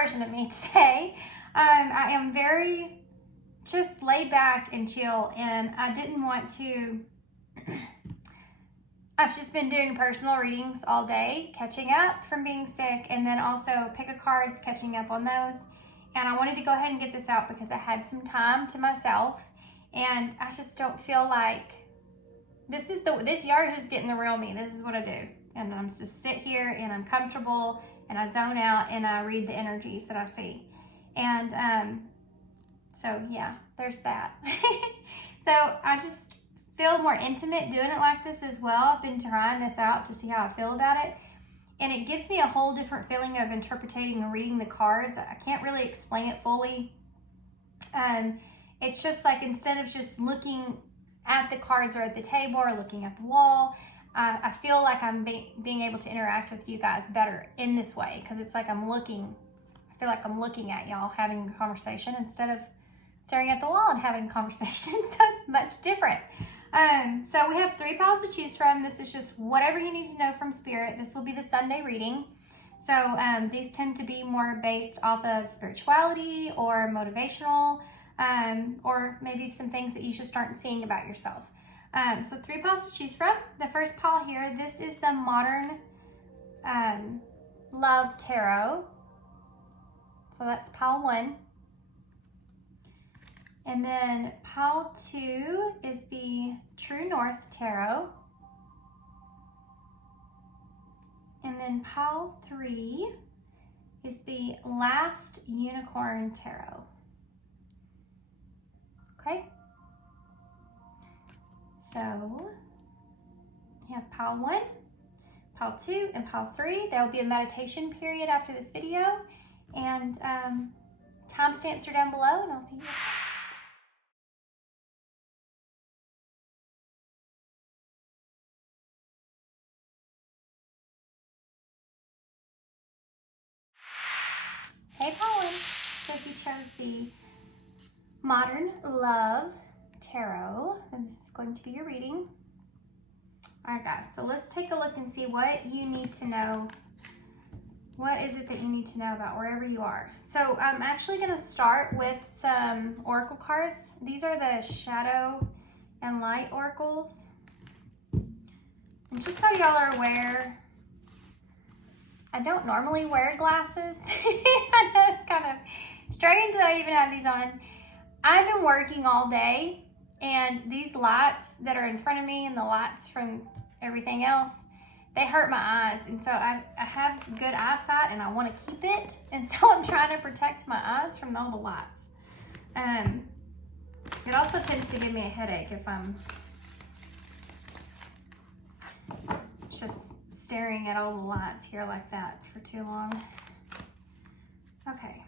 version of me today. I am very just laid back and chill, and I didn't want to. I've just been doing personal readings all day, catching up from being sick, and then also pick a cards, catching up on those. And I wanted to go ahead and get this out because I had some time to myself, and I just don't feel like this yard is just getting the real me. This is what I do, and I'm just sit here and I'm comfortable, and I zone out and I read the energies that I see, and so yeah, there's that. So I just feel more intimate doing it like this as well. I've been trying this out to see how I feel about it, and it gives me a whole different feeling of interpreting and reading the cards. I can't really explain it fully. It's just like, instead of just looking at the cards or at the table or looking at the wall, I feel like I'm being able to interact with you guys better in this way, because it's like I feel like I'm looking at y'all having a conversation instead of staring at the wall and having a conversation. So it's much different. So we have 3 piles to choose from. This is just whatever you need to know from Spirit. This will be the Sunday reading. So these tend to be more based off of spirituality or motivational, or maybe some things that you should start seeing about yourself. So 3 piles to choose from. The first pile here, this is the Modern Love Tarot. So that's pile 1. And then pile 2 is the True North Tarot. And then pile 3 is the Last Unicorn Tarot. Okay? So you have pile 1, pile 2, and pile 3. There will be a meditation period after this video, and timestamps are down below, and I'll see you. Hey, Colin. So if you chose the Modern Love Tarot, then this is going to be your reading. All right, guys, so let's take a look and see what you need to know. What is it that you need to know about wherever you are? So I'm actually going to start with some oracle cards. These are the Shadow and Light Oracles. And just so y'all are aware, I don't normally wear glasses. I know it's kind of strange that I even have these on. I've been working all day, and these lights that are in front of me and the lights from everything else, they hurt my eyes. And so I have good eyesight and I want to keep it. And so I'm trying to protect my eyes from all the lights. It also tends to give me a headache if I'm just staring at all the lights here like that for too long. Okay.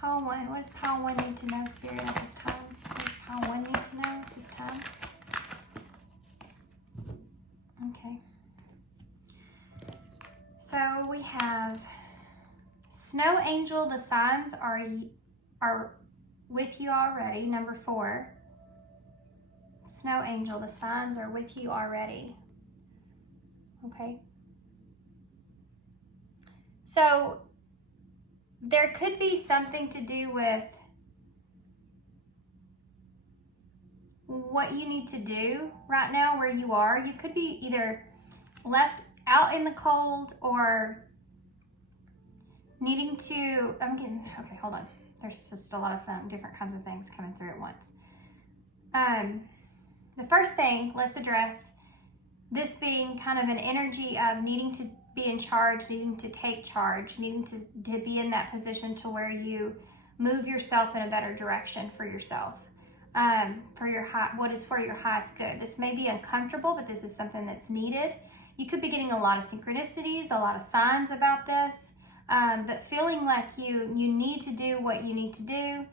Pile 1. What does pile 1 need to know, Spirit, at this time? What does pile 1 need to know at this time? Okay. So we have Snow Angel, the signs are with you already. Number 4. Snow Angel, the signs are with you already. Okay. So there could be something to do with what you need to do right now where you are. You could be either left out in the cold or needing to, okay, hold on. There's just a lot of different kinds of things coming through at once. The first thing, let's address this being kind of an energy of needing to be in charge, needing to take charge, needing to be in that position to where you move yourself in a better direction for yourself, for your what is for your highest good. This may be uncomfortable, but this is something that's needed. You could be getting a lot of synchronicities, a lot of signs about this, but feeling like you need to do what you need to do,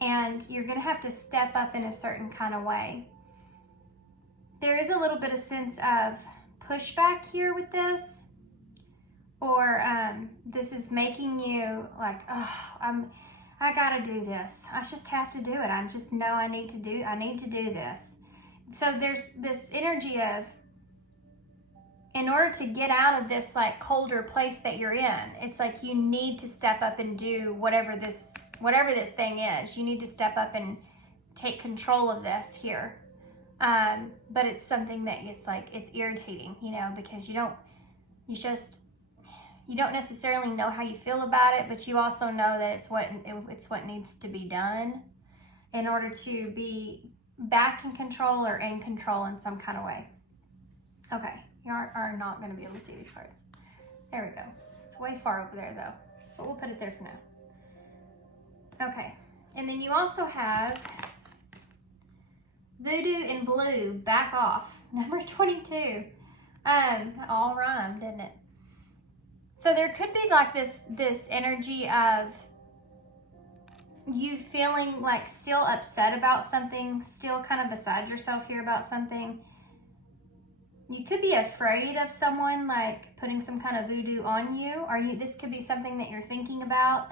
and you're going to have to step up in a certain kind of way. There is a little bit of sense of pushback here with this, or this is making you like, oh, I gotta do this. I just have to do it. I just know I need to do this. So there's this energy of in order to get out of this like colder place that you're in, it's like you need to step up and do whatever this thing is. You need to step up and take control of this here. But it's something that it's like, it's irritating, you know, because you don't necessarily know how you feel about it, but you also know that it's what needs to be done in order to be back in control or in control in some kind of way. Okay, you are not going to be able to see these cards. There we go. It's way far over there though, but we'll put it there for now. Okay, and then you also have Voodoo in Blue, Back Off, number 22. That all rhymed, didn't it? So there could be like this energy of you feeling like still upset about something, still kind of beside yourself here about something. You could be afraid of someone like putting some kind of voodoo on you, or this could be something that you're thinking about.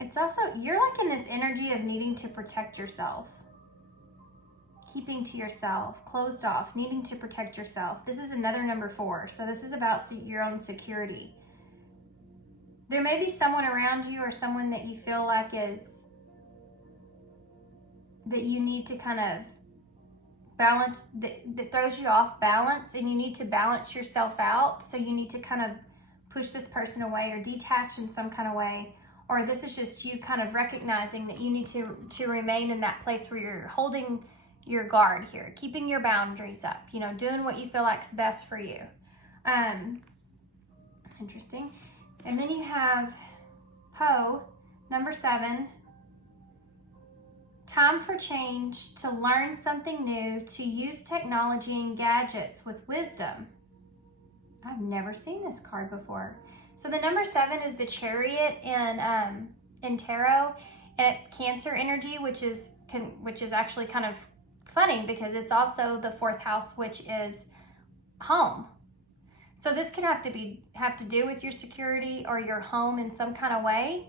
It's also, you're like in this energy of needing to protect yourself, keeping to yourself, closed off, needing to protect yourself. This is another number 4. So this is about your own security. There may be someone around you or someone that you feel like that you need to kind of balance, that throws you off balance, and you need to balance yourself out. So you need to kind of push this person away or detach in some kind of way. Or this is just you kind of recognizing that you need to remain in that place where you're holding your guard here, keeping your boundaries up, you know, doing what you feel like is best for you. Interesting. And then you have Poe, number 7. Time for change, to learn something new, to use technology and gadgets with wisdom. I've never seen this card before. So the number 7 is the Chariot in tarot, and it's Cancer energy, which is actually kind of funny because it's also the 4th house, which is home. So this could have to do with your security or your home in some kind of way.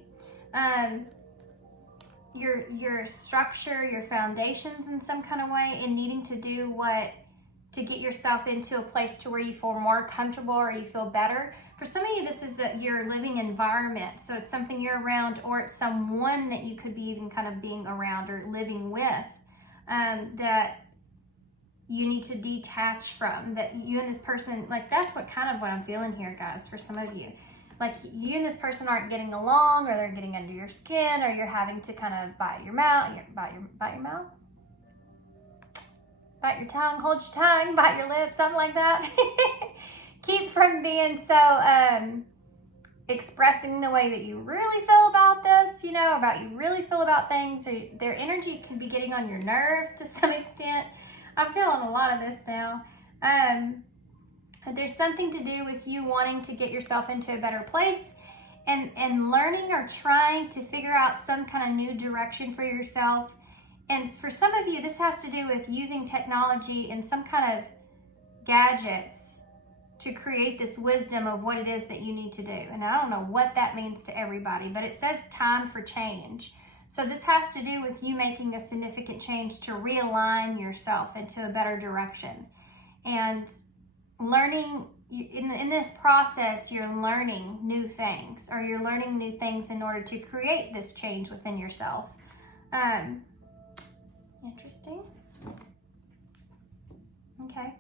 Your structure, your foundations in some kind of way, and needing to do to get yourself into a place to where you feel more comfortable or you feel better. For some of you, this is your living environment. So it's something you're around, or it's someone that you could be even kind of being around or living with, that you need to detach from, that you and this person, like that's what I'm feeling here, guys, for some of you. Like you and this person aren't getting along, or they're getting under your skin, or you're having to kind of bite your tongue, hold your tongue, bite your lips, something like that. Keep from being so expressing the way that you really feel about this, you know, about you really feel about things, or their energy can be getting on your nerves to some extent. I'm feeling a lot of this now. There's something to do with you wanting to get yourself into a better place and learning or trying to figure out some kind of new direction for yourself. And for some of you, this has to do with using technology and some kind of gadgets to create this wisdom of what it is that you need to do. And I don't know what that means to everybody, but it says time for change. So this has to do with you making a significant change to realign yourself into a better direction. And learning, in this process, you're learning new things, or you're learning new things in order to create this change within yourself. Interesting. Okay.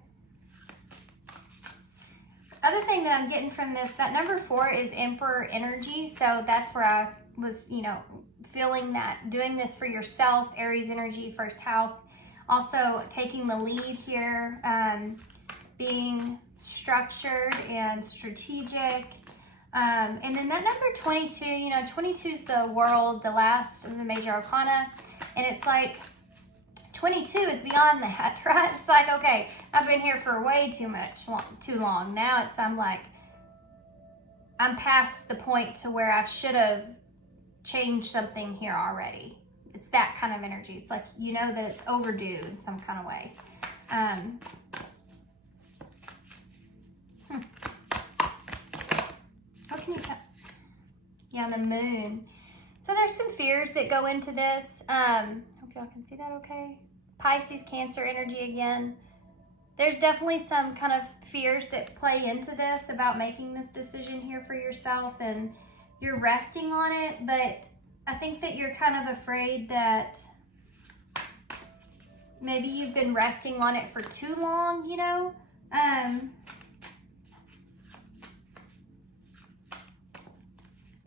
Other thing that I'm getting from this, that number 4 is Emperor energy. So that's where I was, you know, feeling that doing this for yourself, Aries energy, 1st house. Also taking the lead here, being structured and strategic. And then that number 22, you know, 22 is the world, the last of the major arcana. And it's like, 22 is beyond that, right? It's like, okay, I've been here for way too long. Now I'm past the point to where I should have changed something here already. It's that kind of energy. It's like, you know that it's overdue in some kind of way. How can you tell? Yeah, the moon. So there's some fears that go into this. Hope y'all can see that okay. Pisces, Cancer energy again. There's definitely some kind of fears that play into this about making this decision here for yourself, and you're resting on it, but I think that you're kind of afraid that maybe you've been resting on it for too long, you know?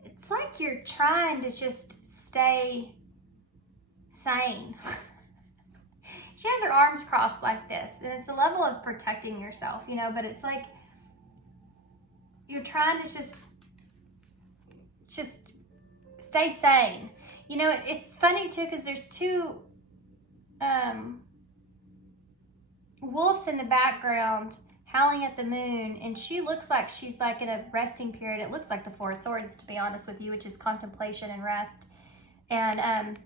It's like you're trying to just stay sane. She has her arms crossed like this, and it's a level of protecting yourself, you know, but it's like you're trying to just stay sane. You know, it's funny too, because there's two wolves in the background howling at the moon, and she looks like she's like in a resting period. It looks like the Four of Swords, to be honest with you, which is contemplation and rest. And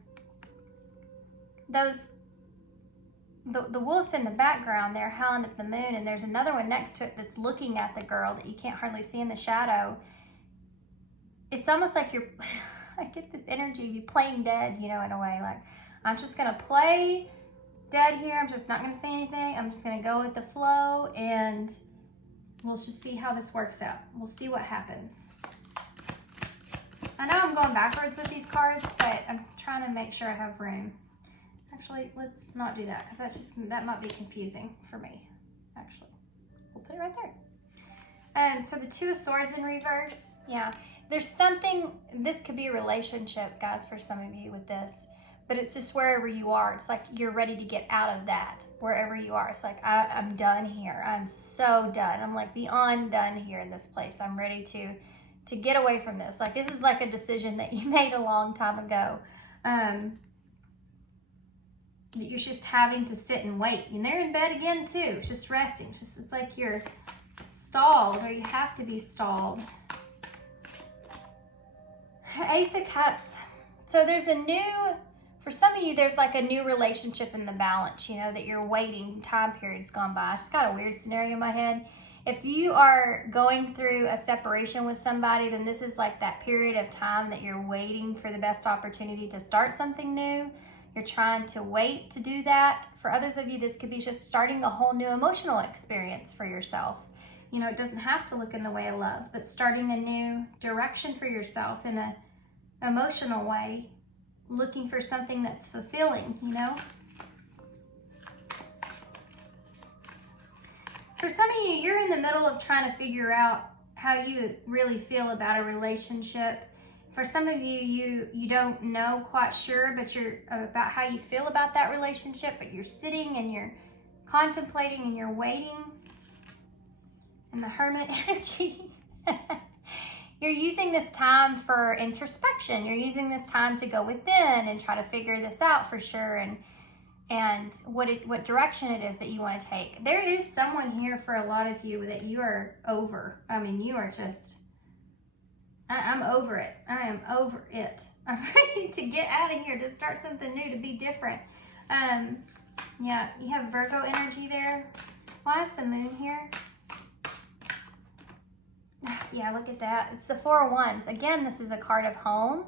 the wolf in the background, they're howling at the moon, and there's another one next to it that's looking at the girl that you can't hardly see in the shadow. It's almost like you're, I get this energy of you playing dead, you know, in a way. Like, I'm just going to play dead here. I'm just not going to say anything. I'm just going to go with the flow, and we'll just see how this works out. We'll see what happens. I know I'm going backwards with these cards, but I'm trying to make sure I have room. Actually, let's not do that, because that might be confusing for me. Actually, we'll put it right there. So the Two of Swords in reverse. Yeah, there's something, this could be a relationship, guys, for some of you with this, but it's just wherever you are. It's like you're ready to get out of that, wherever you are. It's like, I'm done here. I'm so done. I'm like beyond done here in this place. I'm ready to get away from this. Like, this is like a decision that you made a long time ago. You're just having to sit and wait, and they're in bed again too. It's just resting. It's like you're stalled, or you have to be stalled. Ace of Cups. So there's for some of you, there's like a new relationship in the balance, you know, that you're waiting. Time period's gone by. I just got a weird scenario in my head. If you are going through a separation with somebody, then this is like that period of time that you're waiting for the best opportunity to start something new. You're trying to wait to do that. For others of you, this could be just starting a whole new emotional experience for yourself. You know, it doesn't have to look in the way of love, but starting a new direction for yourself in an emotional way, looking for something that's fulfilling, you know? For some of you, you're in the middle of trying to figure out how you really feel about a relationship. For some of you, you don't know quite sure, but you're about how you feel about that relationship, but you're sitting and you're contemplating and you're waiting. And the Hermit energy. You're using this time for introspection. You're using this time to go within and try to figure this out for sure, and what direction it is that you want to take. There is someone here for a lot of you that you are over. I mean, you are just, I'm over it. I am over it. I'm ready to get out of here, to start something new, to be different. Yeah, you have Virgo energy there. Why is the moon here? Yeah, look at that. It's the Four of Wands. Again, this is a card of home,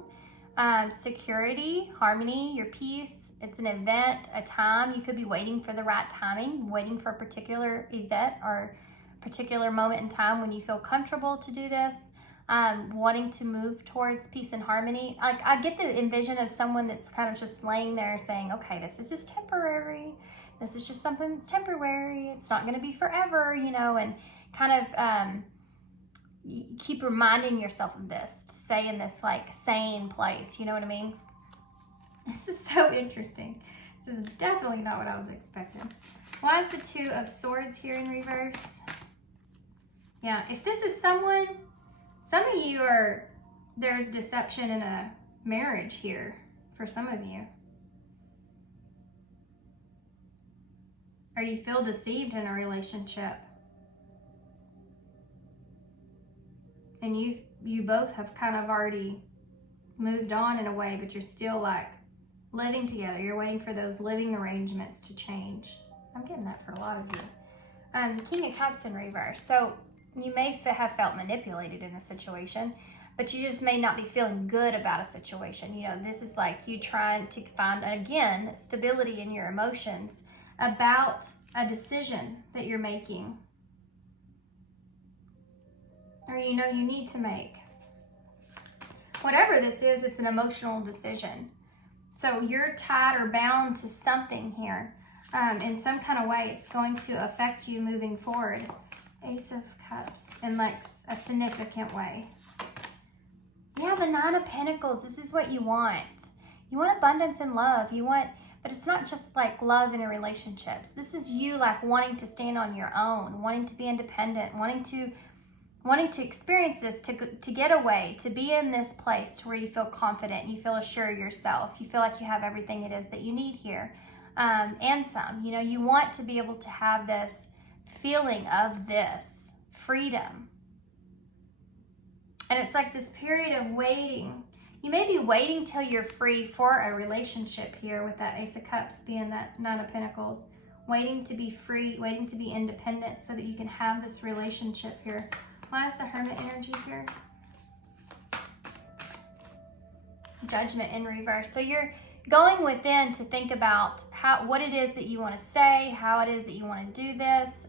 security, harmony, your peace. It's an event, a time. You could be waiting for the right timing, waiting for a particular event or particular moment in time when you feel comfortable to do this. Wanting to move towards peace and harmony. Like, I get the envision of someone that's kind of just laying there saying, okay, this is just temporary. This is just something that's temporary. It's not going to be forever, you know, and kind of keep reminding yourself of this, to stay in this like sane place. You know what I mean? This is so interesting. This is definitely not what I was expecting. Why is the Two of Swords here in reverse? Yeah, if this is someone, some of you there's deception in a marriage here for some of you. Or you feel deceived in a relationship. And you both have kind of already moved on in a way, but you're still like living together. You're waiting for those living arrangements to change. I'm getting that for a lot of you. The King of Cups in reverse. So you may have felt manipulated in a situation, but you just may not be feeling good about a situation. You know, this is like you trying to find, again, stability in your emotions. about a decision that you're making, or you know you need to make. Whatever this is, it's an emotional decision. So you're tied or bound to something here. In some kind of way, it's going to affect you moving forward. Ace of Cups in like a significant way. Yeah, the Nine of Pentacles. This is what you want. You want abundance and love. You want, but it's not just like love in a relationships. This is you like wanting to stand on your own, wanting to be independent, wanting to experience this, to get away, to be in this place to where you feel confident, you feel assured of yourself, you feel like you have everything it is that you need here, and some. You know, you want to be able to have this feeling of this freedom. And it's like this period of waiting. You may be waiting till you're free for a relationship here with that Ace of Cups being that Nine of Pentacles. Waiting to be free, waiting to be independent so that you can have this relationship here. Why is the Hermit energy here? Judgment in reverse. So you're going within to think about what it is that you want to say, how it is that you want to do this.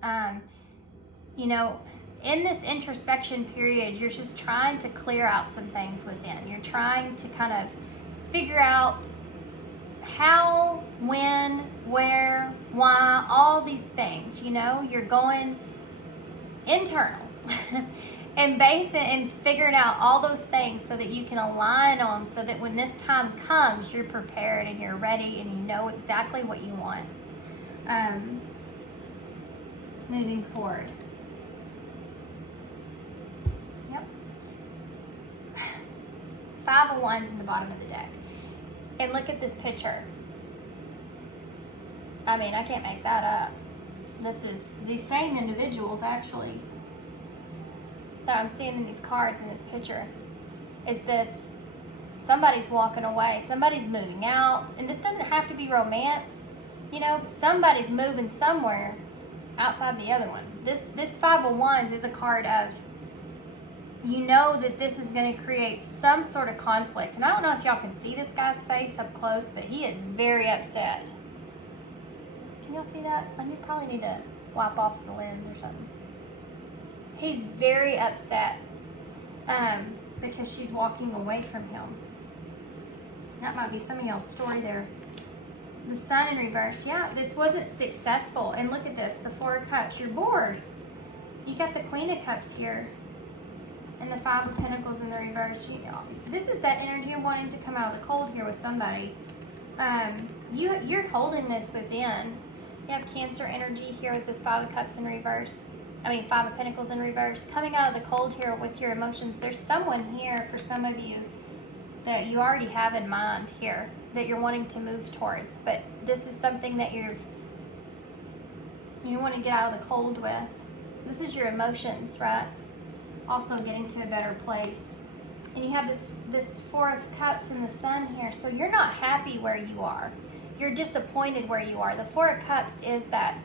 You know, in this introspection period, you're just trying to clear out some things within. You're trying to kind of figure out how, when, where, why, all these things. You know, you're going internal and base it and figuring out all those things so that you can align them, so that when this time comes, you're prepared and you're ready and you know exactly what you want moving forward. Yep. 5 of Wands in the bottom of the deck. And look at this picture. I mean, I can't make that up. This is the same individuals actually that I'm seeing in these cards in this picture. Is this somebody's walking away, somebody's moving out, and this doesn't have to be romance, you know, somebody's moving somewhere outside the other one. This 5 of Wands is a card of, you know that this is going to create some sort of conflict. And I don't know if y'all can see this guy's face up close, but he is very upset. Can y'all see that? I probably need to wipe off the lens or something. He's very upset because she's walking away from him. That might be some of y'all's story there. The Sun in reverse. Yeah, this wasn't successful. And look at this, the 4 of Cups. You're bored. You got the Queen of Cups here. And the 5 of Pentacles in the reverse. You know, this is that energy of wanting to come out of the cold here with somebody. You're holding this within. You have Cancer energy here with this 5 of Cups in reverse. 5 of Pentacles in reverse. Coming out of the cold here with your emotions. There's someone here for some of you that you already have in mind here that you're wanting to move towards. But this is something that you want to get out of the cold with. This is your emotions, right? Also getting to a better place. And you have this 4 of Cups and the Sun here. So you're not happy where you are. You're disappointed where you are. The 4 of Cups is that,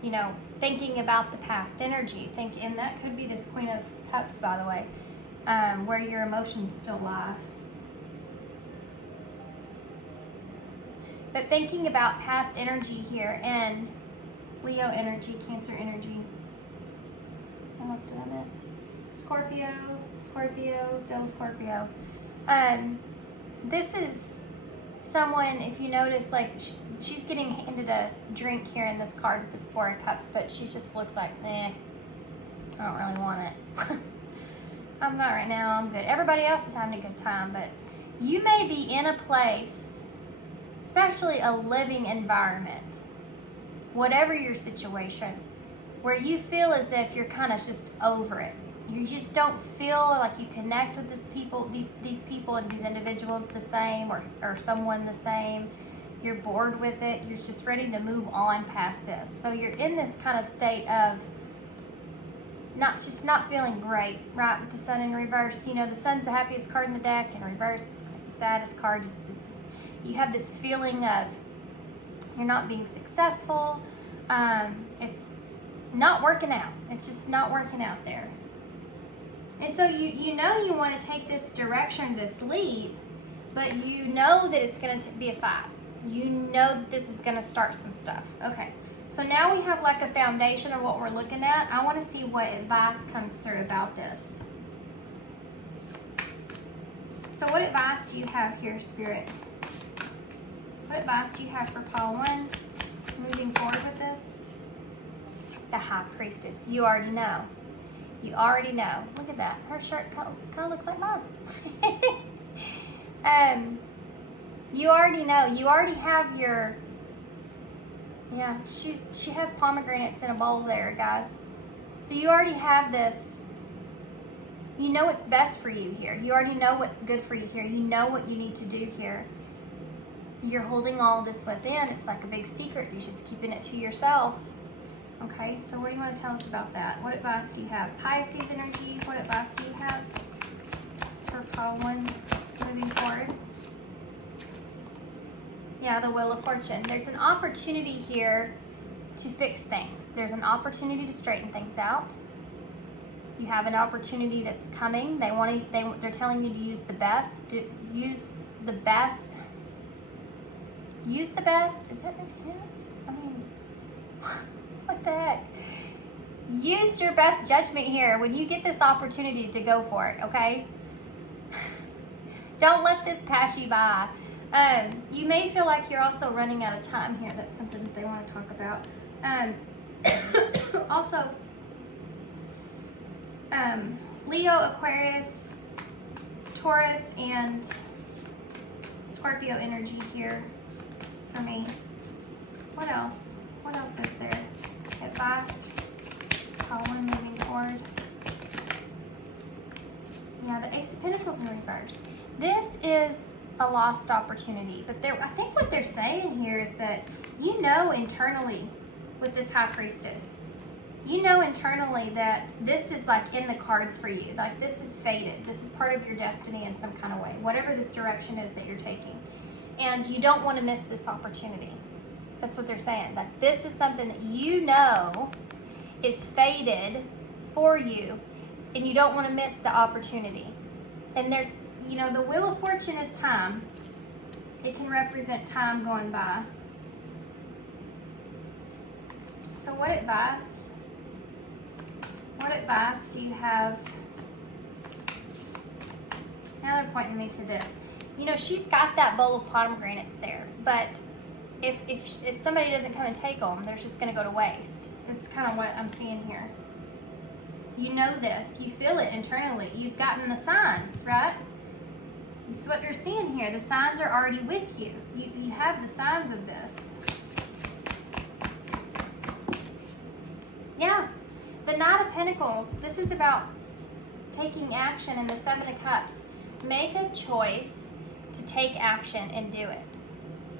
you know, thinking about the past energy. And that could be this Queen of Cups, by the way, where your emotions still lie. But thinking about past energy here and Leo energy, Cancer energy. What else did I miss? Scorpio, double Scorpio. This is someone, if you notice, like she's getting handed a drink here in this card with this 4 of Cups, but she just looks like, I don't really want it. I'm not right now, I'm good. Everybody else is having a good time, but you may be in a place, especially a living environment, whatever your situation, where you feel as if you're kind of just over it. You just don't feel like you connect with these people and these individuals the same, or someone the same. You're bored with it. You're just ready to move on past this. So you're in this kind of state of not feeling great, right? With the Sun in reverse. You know, the Sun's the happiest card in the deck. In reverse, it's like the saddest card. It's you have this feeling of you're not being successful. It's not working out. It's just not working out there. And so you know you want to take this direction, this leap, but you know that it's going to be a fight. You know that this is going to start some stuff. Okay, So now we have like a foundation of what we're looking at. I want to see what advice comes through about this. So what advice do you have here, Spirit? What advice do you have for Pile 1 moving forward with this? The High Priestess. You already know. You already know. Look at that. Her shirt kind of looks like mine. You already know. You already have your... Yeah, she has pomegranates in a bowl there, guys. So you already have this. You know what's best for you here. You already know what's good for you here. You know what you need to do here. You're holding all this within. It's like a big secret. You're just keeping it to yourself. Okay, so what do you want to tell us about that? What advice do you have? Pisces energy, what advice do you have for Pile 1 moving forward? Yeah, the Wheel of Fortune. There's an opportunity here to fix things. There's an opportunity to straighten things out. You have an opportunity that's coming. They're telling you to use the best. Use the best. Use the best. Does that make sense? I mean, what the heck? Use your best judgment here when you get this opportunity to go for it, okay? Don't let this pass you by. You may feel like you're also running out of time here. That's something that they want to talk about. Also, Leo, Aquarius, Taurus, and Scorpio energy here for me. What else? What else is there? Advice, Pile 1 moving forward. Yeah, the Ace of Pentacles in reverse. This is a lost opportunity, but I think what they're saying here is that you know internally with this High Priestess, you know internally that this is like in the cards for you. Like this is fated. This is part of your destiny in some kind of way, whatever this direction is that you're taking. And you don't want to miss this opportunity. That's what they're saying. Like this is something that you know is fated for you, and you don't want to miss the opportunity. And there's, you know, the Wheel of Fortune is time. It can represent time going by. So what advice do you have? Now they're pointing me to this. You know, she's got that bowl of pomegranates there, but if somebody doesn't come and take them, they're just going to go to waste. That's kind of what I'm seeing here. You know this. You feel it internally. You've gotten the signs, right? It's what you're seeing here. The signs are already with you. You have the signs of this. Yeah. The Knight of Pentacles. This is about taking action, and the Seven of Cups. Make a choice to take action and do it.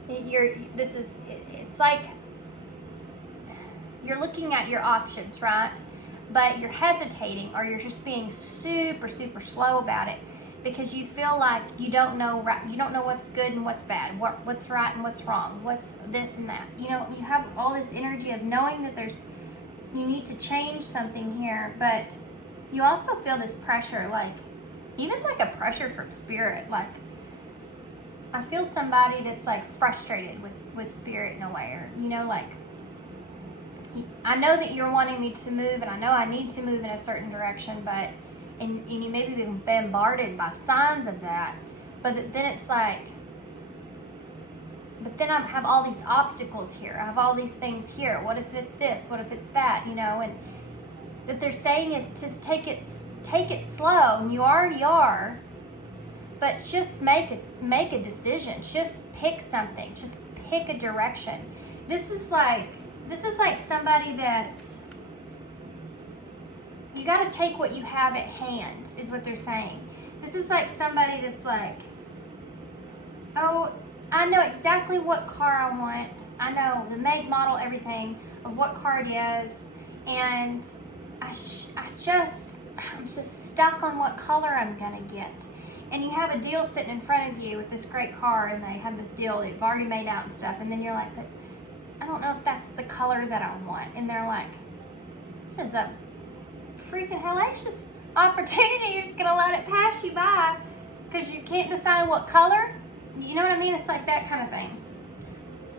It's like you're looking at your options, right? But you're hesitating, or you're just being super, super slow about it because you feel like you don't know what's good and what's bad, what's right and what's wrong, what's this and that. You know, you have all this energy of knowing that you need to change something here, but you also feel this pressure, like even like a pressure from Spirit. Like I feel somebody that's like frustrated with Spirit in a way, or you know, like I know that you're wanting me to move, and I know I need to move in a certain direction, but and you may be bombarded by signs of that, but then it's like, but then I have all these obstacles here. I have all these things here. What if it's this? What if it's that? You know, and that they're saying is just take it slow, and you already are. But just make a decision. Just pick something. Just pick a direction. This is like somebody that's, you got to take what you have at hand, is what they're saying. This is like somebody that's like, oh, I know exactly what car I want. I know the make, model, everything of what car it is, and I'm just stuck on what color I'm gonna get. And you have a deal sitting in front of you with this great car, and they have this deal they've already made out and stuff, and then you're like, but I don't know if that's the color that I want. And they're like, this is a freaking hellacious opportunity. You're just gonna let it pass you by because you can't decide what color. You know what I mean? It's like that kind of thing.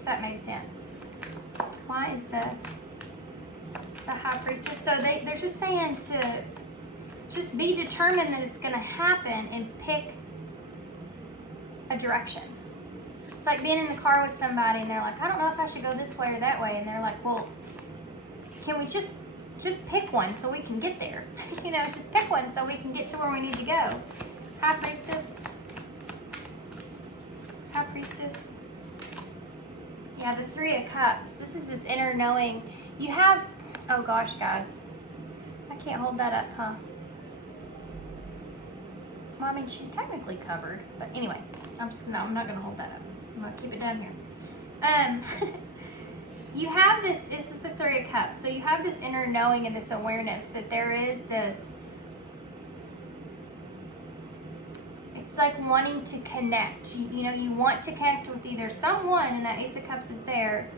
if that made sense. Why is the High Priestess? So they're just saying to just be determined that it's going to happen and pick a direction. It's like being in the car with somebody and they're like, I don't know if I should go this way or that way. And they're like, well, can we just pick one so we can get there? You know, just pick one so we can get to where we need to go. High Priestess. High Priestess. Yeah, the Three of Cups. This is this inner knowing. You have, oh gosh, guys. I can't hold that up, huh? Well, I mean, she's technically covered. But anyway, I'm not going to hold that up. I'm going to keep it down here. You have this is the Three of Cups. So you have this inner knowing and this awareness that there is this, it's like wanting to connect. You know, you want to connect with either someone, and that Ace of Cups is there,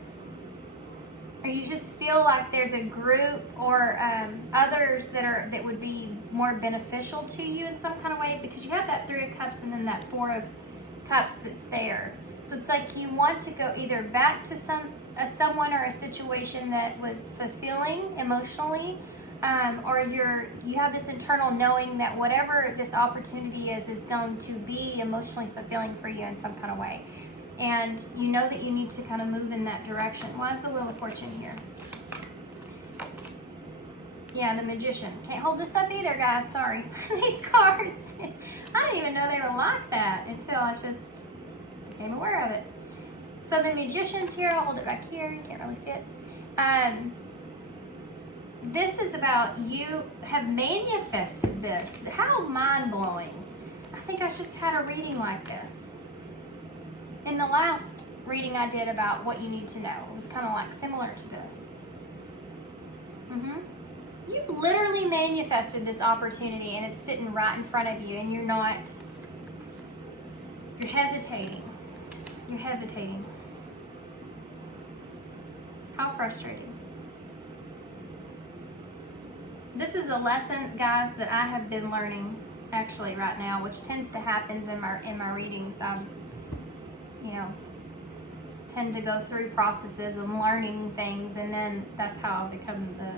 or you just feel like there's a group or others that would be more beneficial to you in some kind of way, because you have that Three of Cups and then that Four of Cups that's there. So it's like you want to go either back to someone or a situation that was fulfilling emotionally, or you have this internal knowing that whatever this opportunity is going to be emotionally fulfilling for you in some kind of way. And you know that you need to kind of move in that direction. Why is the Wheel of Fortune here? Yeah, the Magician. Can't hold this up either, guys. Sorry. These cards. I didn't even know they were like that until I just became aware of it. So the Magician's here. I'll hold it back here. You can't really see it. This is about you have manifested this. How mind-blowing. I think I just had a reading like this. In the last reading I did about what you need to know, it was kind of like similar to this. You've literally manifested this opportunity and it's sitting right in front of you, and you're hesitating. You're hesitating. How frustrating. This is a lesson, guys, that I have been learning actually right now, which tends to happen in my readings. Tend to go through processes of learning things, and then that's how I become the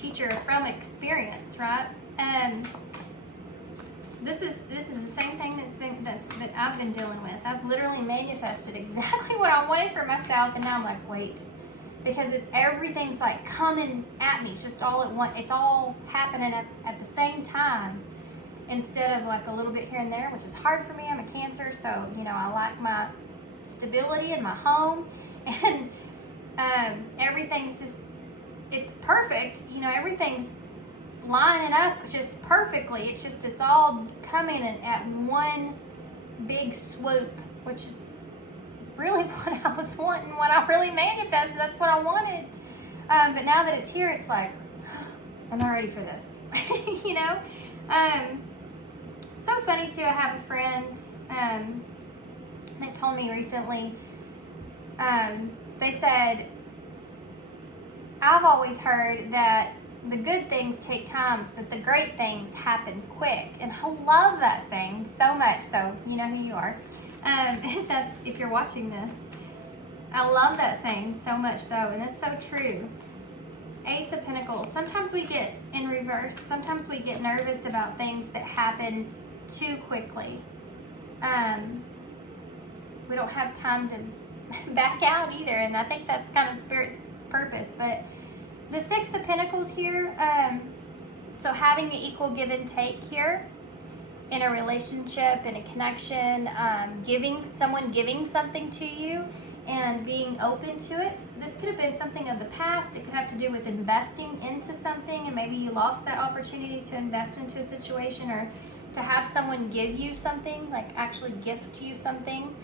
teacher from experience, right? And this is the same thing that I've been dealing with. I've literally manifested exactly what I wanted for myself, and now I'm like, wait, because everything's like coming at me. It's just all at once. It's all happening at the same time, instead of like a little bit here and there, which is hard for me. I'm a Cancer, so I like my stability in my home, and everything's just, it's perfect. Everything's lining up just perfectly. It's all coming in at one big swoop, which is really what I was wanting, what I really manifested. That's what I wanted. But now that it's here, it's like, I'm not ready for this. So funny too. I have a friend that told me recently, they said, I've always heard that the good things take time, but the great things happen quick. And I love that saying so much. So you know who you are. If you're watching this, I love that saying so much so, and it's so true. Ace of Pentacles. Sometimes we get in reverse. Sometimes we get nervous about things that happen too quickly. We don't have time to back out either, and I think that's kind of Spirit's purpose. But the Six of Pentacles here, so having the equal give and take here in a relationship, in a connection, giving something to you and being open to it. This could have been something of the past. It could have to do with investing into something, and maybe you lost that opportunity to invest into a situation, or to have someone give you something, like actually gift you something,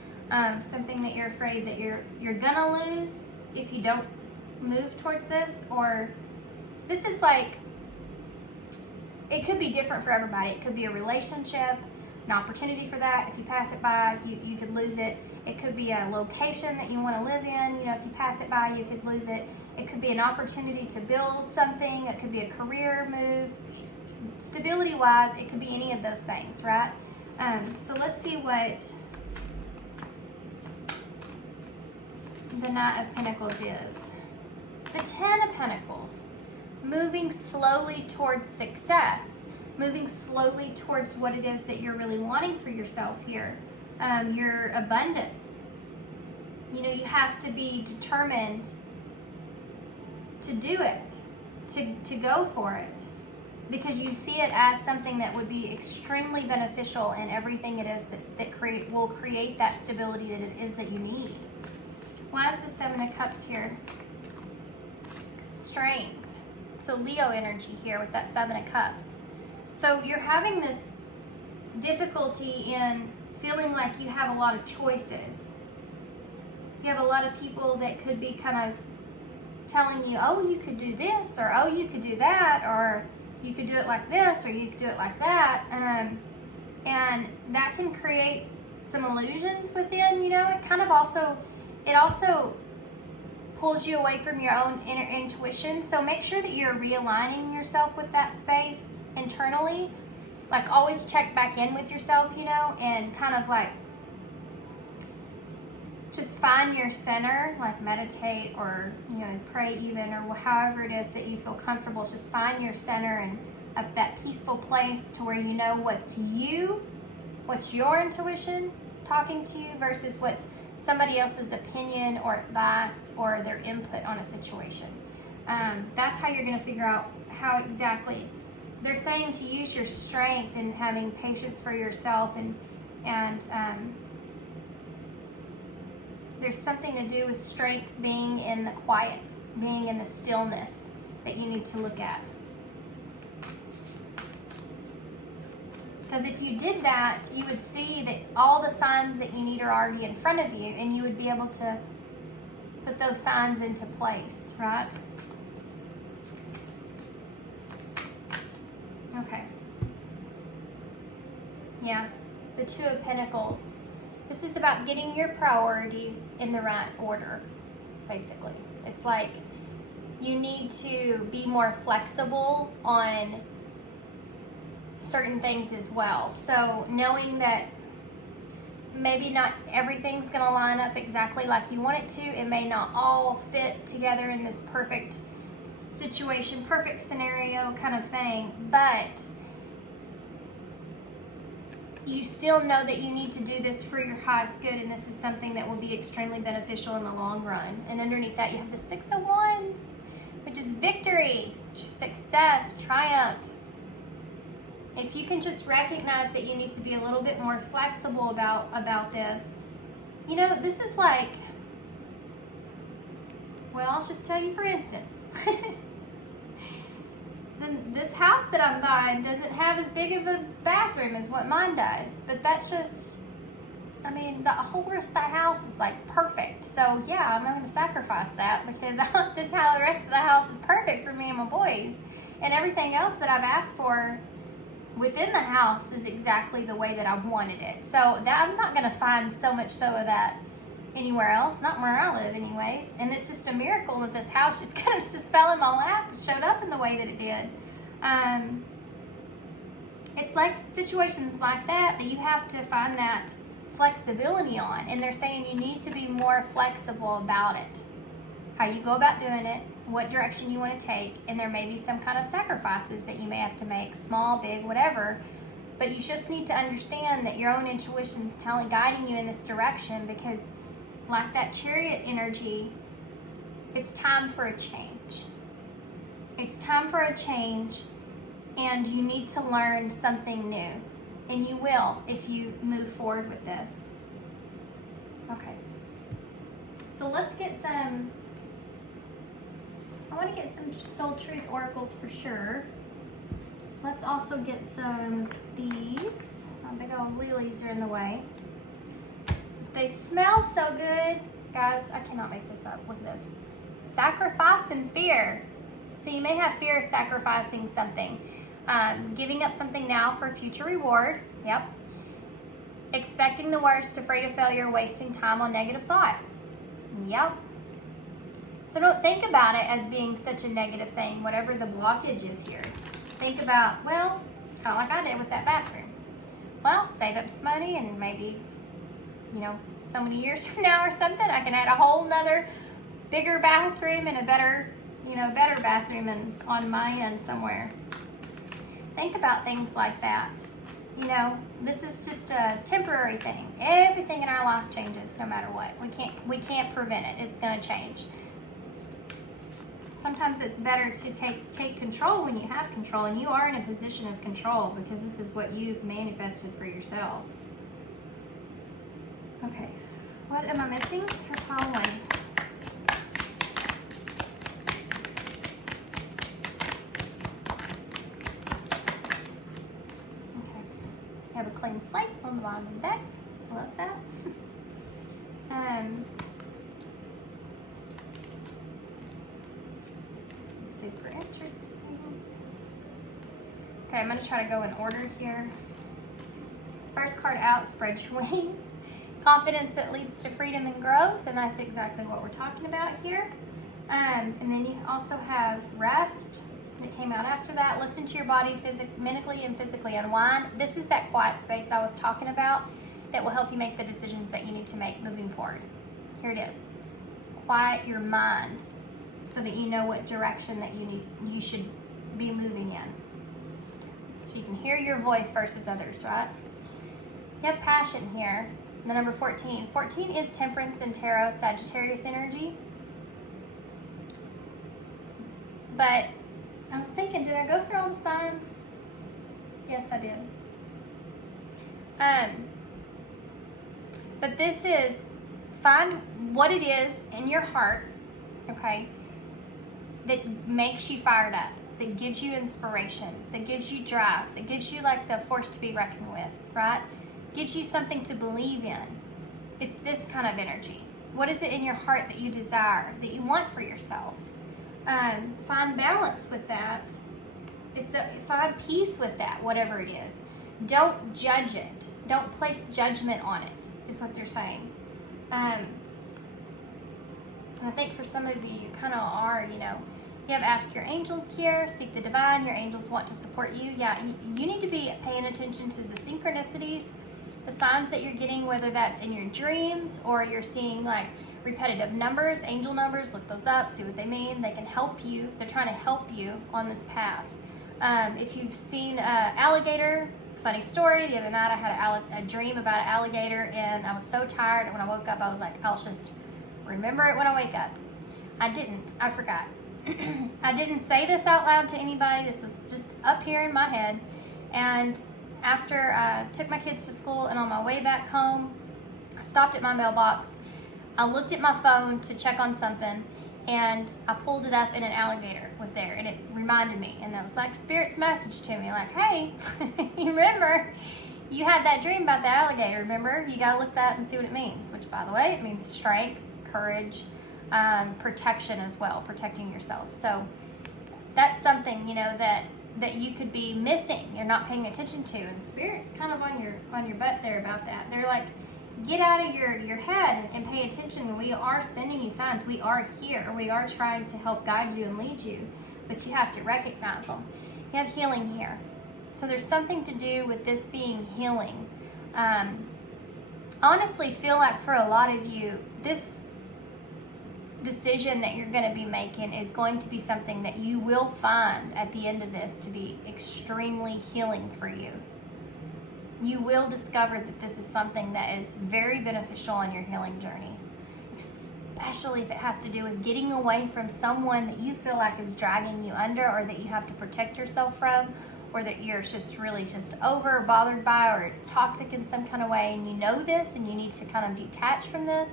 something that you're afraid that you're gonna lose if you don't move towards this. Or this is like, it could be different for everybody. It could be a relationship, an opportunity for that. If you pass it by, you could lose it. It could be a location that you want to live in. If you pass it by, you could lose it. It could be an opportunity to build something. It could be a career move. Stability-wise, it could be any of those things, right? So let's see what the Knight of Pentacles is. The Ten of Pentacles. Moving slowly towards success. Moving slowly towards what it is that you're really wanting for yourself here. Your abundance. You know, you have to be determined to do it, to go for it, because you see it as something that would be extremely beneficial in everything it is that will create that stability that it is that you need. Why is the Seven of Cups here? Strength. So Leo energy here with that Seven of Cups. So you're having this difficulty in feeling like you have a lot of choices. You have a lot of people that could be kind of telling you, oh, you could do this, or oh, you could do that, or you could do it like this, or you could do it like that. And that can create some illusions within, you know. It also pulls you away from your own inner intuition. So make sure that you're realigning yourself with that space internally. Like, always check back in with yourself, you know, and kind of like just find your center, like meditate or, you know, pray even, or however it is that you feel comfortable. Just find your center and up that peaceful place to where you know what's your intuition talking to you versus what's somebody else's opinion or advice or their input on a situation. That's how you're going to figure out how exactly. They're saying to use your strength and having patience for yourself, and there's something to do with strength being in the quiet, being in the stillness that you need to look at. Because if you did that, you would see that all the signs that you need are already in front of you, and you would be able to put those signs into place, right? Okay. Yeah, the Two of Pentacles. This is about getting your priorities in the right order, basically. It's like you need to be more flexible on certain things as well. So knowing that maybe not everything's going to line up exactly like you want it to. It may not all fit together in this perfect situation, perfect scenario kind of thing, but you still know that you need to do this for your highest good, and this is something that will be extremely beneficial in the long run. And underneath that, you have the Six of Wands, which is victory, success, triumph. If you can just recognize that you need to be a little bit more flexible about this, you know, this is like, well, I'll just tell you for instance. This house that I'm buying doesn't have as big of a bathroom as what mine does, but that's just, I mean, the whole rest of the house is like perfect. So yeah, I'm not going to sacrifice that because this how the rest of the house is perfect for me and my boys, and everything else that I've asked for within the house is exactly the way that I wanted it. So that I'm not going to find so much so of that anywhere else, not where I live anyways. And it's just a miracle that this house just kind of just fell in my lap and showed up in the way that it did. It's like situations like that you have to find that flexibility on. And they're saying you need to be more flexible about it. How you go about doing it, what direction you want to take, and there may be some kind of sacrifices that you may have to make, small, big, whatever. But you just need to understand that your own intuition is guiding you in this direction, because like that Chariot energy, it's time for a change. It's time for a change, and you need to learn something new. And you will if you move forward with this. Okay. So let's get some, I want to get some Soul Truth Oracles for sure. Let's also get some these. Oh, big old lilies are in the way. They smell so good. Guys, I cannot make this up. Look at this. Sacrifice and fear. So you may have fear of sacrificing something. Giving up something now for a future reward. Yep. Expecting the worst, afraid of failure, wasting time on negative thoughts. Yep. So don't think about it as being such a negative thing, whatever the blockage is here. Think about, well, kind of like I did with that bathroom. Well, save up some money and maybe, you know, so many years from now or something, I can add a whole nother bigger bathroom and a better, better bathroom on my end somewhere. Think about things like that. This is just a temporary thing. Everything in our life changes no matter what. We can't prevent it. It's going to change. Sometimes it's better to take control when you have control, and you are in a position of control because this is what you've manifested for yourself. Okay, what am I missing for pile 1? Okay, I have a clean slate on the bottom of the deck. I love that. This is super interesting. Okay, I'm going to try to go in order here. First card out, spread your wings. Confidence that leads to freedom and growth, and that's exactly what we're talking about here. And then you also have rest that came out after that. Listen to your body mentally and physically unwind. This is that quiet space I was talking about that will help you make the decisions that you need to make moving forward. Here it is. Quiet your mind so that you know what direction that you should be moving in. So you can hear your voice versus others, right? You have passion here. The number 14. 14 is Temperance and Tarot Sagittarius energy. But I was thinking, did I go through all the signs? Yes, I did. But this is, find what it is in your heart, okay, that makes you fired up, that gives you inspiration, that gives you drive, that gives you like the force to be reckoned with, right? Gives you something to believe in. It's this kind of energy. What is it in your heart that you desire, that you want for yourself? Find balance with that. Find peace with that, whatever it is. Don't judge it. Don't place judgment on it, is what they're saying. And I think for some of you, you kind of are, you have ask your angels here, seek the divine, your angels want to support you. Yeah, you need to be paying attention to the synchronicities, the signs that you're getting, whether that's in your dreams or you're seeing like repetitive numbers, angel numbers. Look those up, see what they mean. They can help you. They're trying to help you on this path. If you've seen alligator, funny story, the other night I had a dream about an alligator, and I was so tired, and when I woke up I was like, I'll just remember it when I wake up. I didn't. I forgot. I didn't say this out loud to anybody. This was just up here in my head. And after I took my kids to school and on my way back home, I stopped at my mailbox. I looked at my phone to check on something, and I pulled it up and an alligator was there, and it reminded me. And it was like Spirit's message to me, like, hey, you remember you had that dream about the alligator, remember? You got to look that and see what it means, which, by the way, it means strength, courage, protection as well, protecting yourself. So that's something, that you could be missing, you're not paying attention to, and Spirit's kind of on your butt there about that. They're like, get out of your head and pay attention. We are sending you signs. We are here. We are trying to help guide you and lead you, but you have to recognize them. You have healing here. So there's something to do with this being healing. Honestly, feel like for a lot of you, this decision that you're going to be making is going to be something that you will find at the end of this to be extremely healing for you. You will discover that this is something that is very beneficial on your healing journey, especially if it has to do with getting away from someone that you feel like is dragging you under, or that you have to protect yourself from, or that you're just really just over or bothered by, or it's toxic in some kind of way, and you know this and you need to kind of detach from this.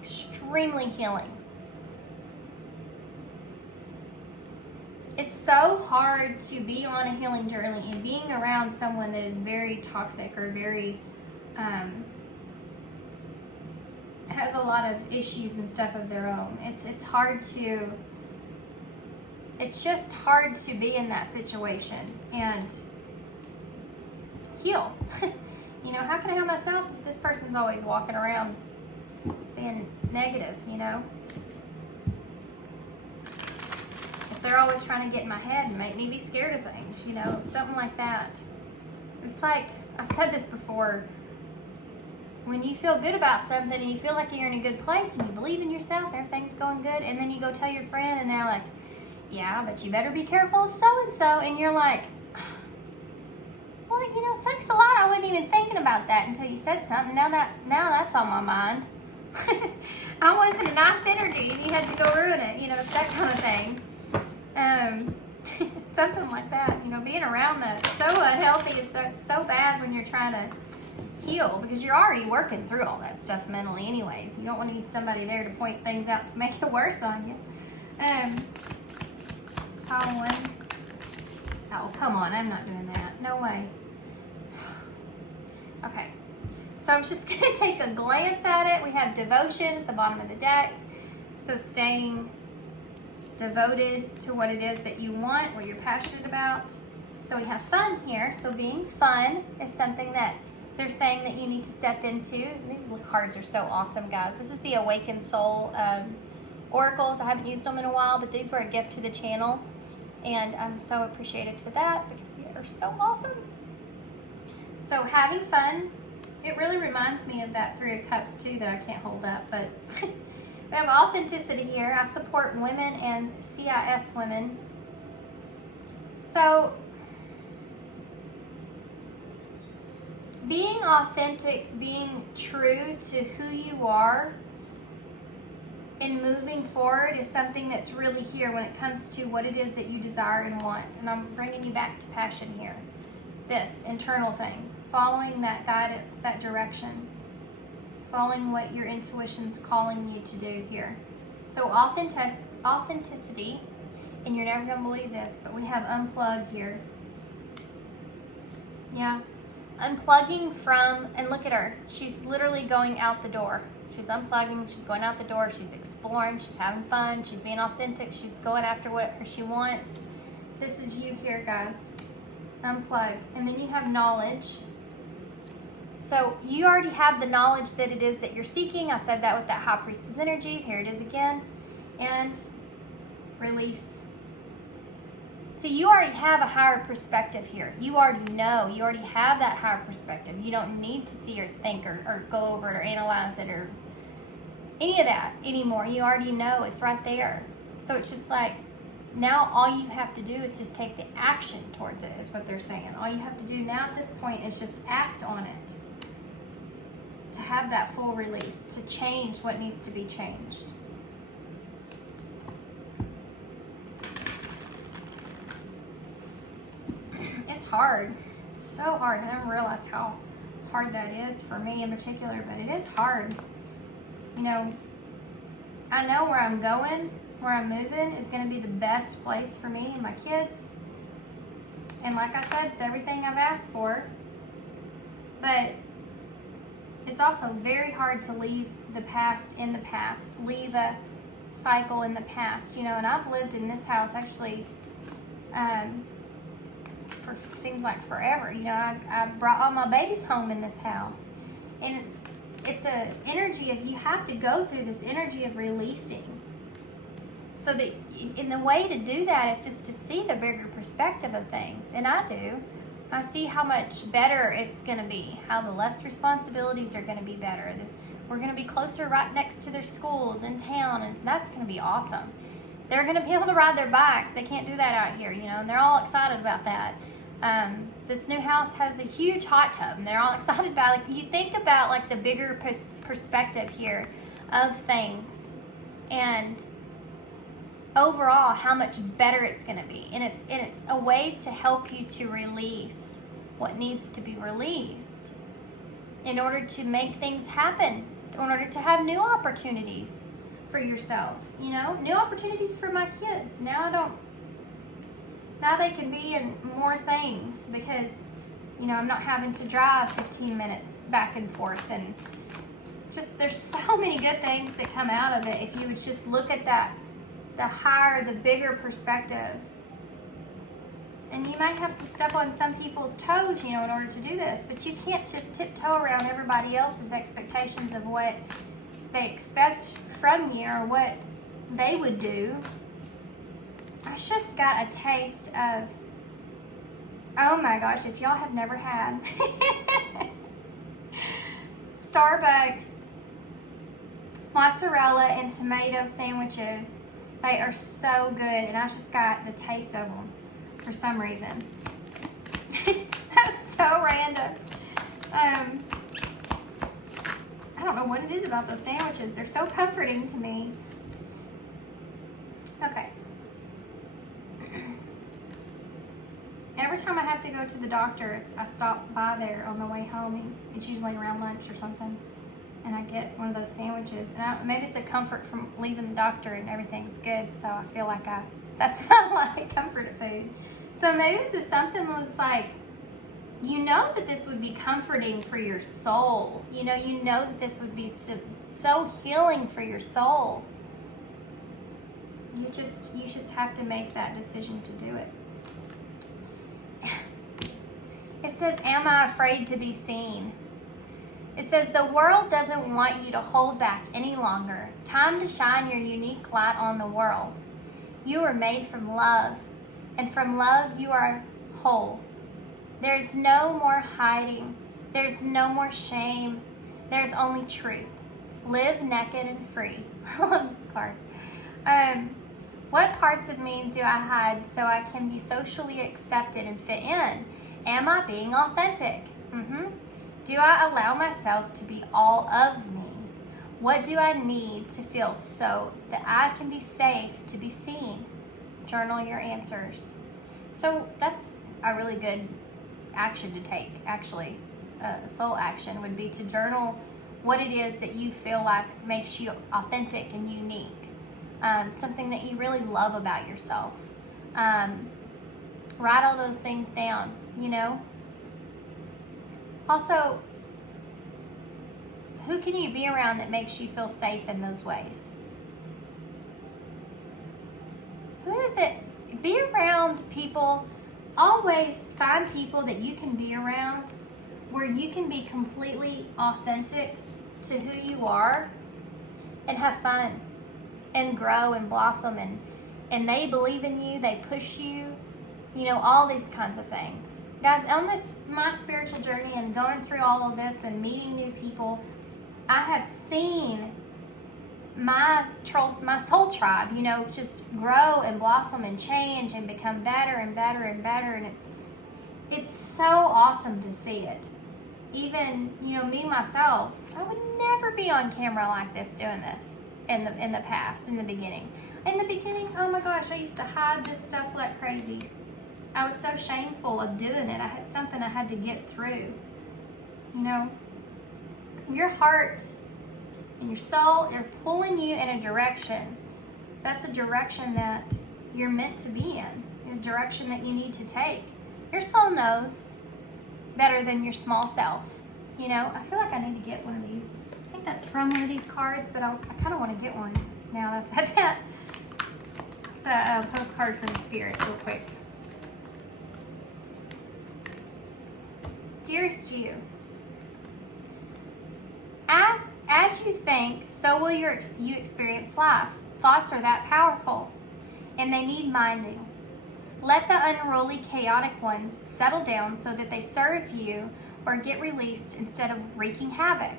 Extremely healing. It's so hard to be on a healing journey and being around someone that is very toxic or very has a lot of issues and stuff of their own. It's just hard to be in that situation and heal. How can I help myself if this person's always walking around being negative, If they're always trying to get in my head and make me be scared of things, something like that. It's like, I've said this before, when you feel good about something and you feel like you're in a good place and you believe in yourself, everything's going good, and then you go tell your friend and they're like, yeah, but you better be careful of so-and-so, and you're like, well, you know, thanks a lot. I wasn't even thinking about that until you said something. Now that's on my mind. I wasn't a nice energy and you had to go ruin it. You know, it's that kind of thing. Something like that. You know, being around that. It's so unhealthy. It's so bad when you're trying to heal, because you're already working through all that stuff mentally anyways. You don't want to need somebody there to point things out to make it worse on you. Pile one. Oh, come on. I'm not doing that. No way. Okay. So I'm just going to take a glance at it. We have devotion at the bottom of the deck. So staying devoted to what it is that you want, what you're passionate about. So we have fun here. So being fun is something that they're saying that you need to step into. And these cards are so awesome, guys. This is the Awakened Soul Oracles. I haven't used them in a while, but these were a gift to the channel. And I'm so appreciative to that because they are so awesome. So having fun, it really reminds me of that Three of Cups too that I can't hold up, but we have authenticity here. I support women and CIS women. So being authentic, being true to who you are and moving forward is something that's really here when it comes to what it is that you desire and want. And I'm bringing you back to passion here. This internal thing, following that guidance, that direction, following what your intuition's calling you to do here. So authenticity, and you're never going to believe this, but we have unplug here. Yeah. Unplugging from, and look at her. She's literally going out the door. She's unplugging, she's going out the door, she's exploring, she's having fun, she's being authentic, she's going after whatever she wants. This is you here, guys. Unplug. And then you have knowledge. So you already have the knowledge that it is that you're seeking. I said that with that High Priestess energies. Here it is again. And release. So you already have a higher perspective here. You already know. You already have that higher perspective. You don't need to see or think or go over it or analyze it or any of that anymore. You already know. It's right there. So it's just like, now all you have to do is just take the action towards it, is what they're saying. All you have to do now at this point is just act on it. To have that full release. To change what needs to be changed. It's hard. It's so hard. I never realized how hard that is for me in particular, but it is hard. You know, I know where I'm going, where I'm moving is going to be the best place for me and my kids. And like I said, it's everything I've asked for. But it's also very hard to leave the past in the past, leave a cycle in the past, you know. And I've lived in this house actually for seems like forever. You know, I brought all my babies home in this house, and it's a energy of, you have to go through this energy of releasing. So that in the way to do that is just to see the bigger perspective of things, and I do. I see how much better it's going to be, how the less responsibilities are going to be better. We're going to be closer right next to their schools in town, and that's going to be awesome. They're going to be able to ride their bikes. They can't do that out here, you know, and they're all excited about that. This new house has a huge hot tub, and they're all excited about it. You think about like the bigger perspective here of things, and overall how much better it's going to be. And it's a way to help you to release what needs to be released in order to make things happen, in order to have new opportunities for yourself, you know, new opportunities for my kids. Now they can be in more things because, you know, I'm not having to drive 15 minutes back and forth, and just there's so many good things that come out of it if you would just look at that, the higher, the bigger perspective. And you might have to step on some people's toes, you know, in order to do this, but you can't just tiptoe around everybody else's expectations of what they expect from you or what they would do. I just got a taste of, oh my gosh, if y'all have never had Starbucks mozzarella and tomato sandwiches. They are so good, and I just got the taste of them for some reason. That's so random. I don't know what it is about those sandwiches. They're so comforting to me. Okay. Every time I have to go to the doctor, I stop by there on the way home, and it's usually around lunch or something, and I get one of those sandwiches. And maybe it's a comfort from leaving the doctor and everything's good, so I feel like that's not like comfort food. So maybe this is something that's like, you know that this would be comforting for your soul. You know that this would be so healing for your soul. You just have to make that decision to do it. It says, am I afraid to be seen? It says, the world doesn't want you to hold back any longer. Time to shine your unique light on the world. You were made from love, and from love you are whole. There's no more hiding. There's no more shame. There's only truth. Live naked and free. I love this card. What parts of me do I hide so I can be socially accepted and fit in? Am I being authentic? Do I allow myself to be all of me? What do I need to feel so that I can be safe to be seen? Journal your answers. So that's a really good action to take, actually. A soul action would be to journal what it is that you feel like makes you authentic and unique. Something that you really love about yourself. Write all those things down, Also, who can you be around that makes you feel safe in those ways? Who is it? Be around people. Always find people that you can be around where you can be completely authentic to who you are and have fun and grow and blossom, and they believe in you, they push you, all these kinds of things. Guys, on my spiritual journey and going through all of this and meeting new people, I have seen my soul tribe, just grow and blossom and change and become better and better and better, and it's so awesome to see it. Even, me myself, I would never be on camera like this doing this in the past, in the beginning. In the beginning, oh my gosh, I used to hide this stuff like crazy. I was so shameful of doing it. I had something I had to get through. Your heart and your soul are pulling you in a direction. That's a direction that you're meant to be in, a direction that you need to take. Your soul knows better than your small self. I feel like I need to get one of these. I think that's from one of these cards, but I kind of want to get one now that I said that. It's a postcard from Spirit, real quick. Dearest you, as you think, so will you experience life. Thoughts are that powerful, and they need minding. Let the unruly, chaotic ones settle down so that they serve you or get released instead of wreaking havoc.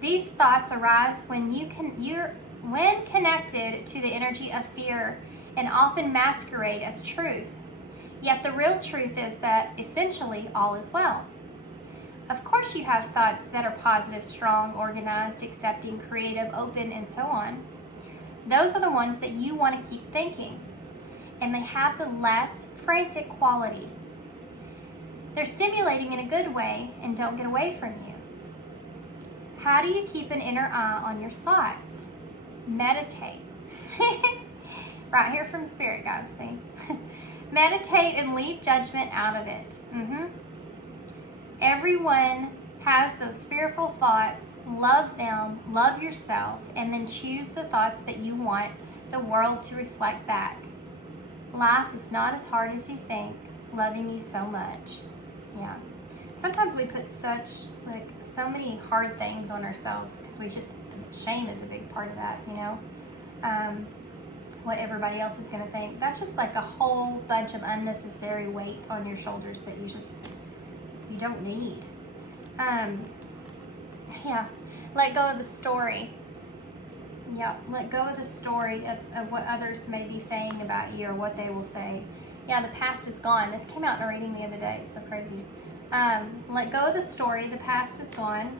These thoughts arise when when connected to the energy of fear and often masquerade as truth. Yet the real truth is that essentially all is well. Of course you have thoughts that are positive, strong, organized, accepting, creative, open, and so on. Those are the ones that you want to keep thinking, and they have the less frantic quality. They're stimulating in a good way and don't get away from you. How do you keep an inner eye on your thoughts? Meditate. Right here from Spirit, guys, see? Meditate and leave judgment out of it. Everyone has those fearful thoughts. Love them, love yourself, and then choose the thoughts that you want the world to reflect back. Life is not as hard as you think. Loving you so much. Yeah. Sometimes we put so many hard things on ourselves because shame is a big part of that, what everybody else is going to think. That's just like a whole bunch of unnecessary weight on your shoulders that you don't need. Yeah, let go of the story. Yeah, let go of the story of what others may be saying about you or what they will say. Yeah, the past is gone. This came out in a reading the other day. It's so crazy. Let go of the story. The past is gone.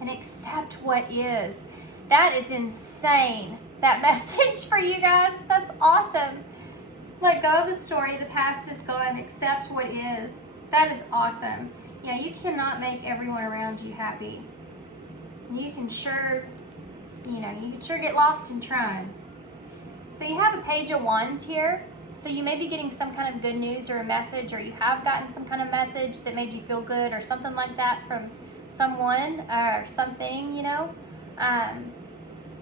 And accept what is. That is insane. That message for you guys. That's awesome. Let go of the story. The past is gone. Accept what is. That is awesome. Yeah, you cannot make everyone around you happy. You can sure, you can sure get lost in trying. So you have a page of wands here. So you may be getting some kind of good news or a message, or you have gotten some kind of message that made you feel good or something like that from someone or something,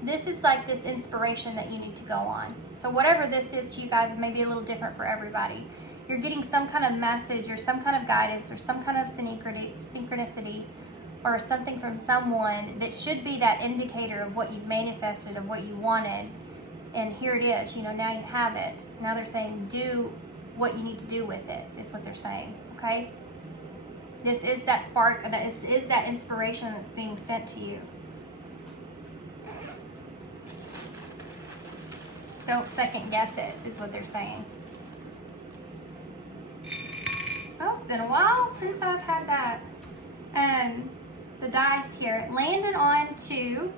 This is like this inspiration that you need to go on. So whatever this is to you guys, it may be a little different for everybody. You're getting some kind of message or some kind of guidance or some kind of synchronicity or something from someone that should be that indicator of what you've manifested, of what you wanted. And here it is, now you have it. Now they're saying do what you need to do with it, is what they're saying, okay? This is that spark, this is that inspiration that's being sent to you. Don't second guess it, is what they're saying. Oh, it's been a while since I've had that. The dice here, it landed on 2.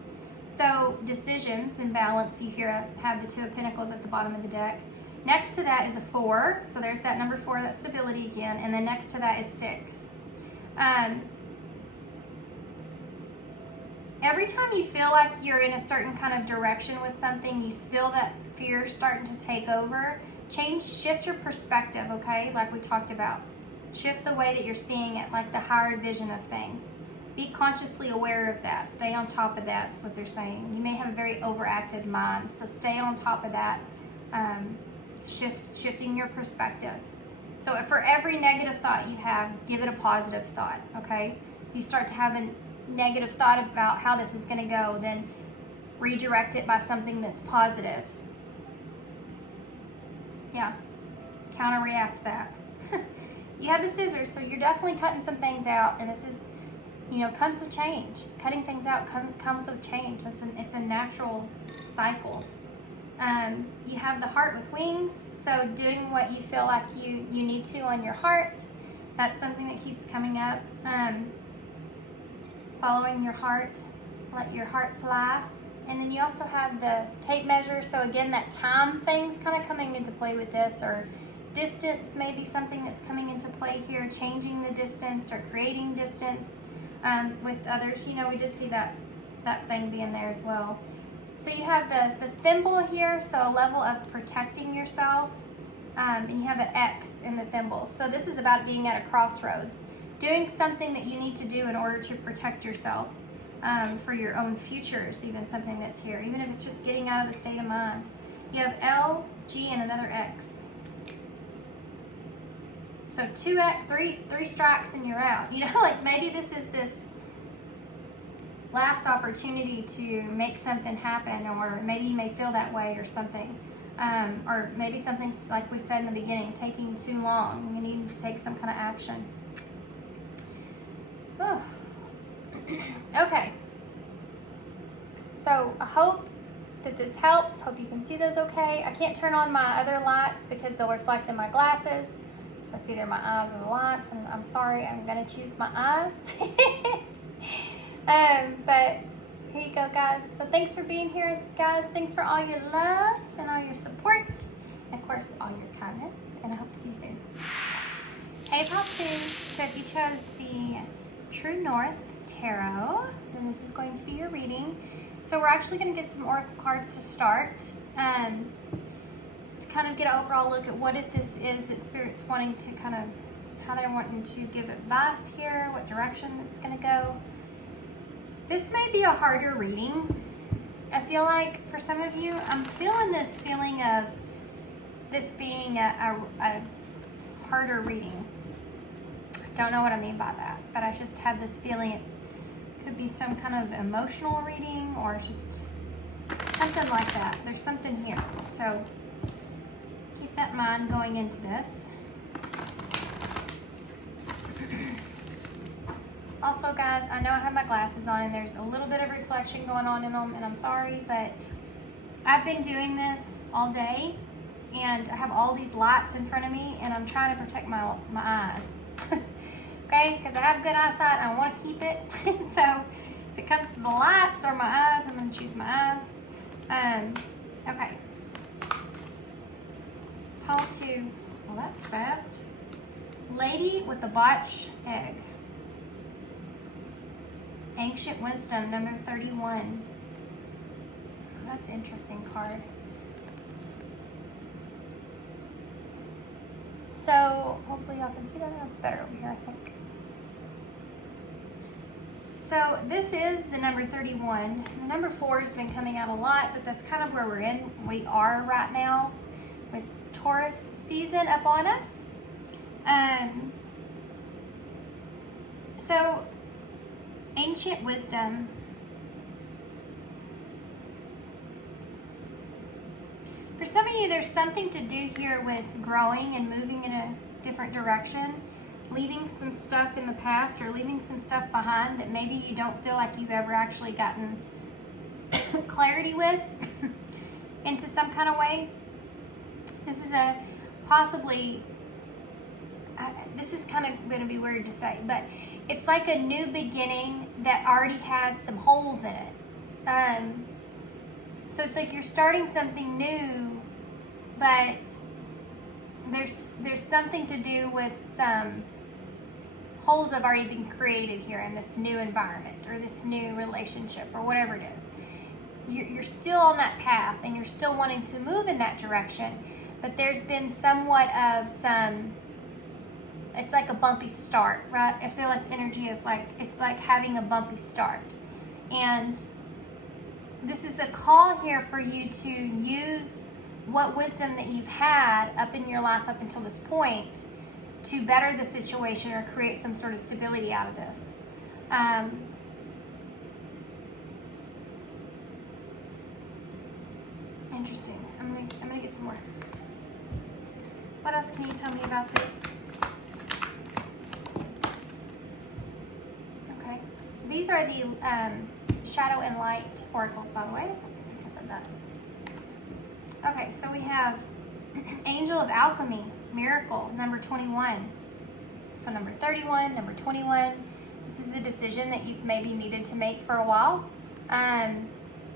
So decisions and balance, you here have the 2 of Pentacles at the bottom of the deck. Next to that is a 4. So there's that number 4, that stability again. And then next to that is 6. Every time you feel like you're in a certain kind of direction with something, you feel that fear starting to take over, shift your perspective, okay? Like we talked about. Shift the way that you're seeing it, like the higher vision of things. Be consciously aware of that. Stay on top of that, is what they're saying. You may have a very overactive mind, so stay on top of that. Shifting your perspective. So for every negative thought you have, give it a positive thought, okay? You start to have a negative thought about how this is going to go, then redirect it by something that's positive. Yeah, counter-react that. You have the scissors, so you're definitely cutting some things out, and this is, comes with change. Cutting things out comes with change. It's a natural cycle. You have the heart with wings, so doing what you feel like you need to on your heart. That's something that keeps coming up. Following your heart, let your heart fly. And then you also have the tape measure, so again, that time thing's kind of coming into play with this, or distance may be something that's coming into play here, changing the distance or creating distance with others. We did see that thing being there as well. So you have the thimble here, so a level of protecting yourself, and you have an X in the thimble. So this is about being at a crossroads, doing something that you need to do in order to protect yourself for your own futures, even something that's here, even if it's just getting out of a state of mind. You have L, G, and another X. So 3 strikes and you're out. Like maybe this is this last opportunity to make something happen, or maybe you may feel that way or something. Or maybe something's, like we said in the beginning, taking too long. You need to take some kind of action. Oh. Okay. So I hope that this helps. Hope you can see those okay. I can't turn on my other lights because they'll reflect in my glasses. So it's either my eyes or the lights, and I'm sorry, I'm gonna choose my eyes. But here you go, guys. So thanks for being here, guys. Thanks for all your love and all your support, and of course, all your kindness. And I hope to see you soon. Hey, Popsy. So if you chose the True North Tarot, then this is going to be your reading. So we're actually going to get some oracle cards to start, to kind of get an overall look at what this is that Spirit's wanting to kind of, how they're wanting to give advice here, what direction it's going to go. This may be a harder reading. I feel like for some of you, I'm feeling this feeling of this being a harder reading. I don't know what I mean by that, but I just have this feeling it could be some kind of emotional reading or just something like that. There's something here. So keep that in mind going into this. Also, guys, I know I have my glasses on and there's a little bit of reflection going on in them, and I'm sorry, but I've been doing this all day and I have all these lights in front of me and I'm trying to protect my eyes. Okay, because I have good eyesight and I want to keep it. So if it comes to the lights or my eyes, I'm going to choose my eyes. Okay. How to, well, that's fast. Lady with the botched egg. Ancient Wisdom, number 31. Oh, that's an interesting card. So hopefully y'all can see that. That's better over here, I think. So this is the number 31. The number 4 has been coming out a lot, but that's kind of where we are right now with Taurus season up on us. So Ancient Wisdom. For some of you, there's something to do here with growing and moving in a different direction, leaving some stuff in the past or leaving some stuff behind that maybe you don't feel like you've ever actually gotten clarity with into some kind of way. This is a possibly, this is kind of going to be weird to say, but it's like a new beginning that already has some holes in it. So it's like you're starting something new, but there's something to do with some holes have already been created here in this new environment or this new relationship or whatever it is. You're still on that path and you're still wanting to move in that direction, but there's been somewhat of some, it's like a bumpy start, right? I feel like the energy of like, it's like having a bumpy start. And this is a call here for you to use what wisdom that you've had up in your life up until this point to better the situation or create some sort of stability out of this. Interesting. I'm gonna get some more. What else can you tell me about this? Okay. These are the Shadow and Light Oracles, by the way. I think I said that. Okay, so we have Angel of Alchemy, Miracle, number 21. So number 31, number 21. This is the decision that you've maybe needed to make for a while.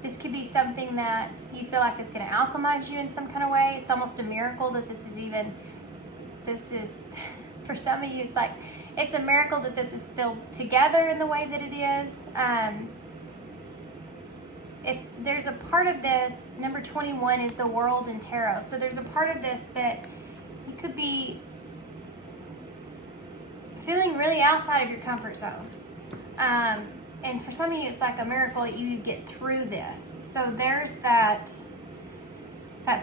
This could be something that you feel like is going to alchemize you in some kind of way. It's almost a miracle that this is, for some of you, it's like, it's a miracle that this is still together in the way that it is. There's a part of this, number 21 is the World in Tarot. So there's a part of this that you could be feeling really outside of your comfort zone. And for some of you, it's like a miracle that you get through this. So there's that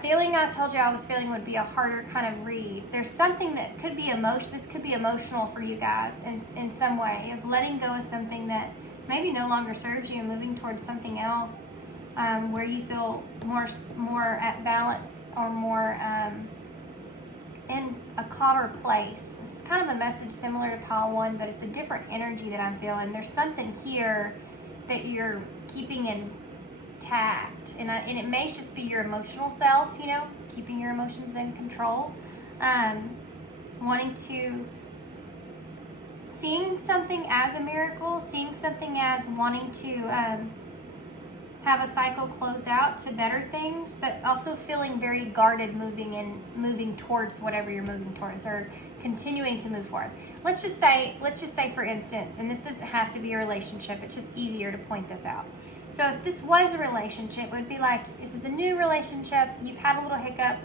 feeling I told you I was feeling would be a harder kind of read. There's something that could be this could be emotional for you guys in some way, of letting go of something that maybe no longer serves you and moving towards something else, where you feel more at balance or more in a calmer place. This is kind of a message similar to Pile 1, but it's a different energy that I'm feeling. There's something here that you're keeping intact, and it may just be your emotional self, keeping your emotions in control, wanting to, seeing something as a miracle, seeing something as wanting to have a cycle close out to better things, but also feeling very guarded moving towards whatever you're moving towards or continuing to move forward. Let's just say for instance, and this doesn't have to be a relationship, it's just easier to point this out. So if this was a relationship, it would be like, this is a new relationship, you've had a little hiccup,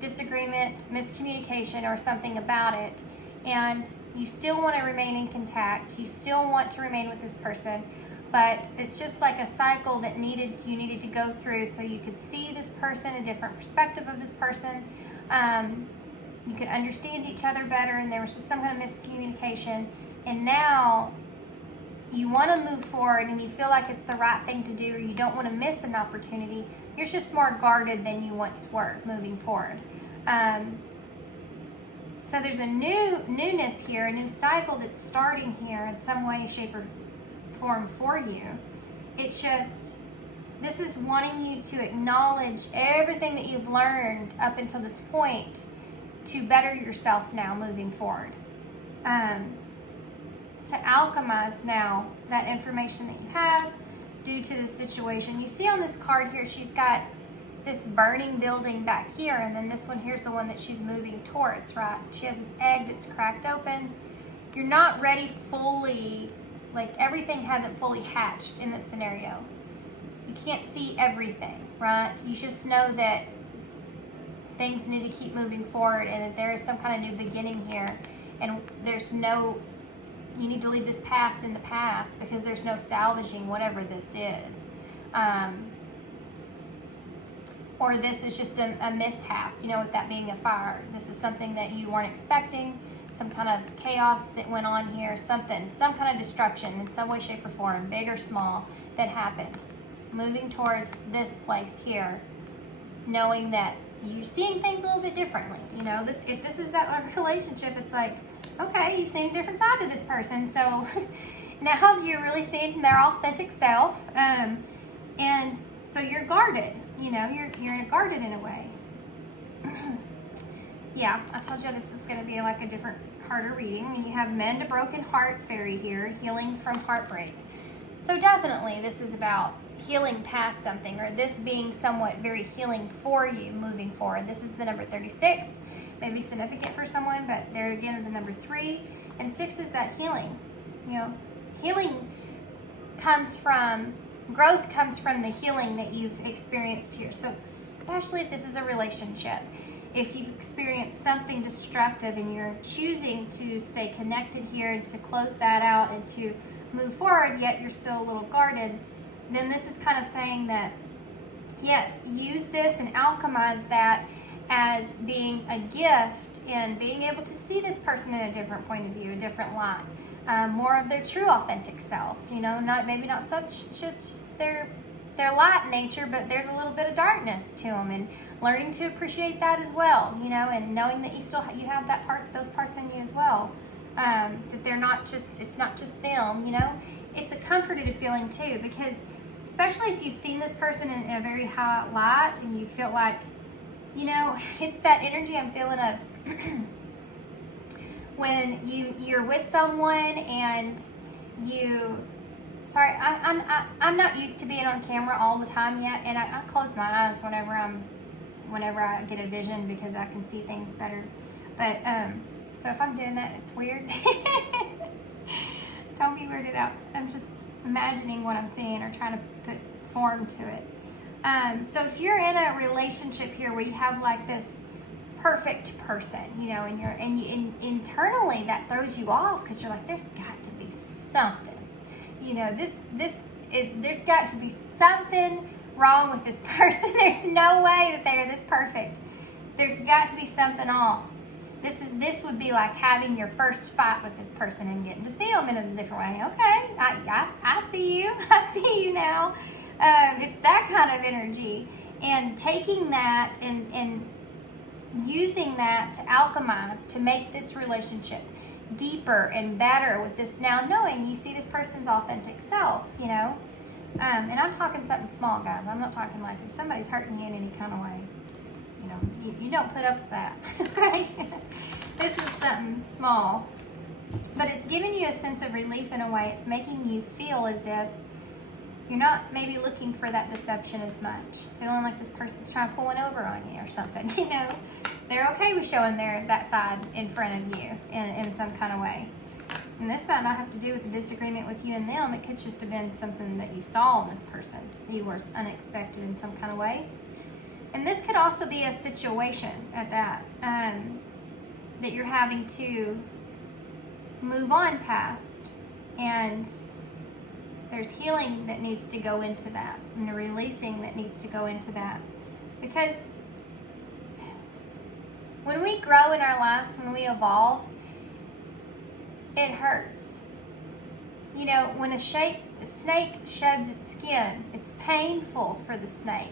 disagreement, miscommunication, or something about it, and you still want to remain in contact, you still want to remain with this person, but it's just like a cycle that you needed to go through so you could see this person, a different perspective of this person. You could understand each other better, and there was just some kind of miscommunication. And now you want to move forward and you feel like it's the right thing to do, or you don't want to miss an opportunity. You're just more guarded than you once were moving forward. So there's a newness here, a new cycle that's starting here in some way, shape, or form for you. It's just, this is wanting you to acknowledge everything that you've learned up until this point to better yourself now moving forward. To alchemize now that information that you have due to the situation. You see on this card here, she's got this burning building back here, and then this one here's the one that she's moving towards, right? She has this egg that's cracked open. You're not ready fully, like everything hasn't fully hatched in this scenario. You can't see everything, right? You just know that things need to keep moving forward and that there is some kind of new beginning here, and you need to leave this past in the past because there's no salvaging whatever this is. Or this is just a mishap, with that being a fire. This is something that you weren't expecting, some kind of chaos that went on here, some kind of destruction in some way, shape, or form, big or small, that happened. Moving towards this place here, knowing that you're seeing things a little bit differently. If this is that relationship, it's like, okay, you've seen a different side of this person, so now you're really seeing their authentic self, and so you're guarded. You're guarded in a way. Yeah, I told you this is going to be like a different, harder reading. And you have Mend a Broken Heart Fairy here, healing from heartbreak. So definitely this is about healing past something, or this being somewhat very healing for you moving forward. This is the number 36. Maybe significant for someone, but there again is a number 3. And 6 is that healing. Healing comes from, growth comes from the healing that you've experienced here. So especially if this is a relationship, if you've experienced something destructive and you're choosing to stay connected here and to close that out and to move forward, yet you're still a little guarded, then this is kind of saying that, yes, use this and alchemize that as being a gift and being able to see this person in a different point of view, a different light, more of their true authentic self, not such their light nature, but there's a little bit of darkness to them, and learning to appreciate that as well, and knowing that you have those parts in you as well, that they're not just, it's not just them, it's a comforted feeling too, because especially if you've seen this person in a very high light and you feel like, it's that energy I'm feeling of when you're with someone and I'm not used to being on camera all the time yet, and I close my eyes whenever I get a vision because I can see things better. But so if I'm doing that, it's weird. Don't be weirded out. I'm just imagining what I'm seeing or trying to put form to it. So if you're in a relationship here where you have like this perfect person, and internally that throws you off because you're like, there's got to be something, there's got to be something wrong with this person. There's no way that they are this perfect. There's got to be something off. This would be like having your first fight with this person and getting to see them in a different way. Okay, I see you. I see you now. It's that kind of energy, and taking that and using that to alchemize, to make this relationship deeper and better with this now knowing you see this person's authentic self, and I'm talking something small, guys. I'm not talking like if somebody's hurting you in any kind of way, you don't put up with that, right? This is something small, but it's giving you a sense of relief in a way. It's making you feel as if you're not maybe looking for that deception as much, feeling like this person's trying to pull one over on you or something, They're okay with showing that side in front of you in some kind of way. And this might not have to do with a disagreement with you and them. It could just have been something that you saw in this person. You were unexpected in some kind of way. And this could also be a situation at that, that you're having to move on past, and there's healing that needs to go into that, and a releasing that needs to go into that. Because when we grow in our lives, when we evolve, it hurts. When a snake sheds its skin, it's painful for the snake,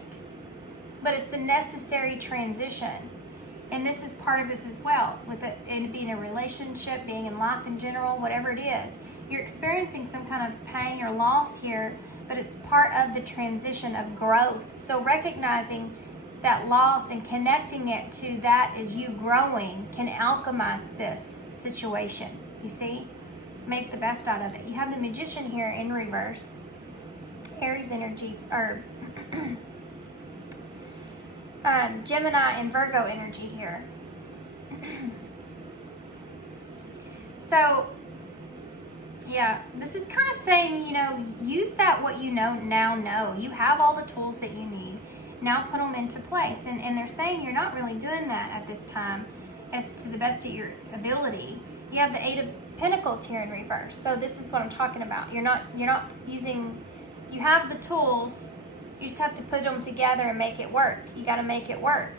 but it's a necessary transition. And this is part of this as well, with it being a relationship, being in life in general, whatever it is. You're experiencing some kind of pain or loss here, but it's part of the transition of growth. So recognizing that loss and connecting it to that as you growing can alchemize this situation, you see? Make the best out of it. You have the Magician here in reverse. Aries energy, or Gemini and Virgo energy here. So, yeah, this is kind of saying, you know, use that what you now know. You have all the tools that you need. Now put them into place. And they're saying you're not really doing that at this time as to the best of your ability. You have the Eight of Pentacles here in reverse. So this is what I'm talking about. You're not using, you have the tools, you just have to put them together and make it work. You got to make it work.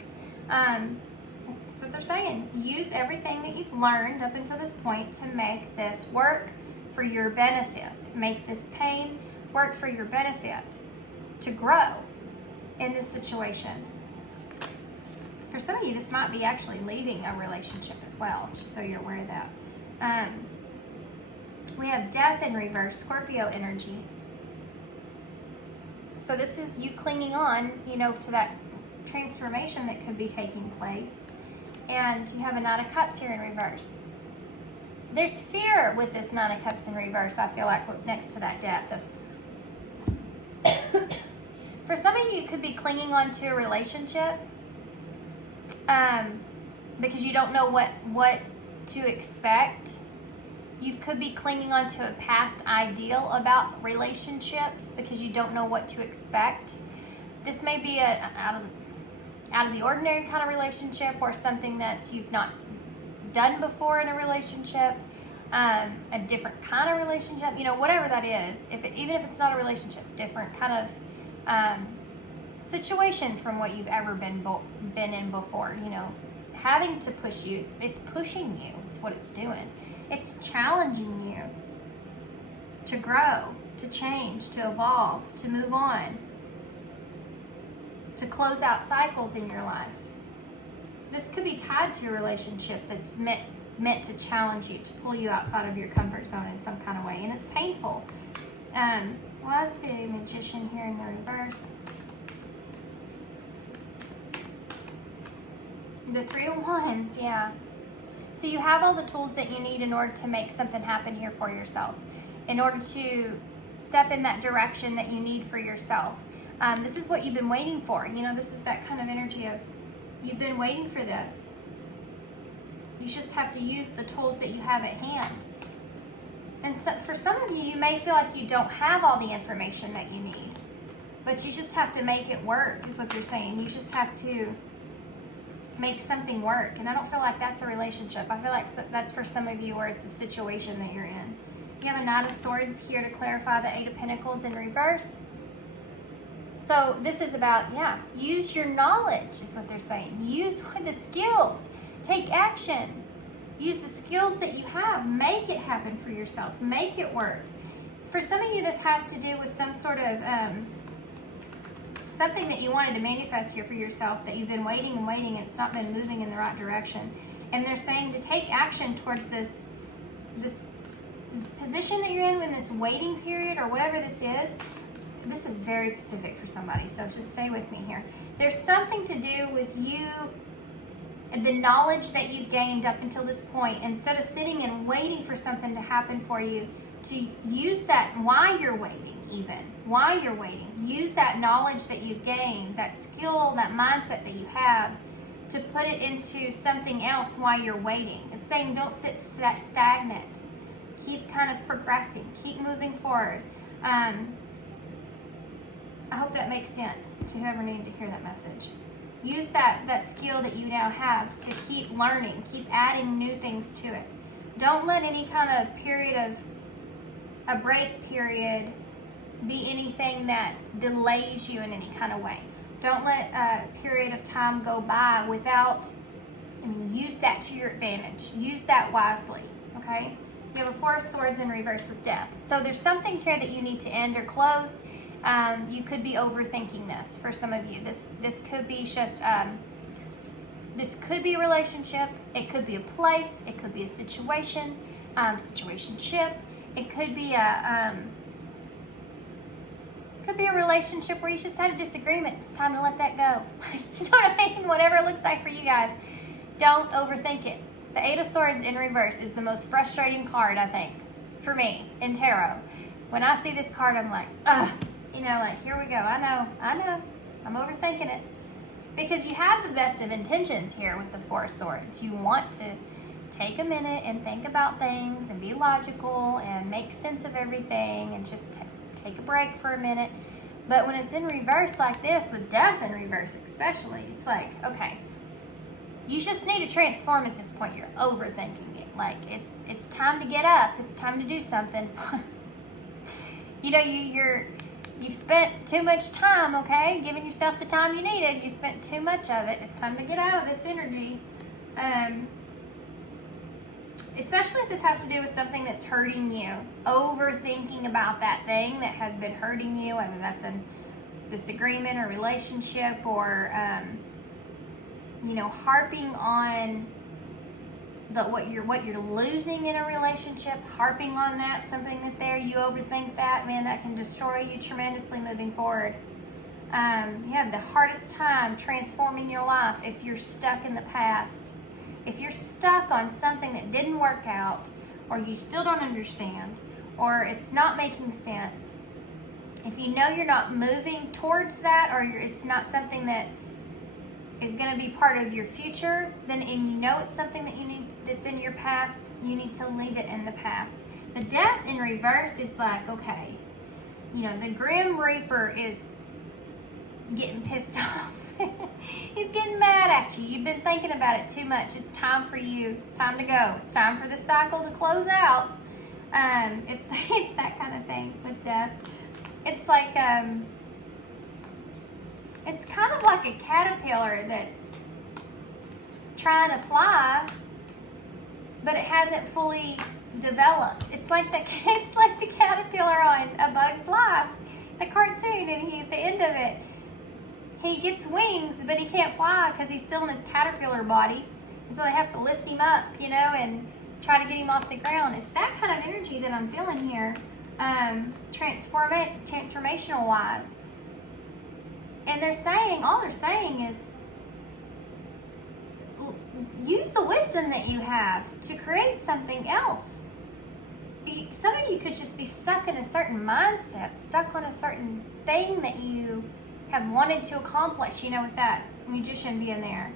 That's what they're saying. Use everything that you've learned up until this point to make this work for your benefit. Make this pain work for your benefit, to grow in this situation. For some of you, this might be actually leaving a relationship as well, just so you're aware of that. We have Death in reverse, Scorpio energy. So this is you clinging on, you know, to that transformation that could be taking place. And you have a Nine of Cups here in reverse. There's fear with this Nine of Cups in reverse, I feel like, next to that Death. For some of you, you could be clinging on to a relationship because you don't know what to expect. You could be clinging on to a past ideal about relationships because you don't know what to expect. This may be a out of the ordinary kind of relationship, or something that you've not done before in a relationship, a different kind of relationship, you know, whatever that is. Even if it's not a relationship, different kind of situation from what you've ever been in before, you know. Having to push you, it's pushing you, it's what it's doing. It's challenging you to grow, to change, to evolve, to move on, to close out cycles in your life. This could be tied to a relationship that's meant to challenge you, to pull you outside of your comfort zone in some kind of way, and it's painful. Why is the Magician here in the reverse? The Three of Wands, yeah. So you have all the tools that you need in order to make something happen here for yourself, in order to step in that direction that you need for yourself. This is what you've been waiting for. You know, this is that kind of energy of you've been waiting for this. You just have to use the tools that you have at hand. And so, for some of you, you may feel like you don't have all the information that you need, but you just have to make it work, is what they're saying. You just have to make something work. And I don't feel like that's a relationship. I feel like that's for some of you where it's a situation that you're in. You have a Knight of Swords here to clarify the Eight of Pentacles in reverse. So this is about, use your knowledge, is what they're saying. Use the skills. Take action. Use the skills that you have. Make it happen for yourself. Make it work. For some of you, this has to do with some sort of something that you wanted to manifest here for yourself that you've been waiting and waiting, and it's not been moving in the right direction. And they're saying to take action towards this position that you're in this waiting period, or whatever this is. This is very specific for somebody, so just stay with me here. There's something to do with you, the knowledge that you've gained up until this point. Instead of sitting and waiting for something to happen for you, to use that while you're waiting, use that knowledge that you've gained, that skill, that mindset that you have, to put it into something else while you're waiting. It's saying don't sit stagnant. Keep kind of progressing. Keep moving forward. I hope that makes sense to whoever needed to hear that message. Use that skill that you now have to keep learning, keep adding new things to it. Don't let any kind of period of a break period be anything that delays you in any kind of way. Don't let a period of time go by without, use that to your advantage. Use that wisely, okay? You have a Four of Swords in reverse with Death. So there's something here that you need to end or close. You could be overthinking this for some of you. This could be just This could be a relationship, it could be a place, it could be a situation, situationship. It could be a relationship where you just had a disagreement. It's time to let that go. You know what I mean? Whatever it looks like for you guys, don't overthink it. The Eight of Swords in reverse is the most frustrating card, I think, for me in tarot. When I see this card, I'm like, ugh, you know, like, here we go. I know, I'm overthinking it. Because you have the best of intentions here with the Four of Swords. You want to take a minute and think about things and be logical and make sense of everything and just take a break for a minute. But when it's in reverse like this, with death in reverse especially, it's like, okay, you just need to transform at this point. You're overthinking it. Like, it's time to get up. It's time to do something. You know, you've spent too much time, okay? Giving yourself the time you needed. You spent too much of it. It's time to get out of this energy. Especially if this has to do with something that's hurting you. Overthinking about that thing that has been hurting you, whether that's a disagreement or relationship, or you know, harping on what you're losing in a relationship, harping on that, something that you overthink that, man, that can destroy you tremendously moving forward. You have the hardest time transforming your life if you're stuck in the past. If you're stuck on something that didn't work out, or you still don't understand, or it's not making sense, if you know you're not moving towards that, or it's not something that is going to be part of your future, then, and you know it's something that you need, that's in your past, you need to leave it in the past. The Death in reverse is like, okay, you know, the Grim Reaper is getting pissed off. He's getting mad at you. You've been thinking about it too much. It's time for you. It's time to go. It's time for the cycle to close out. It's that kind of thing with death. It's like, it's kind of like a caterpillar that's trying to fly, but it hasn't fully developed. It's like the caterpillar on A Bug's Life, the cartoon, and at the end of it, he gets wings, but he can't fly because he's still in his caterpillar body. And so they have to lift him up, you know, and try to get him off the ground. It's that kind of energy that I'm feeling here, transformational wise. And all they're saying is, use the wisdom that you have to create something else. Some of you could just be stuck in a certain mindset, stuck on a certain thing that you have wanted to accomplish, you know, with that Magician being there.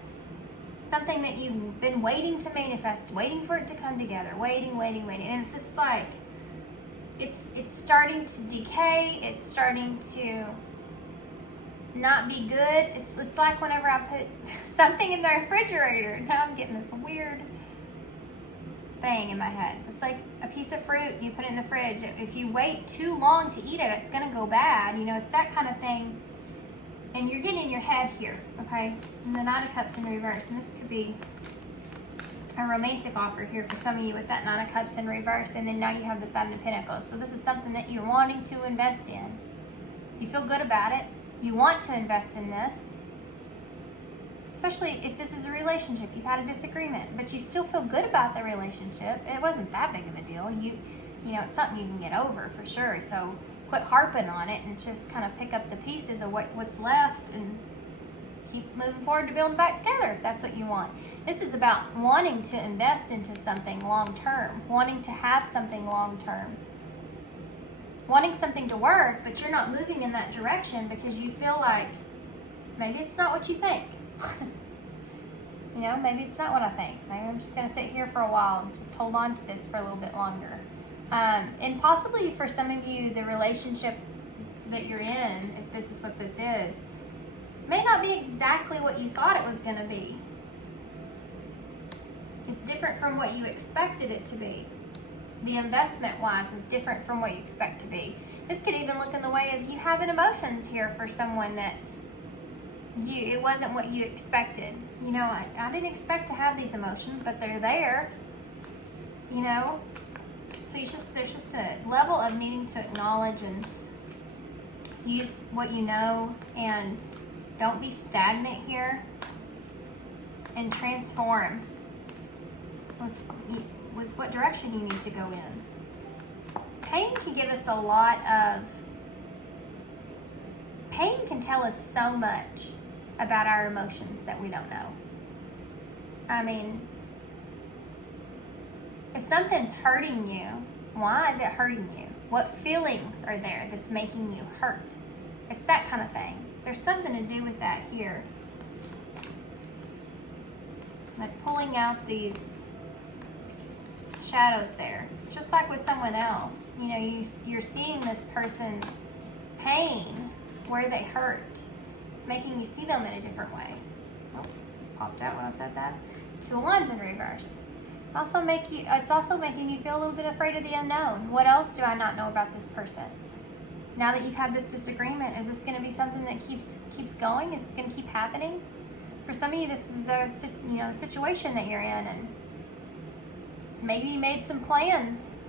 Something that you've been waiting to manifest, waiting for it to come together, waiting. And it's just like, it's starting to decay, it's starting to not be good. It's like whenever I put something in the refrigerator, now I'm getting this weird thing in my head. It's like a piece of fruit, you put it in the fridge. If you wait too long to eat it, it's gonna go bad. You know, it's that kind of thing. And you're getting in your head here, okay? And the Nine of Cups in reverse. And this could be a romantic offer here for some of you with that Nine of Cups in reverse. And then now you have the Seven of Pentacles. So this is something that you're wanting to invest in. You feel good about it. You want to invest in this. Especially if this is a relationship. You've had a disagreement, but you still feel good about the relationship. It wasn't that big of a deal. You know, it's something you can get over for sure. So quit harping on it and just kind of pick up the pieces of what's left and keep moving forward to build back together if that's what you want. This is about wanting to invest into something long term, wanting to have something long term, wanting something to work, but you're not moving in that direction because you feel like maybe it's not what you think. You know, maybe it's not what I think. Maybe I'm just going to sit here for a while and just hold on to this for a little bit longer. And possibly for some of you, the relationship that you're in, if this is what this is, may not be exactly what you thought it was going to be. It's different from what you expected it to be. The investment-wise is different from what you expect to be. This could even look in the way of you having emotions here for someone that it wasn't what you expected. You know, I didn't expect to have these emotions, but they're there. You know? So there's just a level of needing to acknowledge and use what you know, and don't be stagnant here. and transform with what direction you need to go in. Pain can give us a lot of, pain can tell us so much about our emotions that we don't know. I mean, if something's hurting you, why is it hurting you? What feelings are there that's making you hurt? It's that kind of thing. There's something to do with that here. Like pulling out these shadows there. Just like with someone else. You know, you're seeing this person's pain, where they hurt. It's making you see them in a different way. Oh, popped out when I said that. 2 of Wands in reverse. It's also making you feel a little bit afraid of the unknown. What else do I not know about this person? Now that you've had this disagreement, is this going to be something that keeps going? Is this going to keep happening? For some of you, this is a situation that you're in, and maybe you made some plans,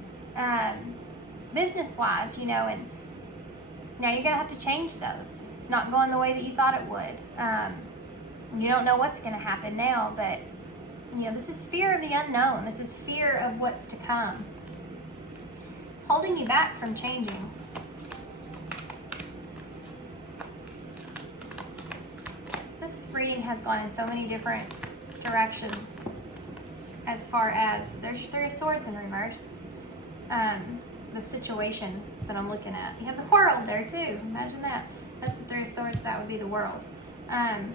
business-wise, and now you're going to have to change those. It's not going the way that you thought it would. You don't know what's going to happen now, but this is fear of the unknown. This is fear of what's to come. It's holding you back from changing. This reading has gone in so many different directions. As far as, there's 3 of Swords in reverse. The situation that I'm looking at. You have the world there too. Imagine that. That's the 3 of Swords. That would be the world.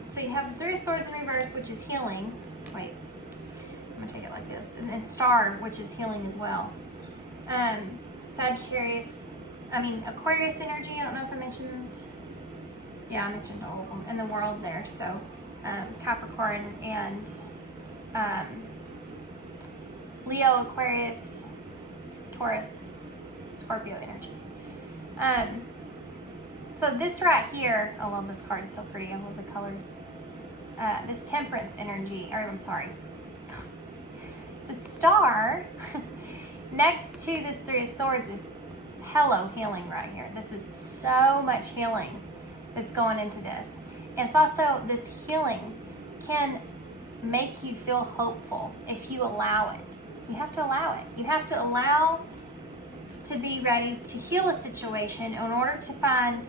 So you have the 3 of Swords in reverse, which is healing. Wait. I'm going to take it like this. And then Star, which is healing as well. Aquarius energy. I don't know if I mentioned. Yeah, I mentioned all of them. And the world there. So Capricorn and Leo, Aquarius, Taurus, Scorpio energy. So this right here, I love this card. It's so pretty. I love the colors. This Temperance energy, the Star next to this 3 of Swords is hello healing right here. This is so much healing that's going into this. And it's also, this healing can make you feel hopeful if you allow it. You have to allow it. You have to allow to be ready to heal a situation in order to find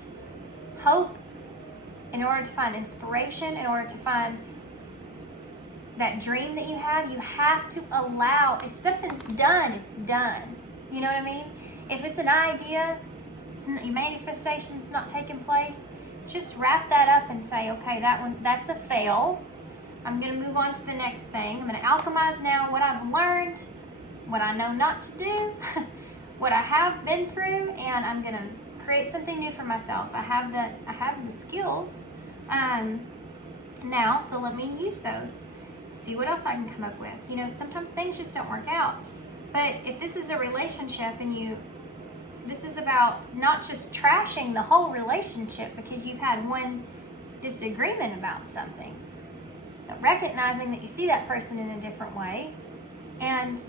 hope, in order to find inspiration, in order to find that dream that you have to allow. If something's done, it's done. You know what I mean? If it's an idea, your manifestation's not taking place, just wrap that up and say, okay, that's a fail. I'm going to move on to the next thing. I'm going to alchemize now what I've learned, what I know not to do, what I have been through, and I'm going to create something new for myself. I have the skills now, so let me use those. See what else I can come up with. Sometimes things just don't work out. But if this is a relationship and this is about not just trashing the whole relationship because you've had one disagreement about something, but recognizing that you see that person in a different way and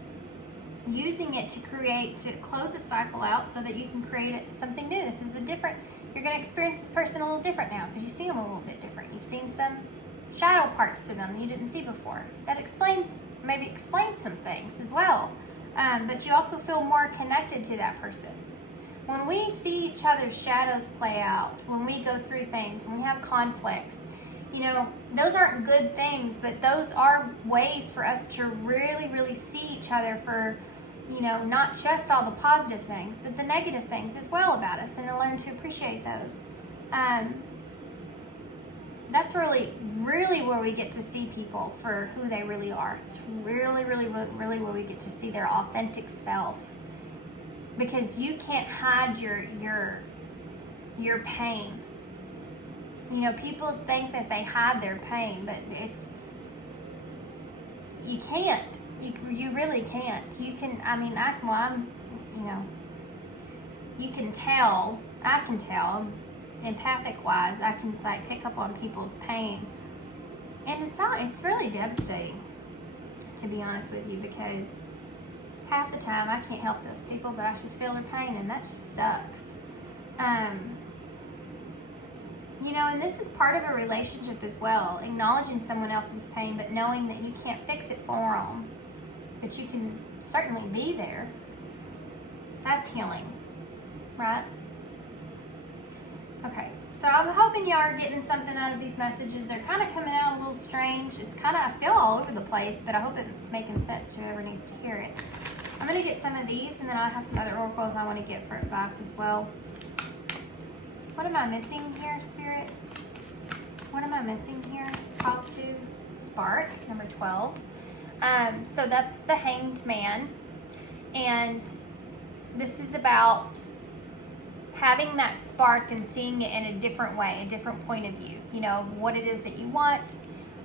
using it to close a cycle out so that you can create something new. This is you're going to experience this person a little different now because you see them a little bit different. You've seen some shadow parts to them you didn't see before. That maybe explains some things as well. But you also feel more connected to that person. When we see each other's shadows play out, when we go through things, when we have conflicts, those aren't good things, but those are ways for us to really, really see each other for, not just all the positive things, but the negative things as well about us, and to learn to appreciate those. That's really, really where we get to see people for who they really are. It's really, really, really where we get to see their authentic self. Because you can't hide your pain. People think that they hide their pain, but you can't. You really can't. You can, you can tell, I can tell, empathic wise, I can pick up on people's pain. And it's really devastating, to be honest with you, because half the time I can't help those people, but I just feel their pain, and that just sucks. You know, and this is part of a relationship as well. Acknowledging someone else's pain, but knowing that you can't fix it for them. But you can certainly be there. That's healing, right? Okay, so I'm hoping y'all are getting something out of these messages. They're kind of coming out a little strange. It's kind of, I feel all over the place, but I hope it's making sense to whoever needs to hear it. I'm going to get some of these, and then I'll have some other oracles I want to get for advice as well. What am I missing here, Spirit? What am I missing here? Call to Spark, number 12. So that's the Hanged Man. And this is about having that spark and seeing it in a different way, a different point of view. You know, what it is that you want,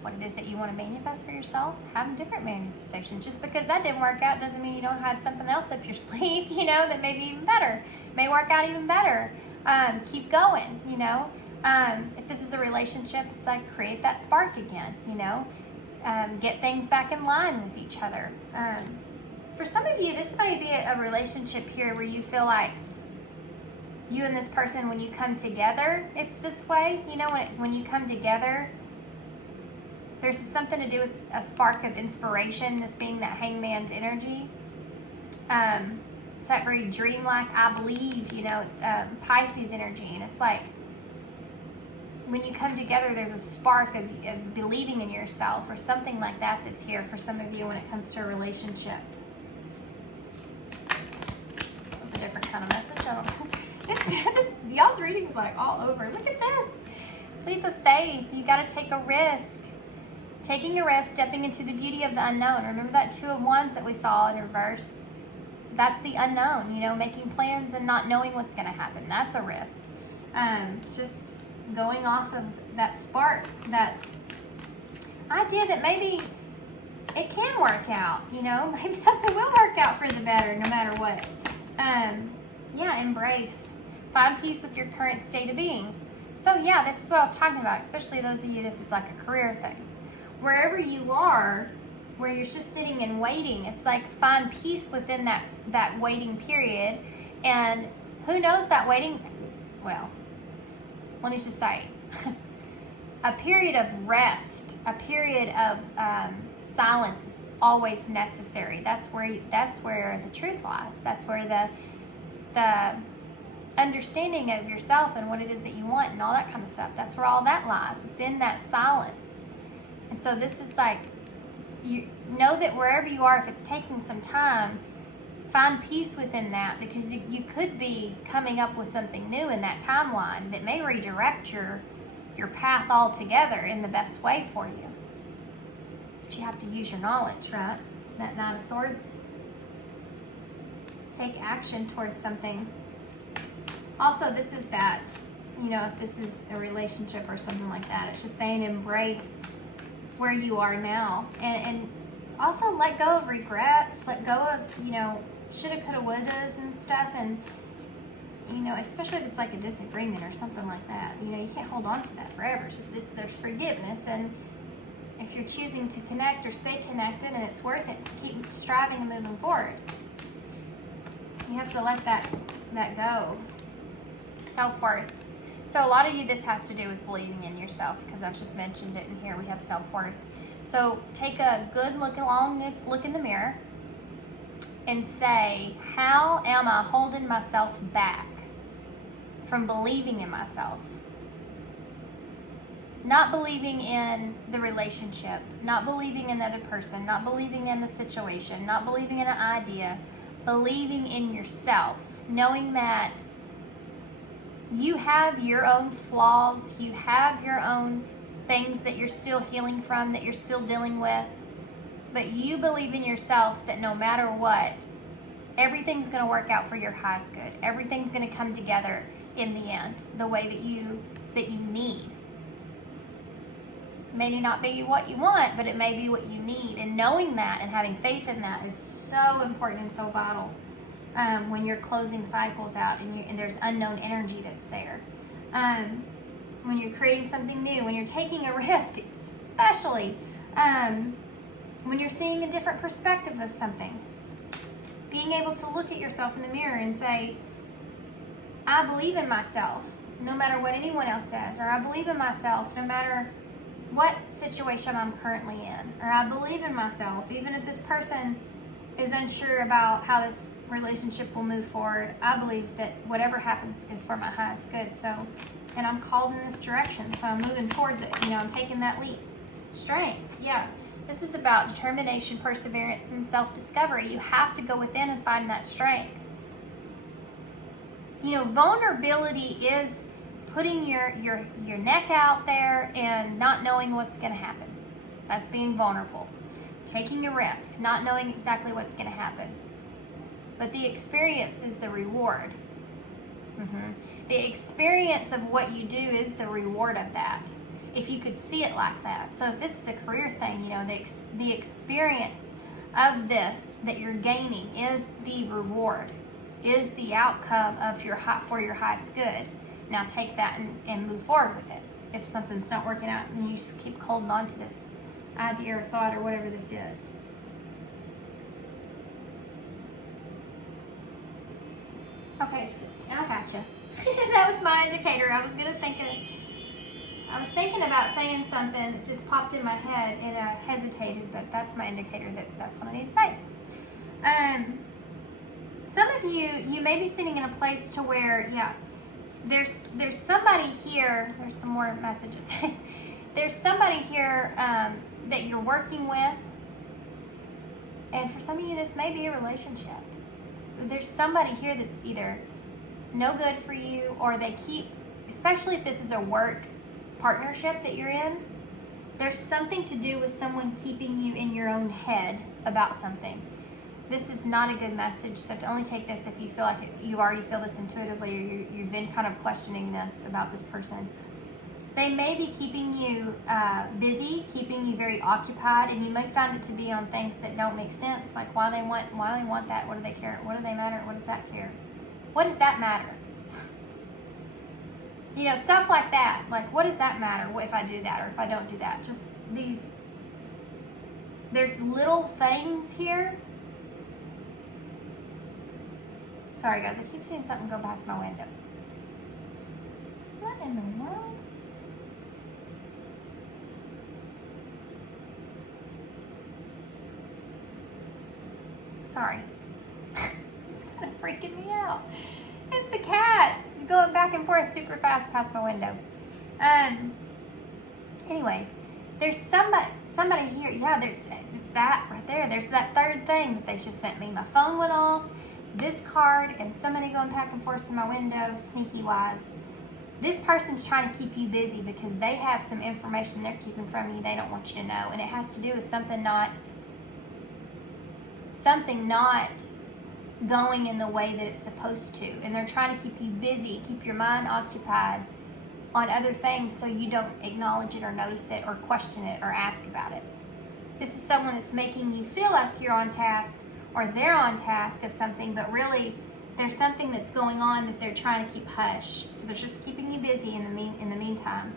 what it is that you want to manifest for yourself. Have different manifestations. Just because that didn't work out doesn't mean you don't have something else up your sleeve, you know, that may be even better. May work out even better. Keep going, you know. If this is a relationship, it's like create that spark again, you know. Get things back in line with each other. For some of you, this might be a relationship here where you feel like you and this person, when you come together, it's this way. You know, when you come together, there's something to do with a spark of inspiration, this being that hangman's energy. It's that very dreamlike, I believe, you know, it's Pisces energy. And it's like, when you come together, there's a spark of believing in yourself or something like that that's here for some of you when it comes to a relationship. That was a different kind of message. I don't know. Y'all's reading's like all over. Look at this. Leap of faith. You got to take a risk. Taking a risk, stepping into the beauty of the unknown. Remember that 2 of Wands that we saw in reverse? That's the unknown, you know, making plans and not knowing what's going to happen. That's a risk. Just going off of that spark, that idea that maybe it can work out, you know, maybe something will work out for the better no matter what. Yeah, embrace. Find peace with your current state of being. So yeah, this is what I was talking about, especially those of you, this is like a career thing. Wherever you are, where you're just sitting and waiting, it's like find peace within that waiting period. And who knows that waiting, well, let me just say, a period of rest, a period of silence is always necessary. That's where the truth lies. That's where the understanding of yourself and what it is that you want and all that kind of stuff, that's where all that lies. It's in that silence. And so this is like, you know that wherever you are, if it's taking some time, find peace within that, because you could be coming up with something new in that timeline that may redirect your path altogether in the best way for you. But you have to use your knowledge, right? That 9 of Swords. Take action towards something. Also, this is that, you know, if this is a relationship or something like that, it's just saying embrace where you are now. And also let go of regrets, let go of, you know, shoulda, coulda, wouldas and stuff. And, you know, especially if it's like a disagreement or something like that, you know, you can't hold on to that forever. It's just, there's forgiveness. And if you're choosing to connect or stay connected and it's worth it, keep striving and moving forward. You have to let that go. Self-worth. So a lot of you, this has to do with believing in yourself, because I've just mentioned it in here. We have self-worth. So take a good look in the mirror and say, how am I holding myself back from believing in myself? Not believing in the relationship, not believing in the other person, not believing in the situation, not believing in an idea, believing in yourself, knowing that you have your own flaws, you have your own things that you're still healing from, that you're still dealing with, but you believe in yourself that no matter what, everything's going to work out for your highest good. Everything's going to come together in the end, the way that you need. It may not be what you want, but it may be what you need. And knowing that and having faith in that is so important and so vital. When you're closing cycles out and there's unknown energy that's there. When you're creating something new, when you're taking a risk, especially when you're seeing a different perspective of something. Being able to look at yourself in the mirror and say, I believe in myself. no matter what anyone else says, or I believe in myself no matter what situation I'm currently in, or I believe in myself even if this person is unsure about how this relationship will move forward. I believe that whatever happens is for my highest good. So, and I'm called in this direction, so I'm moving towards it. You know, I'm taking that leap. Strength, yeah. This is about determination, perseverance, and self-discovery. You have to go within and find that strength. You know, vulnerability is putting your neck out there and not knowing what's going to happen. That's being vulnerable. Taking a risk, not knowing exactly what's going to happen. But the experience is the reward. The experience of what you do is the reward of that. If you could see it like that. So if this is a career thing, you know, the experience of this that you're gaining is the reward, is the outcome of for your highest good. Now take that and move forward with it. If something's not working out, then you just keep holding on to this idea or thought or whatever this is. Okay, I gotcha. That was my indicator. I was thinking about saying something that just popped in my head and I hesitated, but that's my indicator that that's what I need to say. Some of you may be sitting in a place to where, yeah, there's somebody here. There's some more messages. There's somebody here that you're working with, and for some of you, this may be a relationship. There's somebody here that's either no good for you, or they keep, especially if this is a work partnership that you're in, there's something to do with someone keeping you in your own head about something. This is not a good message, so to only take this if you feel like you already feel this intuitively, or you've been kind of questioning this about this person. They may be keeping you busy, keeping you very occupied, and you may find it to be on things that don't make sense, like why they want that, what do they care, what do they matter, what does that care, what does that matter? You know, stuff like that, like what does that matter if I do that or if I don't do that? Just there's little things here. Sorry guys, I keep seeing something go past my window. What in the world? Sorry. It's kind of freaking me out. It's the cat. It's going back and forth super fast past my window. Anyways, there's somebody here. Yeah, it's that right there. There's that third thing that they just sent me. My phone went off, this card, and somebody going back and forth to my window, sneaky wise. This person's trying to keep you busy because they have some information they're keeping from you they don't want you to know. And it has to do with something not going in the way that it's supposed to. And they're trying to keep you busy, keep your mind occupied on other things so you don't acknowledge it or notice it or question it or ask about it. This is someone that's making you feel like you're on task or they're on task of something, but really there's something that's going on that they're trying to keep hush. So they're just keeping you busy in the meantime.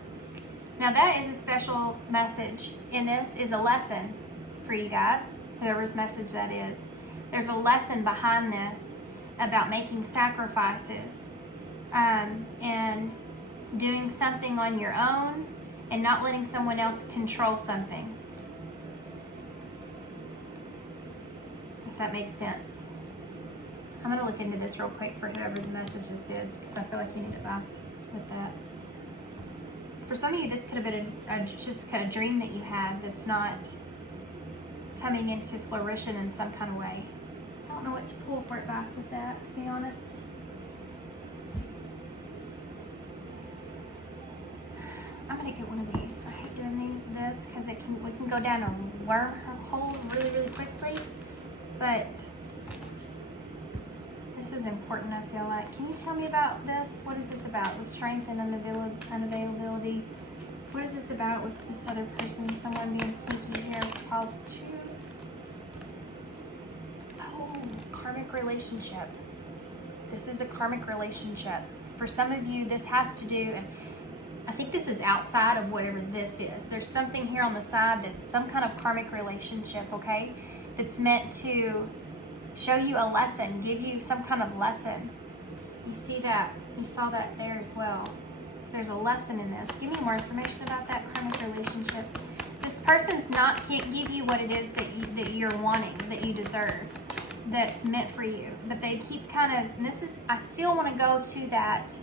Now that is a special message, and this is a lesson for you guys, whoever's message that is. There's a lesson behind this about making sacrifices and doing something on your own and not letting someone else control something. If that makes sense. I'm going to look into this real quick for whoever the message this is, because I feel like you need advice with that. For some of you, this could have been just kind of dream that you had that's not coming into fruition in some kind of way. I don't know what to pull for advice with that, to be honest. I'm going to get one of these. I hate doing this because we can go down a wormhole really, really quickly, but this is important, I feel like. Can you tell me about this? What is this about? With strength and unavailability. What is this about with this other person? Someone being sneaky here. Called two. Oh, karmic relationship. This is a karmic relationship. For some of you, this has to do, and I think this is outside of whatever this is. There's something here on the side that's some kind of karmic relationship, okay? That's meant to show you a lesson, give you some kind of lesson. You see that? You saw that there as well. there's a lesson in this. Give me more information about that karmic relationship. This person's not can't give you what it is that you're wanting, that you deserve, that's meant for you. But they keep kind of, and this is, I still want to go to that.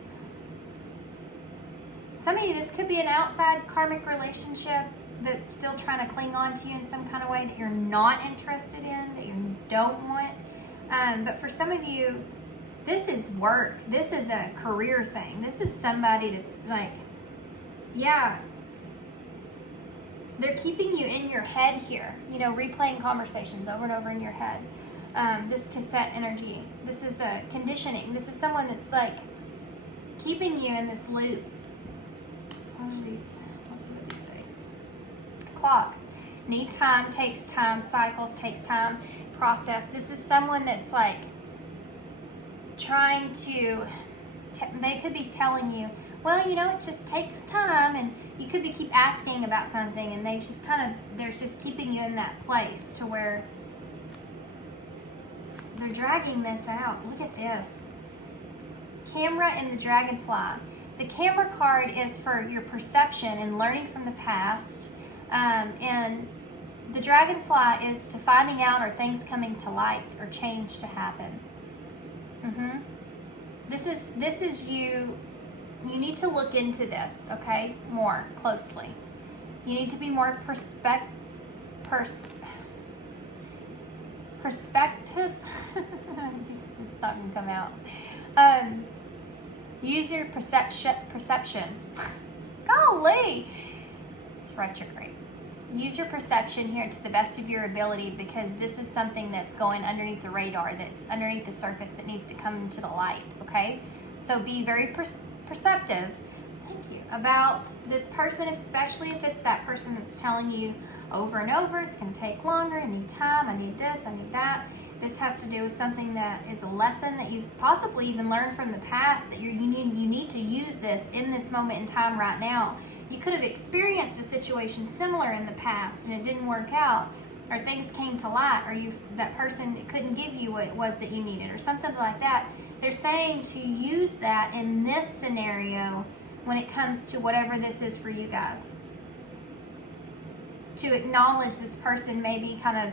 Some of you, this could be an outside karmic relationship that's still trying to cling on to you in some kind of way that you're not interested in, that you don't want. But for some of you, this is work. This is a career thing. This is somebody that's like, yeah, they're keeping you in your head here, you know, replaying conversations over and over in your head. This cassette energy. This is the conditioning. This is someone that's like keeping you in this loop. Let's see what these say. Clock. Need time, takes time, cycles, takes time, process. This is someone that's like trying to, they could be telling you, well, you know, it just takes time, and you could be keep asking about something, and they just kind of, they're just keeping you in that place to where they're dragging this out. Look at this. Camera and the dragonfly. The camera card is for your perception and learning from the past, and the dragonfly is to finding out or things coming to light or change to happen. This is you. You need to look into this, okay, more closely. You need to be more perspective. It's not gonna come out. Use your perception. Golly, it's retrograde. Use your perception here to the best of your ability, because this is something that's going underneath the radar, that's underneath the surface, that needs to come into the light, okay? So be very perceptive, thank you, about this person, especially if it's that person that's telling you over and over, it's going to take longer, I need time, I need this, I need that. This has to do with something that is a lesson that you've possibly even learned from the past, that you need to use this in this moment in time right now. You could have experienced a situation similar in the past and it didn't work out, or things came to light, or that person couldn't give you what it was that you needed, or something like that. They're saying to use that in this scenario when it comes to whatever this is for you guys. To acknowledge this person may be kind of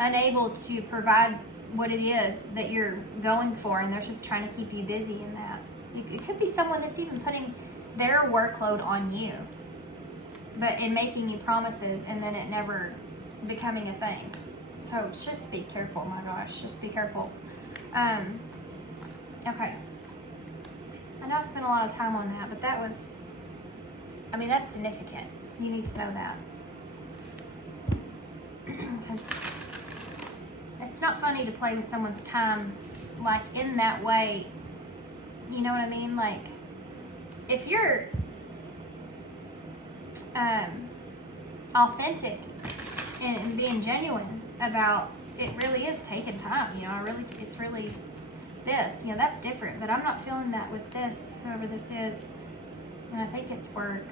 unable to provide what it is that you're going for, and they're just trying to keep you busy in that. It could be someone that's even putting their workload on you, but in making you promises and then it never becoming a thing. So just be careful, my gosh, just be careful. Okay. I know I spent a lot of time on that, but that was, I mean, that's significant. You need to know that. Because it's not funny to play with someone's time like in that way. You know what I mean? Like, if you're authentic and being genuine about it, really is taking time. You know, it's really this. You know, that's different. But I'm not feeling that with this, whoever this is. And I think it's work.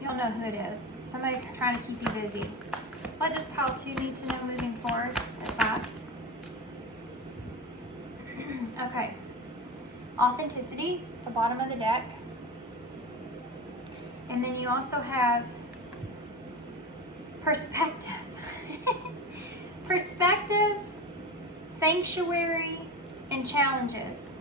You'll know who it is. Somebody trying to keep you busy. What does pile 2 need to know moving forward? Advice. Okay. Authenticity, the bottom of the deck. And then you also have perspective. Perspective, sanctuary, and challenges.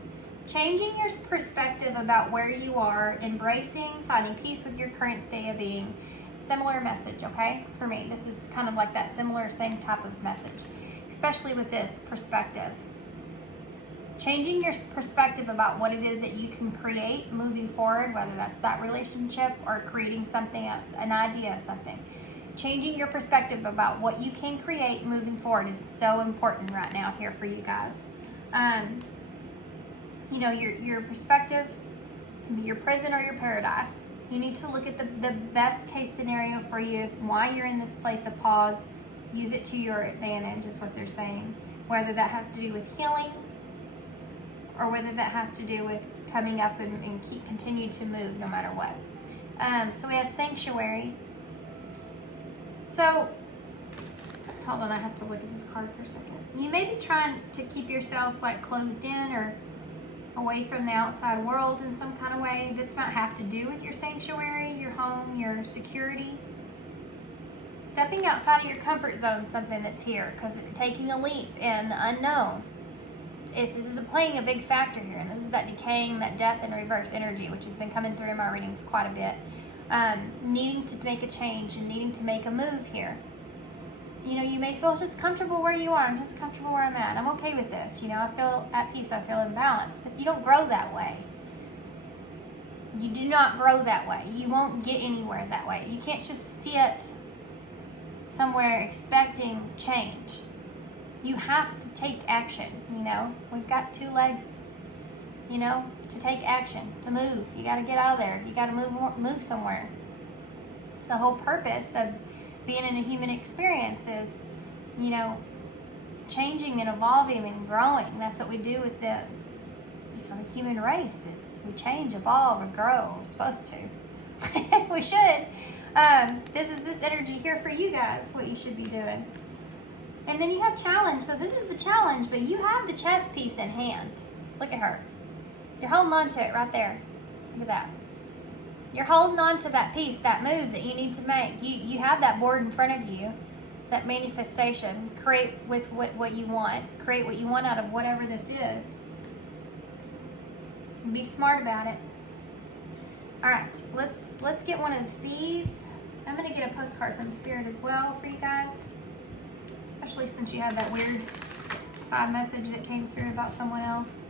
Changing your perspective about where you are, embracing, finding peace with your current state of being. Similar message, okay? For me, this is kind of like that similar, same type of message. Especially with this perspective. Changing your perspective about what it is that you can create moving forward, whether that's that relationship or creating something, an idea of something. Changing your perspective about what you can create moving forward is so important right now here for you guys. You know, your perspective, your prison or your paradise. You need to look at the best case scenario for you, why you're in this place of pause. Use it to your advantage is what they're saying. Whether that has to do with healing, or whether that has to do with coming up and continue to move no matter what. So we have sanctuary. So, hold on, I have to look at this card for a second. You may be trying to keep yourself like closed in, or away from the outside world in some kind of way. This might have to do with your sanctuary, your home, your security. Stepping outside of your comfort zone is something that's here, because taking a leap in the unknown. This is playing a big factor here, and this is that decaying, that death and reverse energy, which has been coming through in my readings quite a bit. Needing to make a change and needing to make a move here. You know, you may feel just comfortable where you are. I'm just comfortable where I'm at. I'm okay with this. You know, I feel at peace. I feel in balance. But you don't grow that way. You do not grow that way. You won't get anywhere that way. You can't just sit somewhere expecting change. You have to take action, you know. We've got 2 legs, you know, to take action, to move. You got to get out of there. You got to move somewhere. It's the whole purpose of being in a human experience is, you know, changing and evolving and growing. That's what we do with the human race is we change, evolve, and grow. We're supposed to. We should. This is this energy here for you guys, what you should be doing. And then you have challenge. So this is the challenge, but you have the chess piece in hand. Look at her. You're holding on to it right there. Look at that. You're holding on to that piece, that move that you need to make. You have that board in front of you, that manifestation. Create with what you want. Create what you want out of whatever this is. Be smart about it. All right, let's get one of these. I'm gonna get a postcard from Spirit as well for you guys, especially since you had that weird side message that came through about someone else.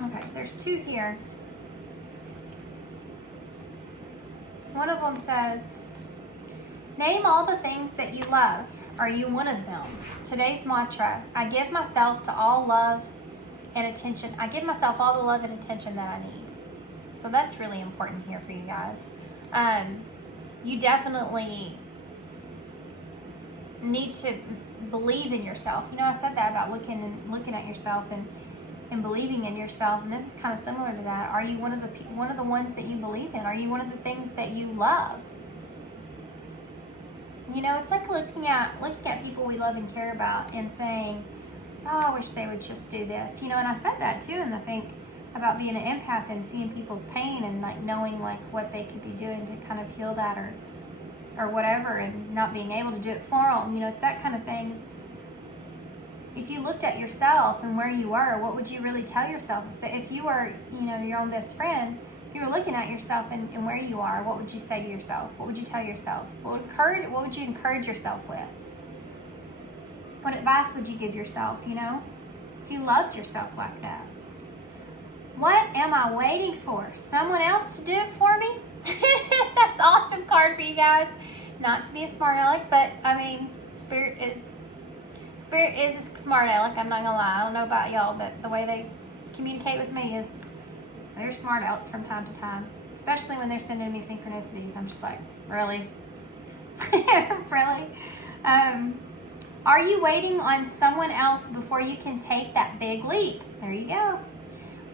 Okay, there's 2 here. One of them says, name all the things that you love. Are you one of them? Today's mantra, I give myself to all love and attention. I give myself all the love and attention that I need. So that's really important here for you guys. You definitely need to believe in yourself. You know, I said that about looking at yourself and believing in yourself, and this is kind of similar to that. Are you one of the ones that you believe in? Are you one of the things that you love? You know, it's like looking at people we love and care about and saying, oh, I wish they would just do this. You know, and I said that too, and I think about being an empath and seeing people's pain and like knowing like what they could be doing to kind of heal that or whatever, and not being able to do it for them. You know, it's that kind of thing. If you looked at yourself and where you were, what would you really tell yourself? If you were, you know, your own best friend, you were looking at yourself and where you are, what would you say to yourself? What would you tell yourself? What would you encourage yourself with? What advice would you give yourself, you know? If you loved yourself like that. What am I waiting for? Someone else to do it for me? That's an awesome card for you guys. Not to be a smart aleck, but I mean, Spirit is a smart aleck. I'm not gonna lie. I don't know about y'all, but the way they communicate with me is they're smart aleck from time to time. Especially when they're sending me synchronicities. I'm just like, really? Really? Are you waiting on someone else before you can take that big leap? There you go.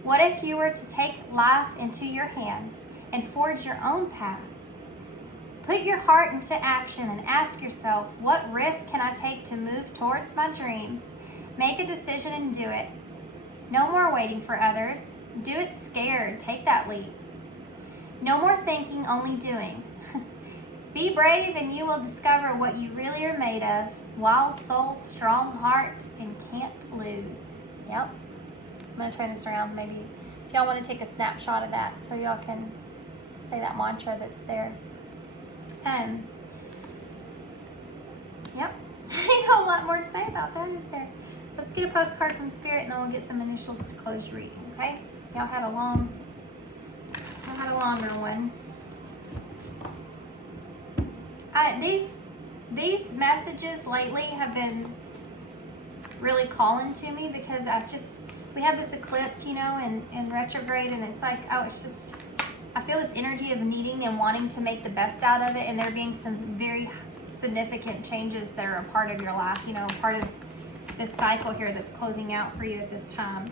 What if you were to take life into your hands and forge your own path? Put your heart into action and ask yourself, what risk can I take to move towards my dreams? Make a decision and do it. No more waiting for others. Do it scared. Take that leap. No more thinking, only doing. Be brave and you will discover what you really are made of. Wild soul, strong heart, and can't lose. Yep. I'm going to turn this around. Maybe if y'all want to take a snapshot of that so y'all can say that mantra that's there. Yep. I know a lot more to say about that, is there? Let's get a postcard from Spirit and then we'll get some initials to close your reading, okay? Y'all had a longer one. These messages lately have been really calling to me because we have this eclipse, you know, in retrograde, and it's like, oh, it's just, I feel this energy of needing and wanting to make the best out of it, and there being some very significant changes that are a part of your life, you know, part of this cycle here that's closing out for you at this time.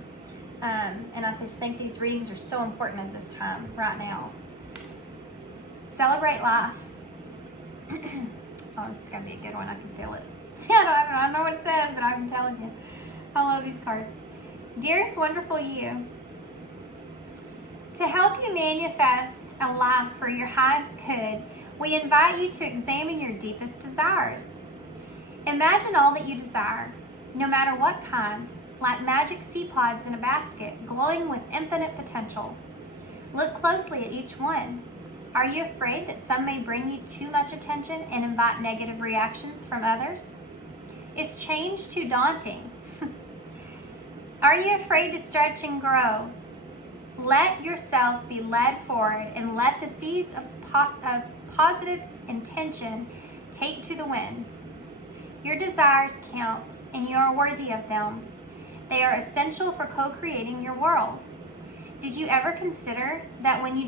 And I just think these readings are so important at this time, right now. Celebrate life. Oh, this is going to be a good one. I can feel it. I don't know what it says, but I'm telling you. I love these cards. Dearest wonderful you, to help you manifest a life for your highest good, we invite you to examine your deepest desires. Imagine all that you desire, no matter what kind, like magic sea pods in a basket, glowing with infinite potential. Look closely at each one. Are you afraid that some may bring you too much attention and invite negative reactions from others? Is change too daunting? Are you afraid to stretch and grow? Let yourself be led forward and let the seeds of positive intention take to the wind. Your desires count, and you are worthy of them. They are essential for co-creating your world. Did you ever consider that when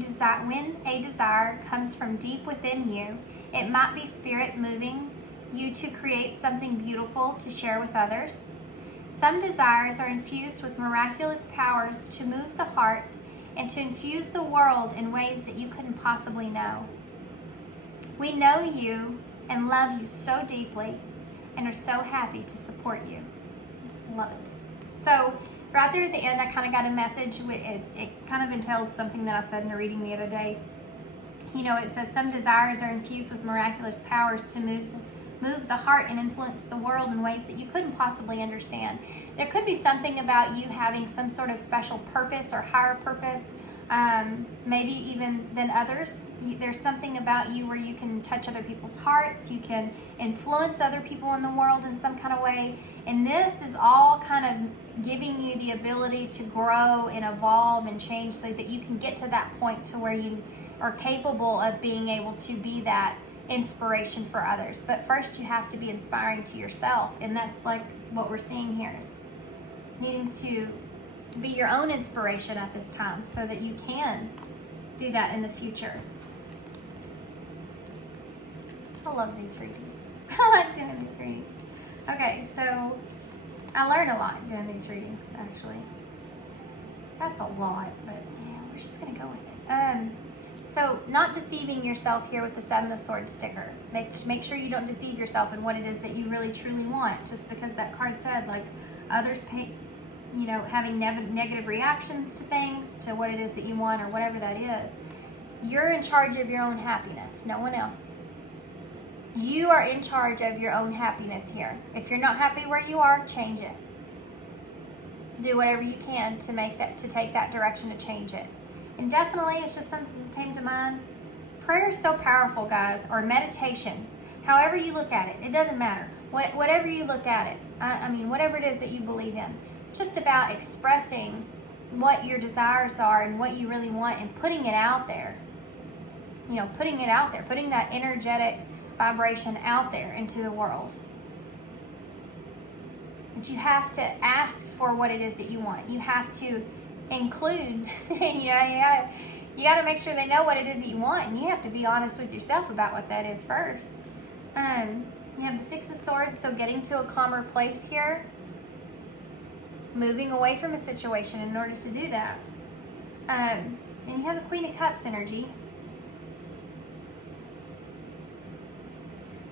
a desire comes from deep within you, it might be spirit moving you to create something beautiful to share with others? Some desires are infused with miraculous powers to move the heart and to infuse the world in ways that you couldn't possibly know. We know you and love you so deeply and are so happy to support you. Love it. So right there at the end, I kind of got a message. It kind of entails something that I said in a reading the other day. You know, it says some desires are infused with miraculous powers to move the heart and influence the world in ways that you couldn't possibly understand. There could be something about you having some sort of special purpose or higher purpose, maybe even than others. There's something about you where you can touch other people's hearts, you can influence other people in the world in some kind of way. And this is all kind of giving you the ability to grow and evolve and change so that you can get to that point to where you are capable of being able to be that inspiration for others. But first you have to be inspiring to yourself, and that's like what we're seeing here is needing to be your own inspiration at this time so that you can do that in the future. I love these readings. I like doing these readings. Okay, so I learned a lot doing these readings, actually. That's a lot, but yeah, we're just gonna go with it. So not deceiving yourself here with the Seven of Swords sticker. Make sure you don't deceive yourself in what it is that you really truly want, just because that card said like others pay, you know, having negative reactions to things, to what it is that you want or whatever that is. You're in charge of your own happiness, no one else. You are in charge of your own happiness here. If you're not happy where you are, change it. Do whatever you can to take that direction to change it. And definitely, it's just something that came to mind. Prayer is so powerful, guys, or meditation. However you look at it, it doesn't matter. Whatever you look at it, I mean, whatever it is that you believe in, just about expressing what your desires are and what you really want and putting it out there. You know, putting it out there, putting that energetic vibration out there into the world. But you have to ask for what it is that you want. You have to include, you gotta make sure they know what it is that you want, and you have to be honest with yourself about what that is first. You have the Six of Swords, so getting to a calmer place here, moving away from a situation in order to do that. And you have the Queen of Cups energy.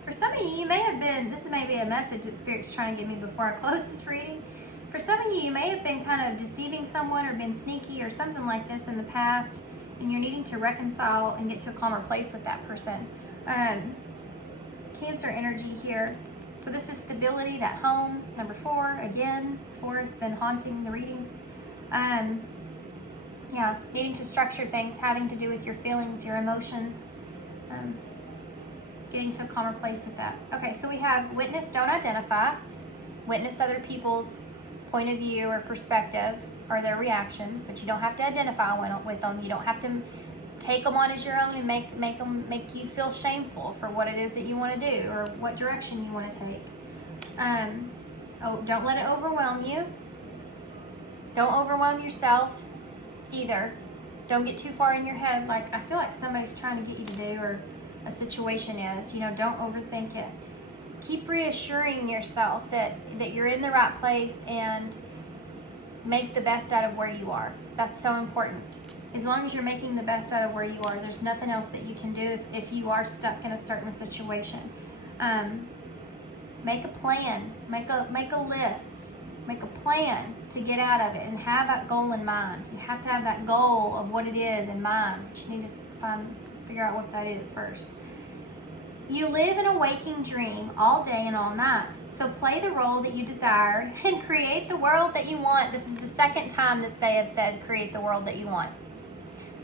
For some of you may have been, this may be a message that Spirit's trying to give me before I close this reading. For some of you may have been kind of deceiving someone or been sneaky or something like this in the past, and you're needing to reconcile and get to a calmer place with that person. Cancer energy here. So this is stability, that home. Number 4, again, 4 has been haunting the readings. Yeah, needing to structure things, having to do with your feelings, your emotions. Getting to a calmer place with that. Okay, so we have witness, don't identify. Witness other people's point of view or perspective or their reactions, but you don't have to identify with them. You don't have to take them on as your own and make you feel shameful for what it is that you want to do or what direction you want to take. Don't let it overwhelm you. Don't overwhelm yourself either. Don't get too far in your head like I feel like somebody's trying to get you to do or a situation is. You know, don't overthink it. Keep reassuring yourself that you're in the right place and make the best out of where you are. That's so important. As long as you're making the best out of where you are, there's nothing else that you can do if you are stuck in a certain situation. Make a plan, make a list, make a plan to get out of it and have that goal in mind. You have to have that goal of what it is in mind, but you need to figure out what that is first. You live in a waking dream all day and all night. So play the role that you desire and create the world that you want. This is the second time this they have said create the world that you want.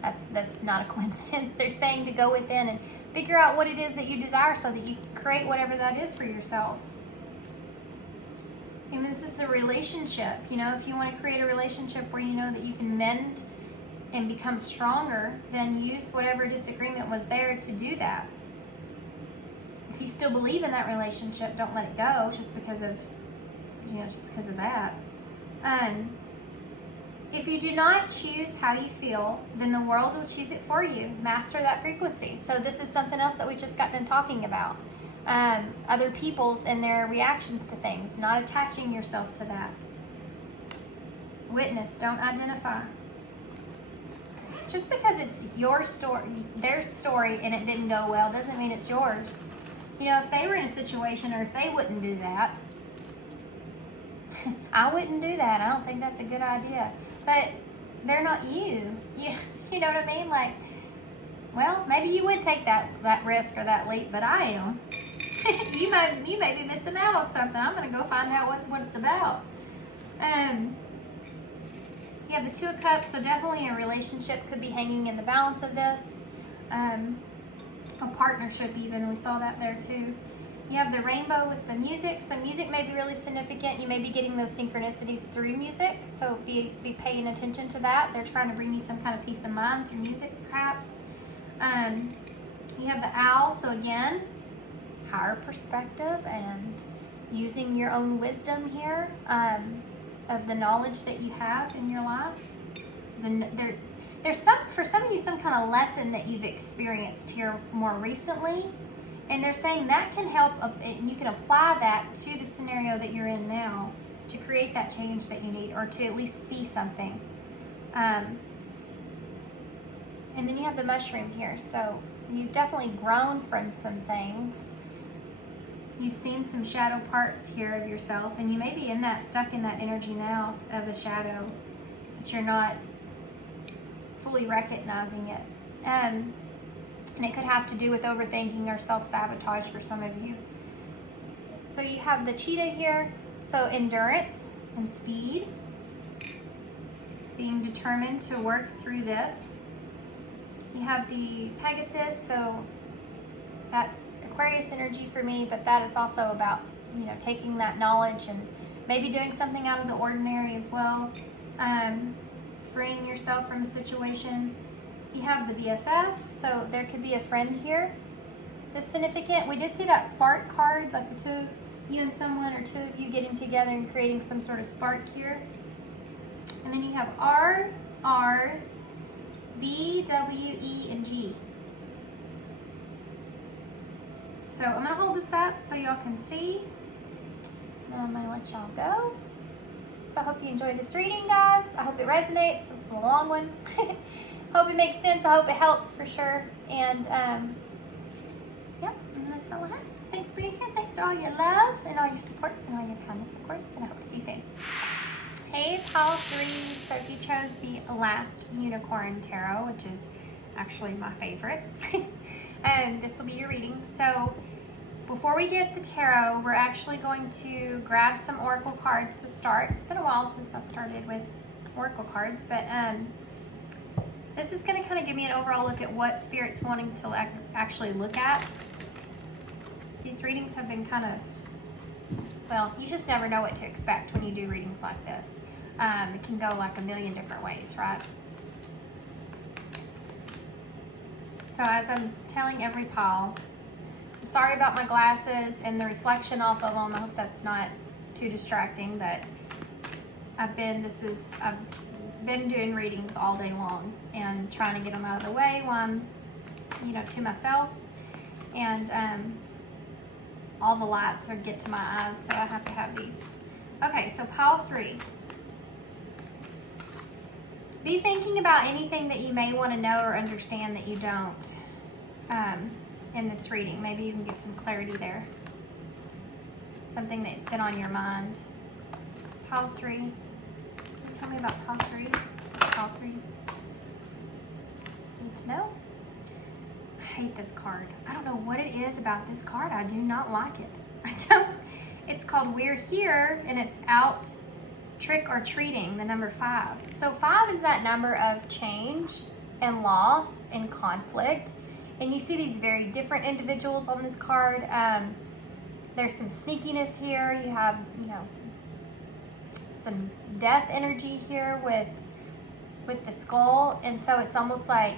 That's not a coincidence. They're saying to go within and figure out what it is that you desire so that you can create whatever that is for yourself. I mean, this is a relationship. You know, if you want to create a relationship where you know that you can mend and become stronger, then use whatever disagreement was there to do that. If you still believe in that relationship, don't let it go just because of that. If you do not choose how you feel, then the world will choose it for you. Master that frequency. So this is something else that we just got done talking about. Other people's and their reactions to things, not attaching yourself to that. Witness, don't identify. Just because it's your story, their story, and it didn't go well, doesn't mean it's yours. You know, if they were in a situation, or if they wouldn't do that, I wouldn't do that. I don't think that's a good idea. But they're not you. You know what I mean? Like, well, maybe you would take that risk or that leap, but I am. You may be missing out on something. I'm going to go find out what it's about. You have the Two of Cups, so definitely a relationship could be hanging in the balance of this. A partnership even, we saw that there too. You have the rainbow with the music, so music may be really significant. You may be getting those synchronicities through music, so be paying attention to that. They're trying to bring you some kind of peace of mind through music, perhaps. You have the owl, so again, higher perspective and using your own wisdom here of the knowledge that you have in your life. There's for some of you some kind of lesson that you've experienced here more recently, and they're saying that can help, and you can apply that to the scenario that you're in now to create that change that you need, or to at least see something. And then you have the mushroom here, so you've definitely grown from some things. You've seen some shadow parts here of yourself, and you may be stuck in that energy now of the shadow, but you're not fully recognizing it. And it could have to do with overthinking or self-sabotage for some of you. So you have the cheetah here, so endurance and speed, being determined to work through this. You have the Pegasus, so that's Aquarius energy for me, but that is also about, you know, taking that knowledge and maybe doing something out of the ordinary as well. Freeing yourself from a situation. You have the BFF, so there could be a friend here that's significant. We did see that spark card, like the two of you and someone, or two of you getting together and creating some sort of spark here. And then you have R, R, B, W, E, and G. So I'm going to hold this up so y'all can see. Then I'm going to let y'all go. So I hope you enjoyed this reading, guys. I hope it resonates. This is a long one. Hope it makes sense. I hope it helps for sure. And yeah, and that's all I have. So thanks for being here. Thanks for all your love and all your support and all your kindness, of course. And I hope to see you soon. Hey, Pile 3. So if you chose the last Unicorn Tarot, which is actually my favorite, this will be your reading. So before we get the tarot, we're actually going to grab some oracle cards to start. It's been a while since I've started with oracle cards, but this is going to kind of give me an overall look at what Spirit's wanting to actually look at. These readings have been kind of, well, you just never know what to expect when you do readings like this. It can go like a million different ways, right? So as I'm telling every pile, I'm sorry about my glasses and the reflection off of them. I hope that's not too distracting, but I've been doing readings all day long and trying to get them out of the way while I'm, you know, to myself. And all the lights get to my eyes, so I have to have these. Okay, so pile 3. Be thinking about anything that you may want to know or understand that you don't in this reading. Maybe you can get some clarity there. something that's been on your mind. Pile 3. Can you tell me about pile 3? Pile 3. Need to know? I hate this card. I don't know what it is about this card. I do not like it. I don't. It's called We're Here, and it's out trick or treating, the number 5. So 5 is that number of change and loss and conflict. And you see these very different individuals on this card. There's some sneakiness here. You have, some death energy here with the skull. And so it's almost like,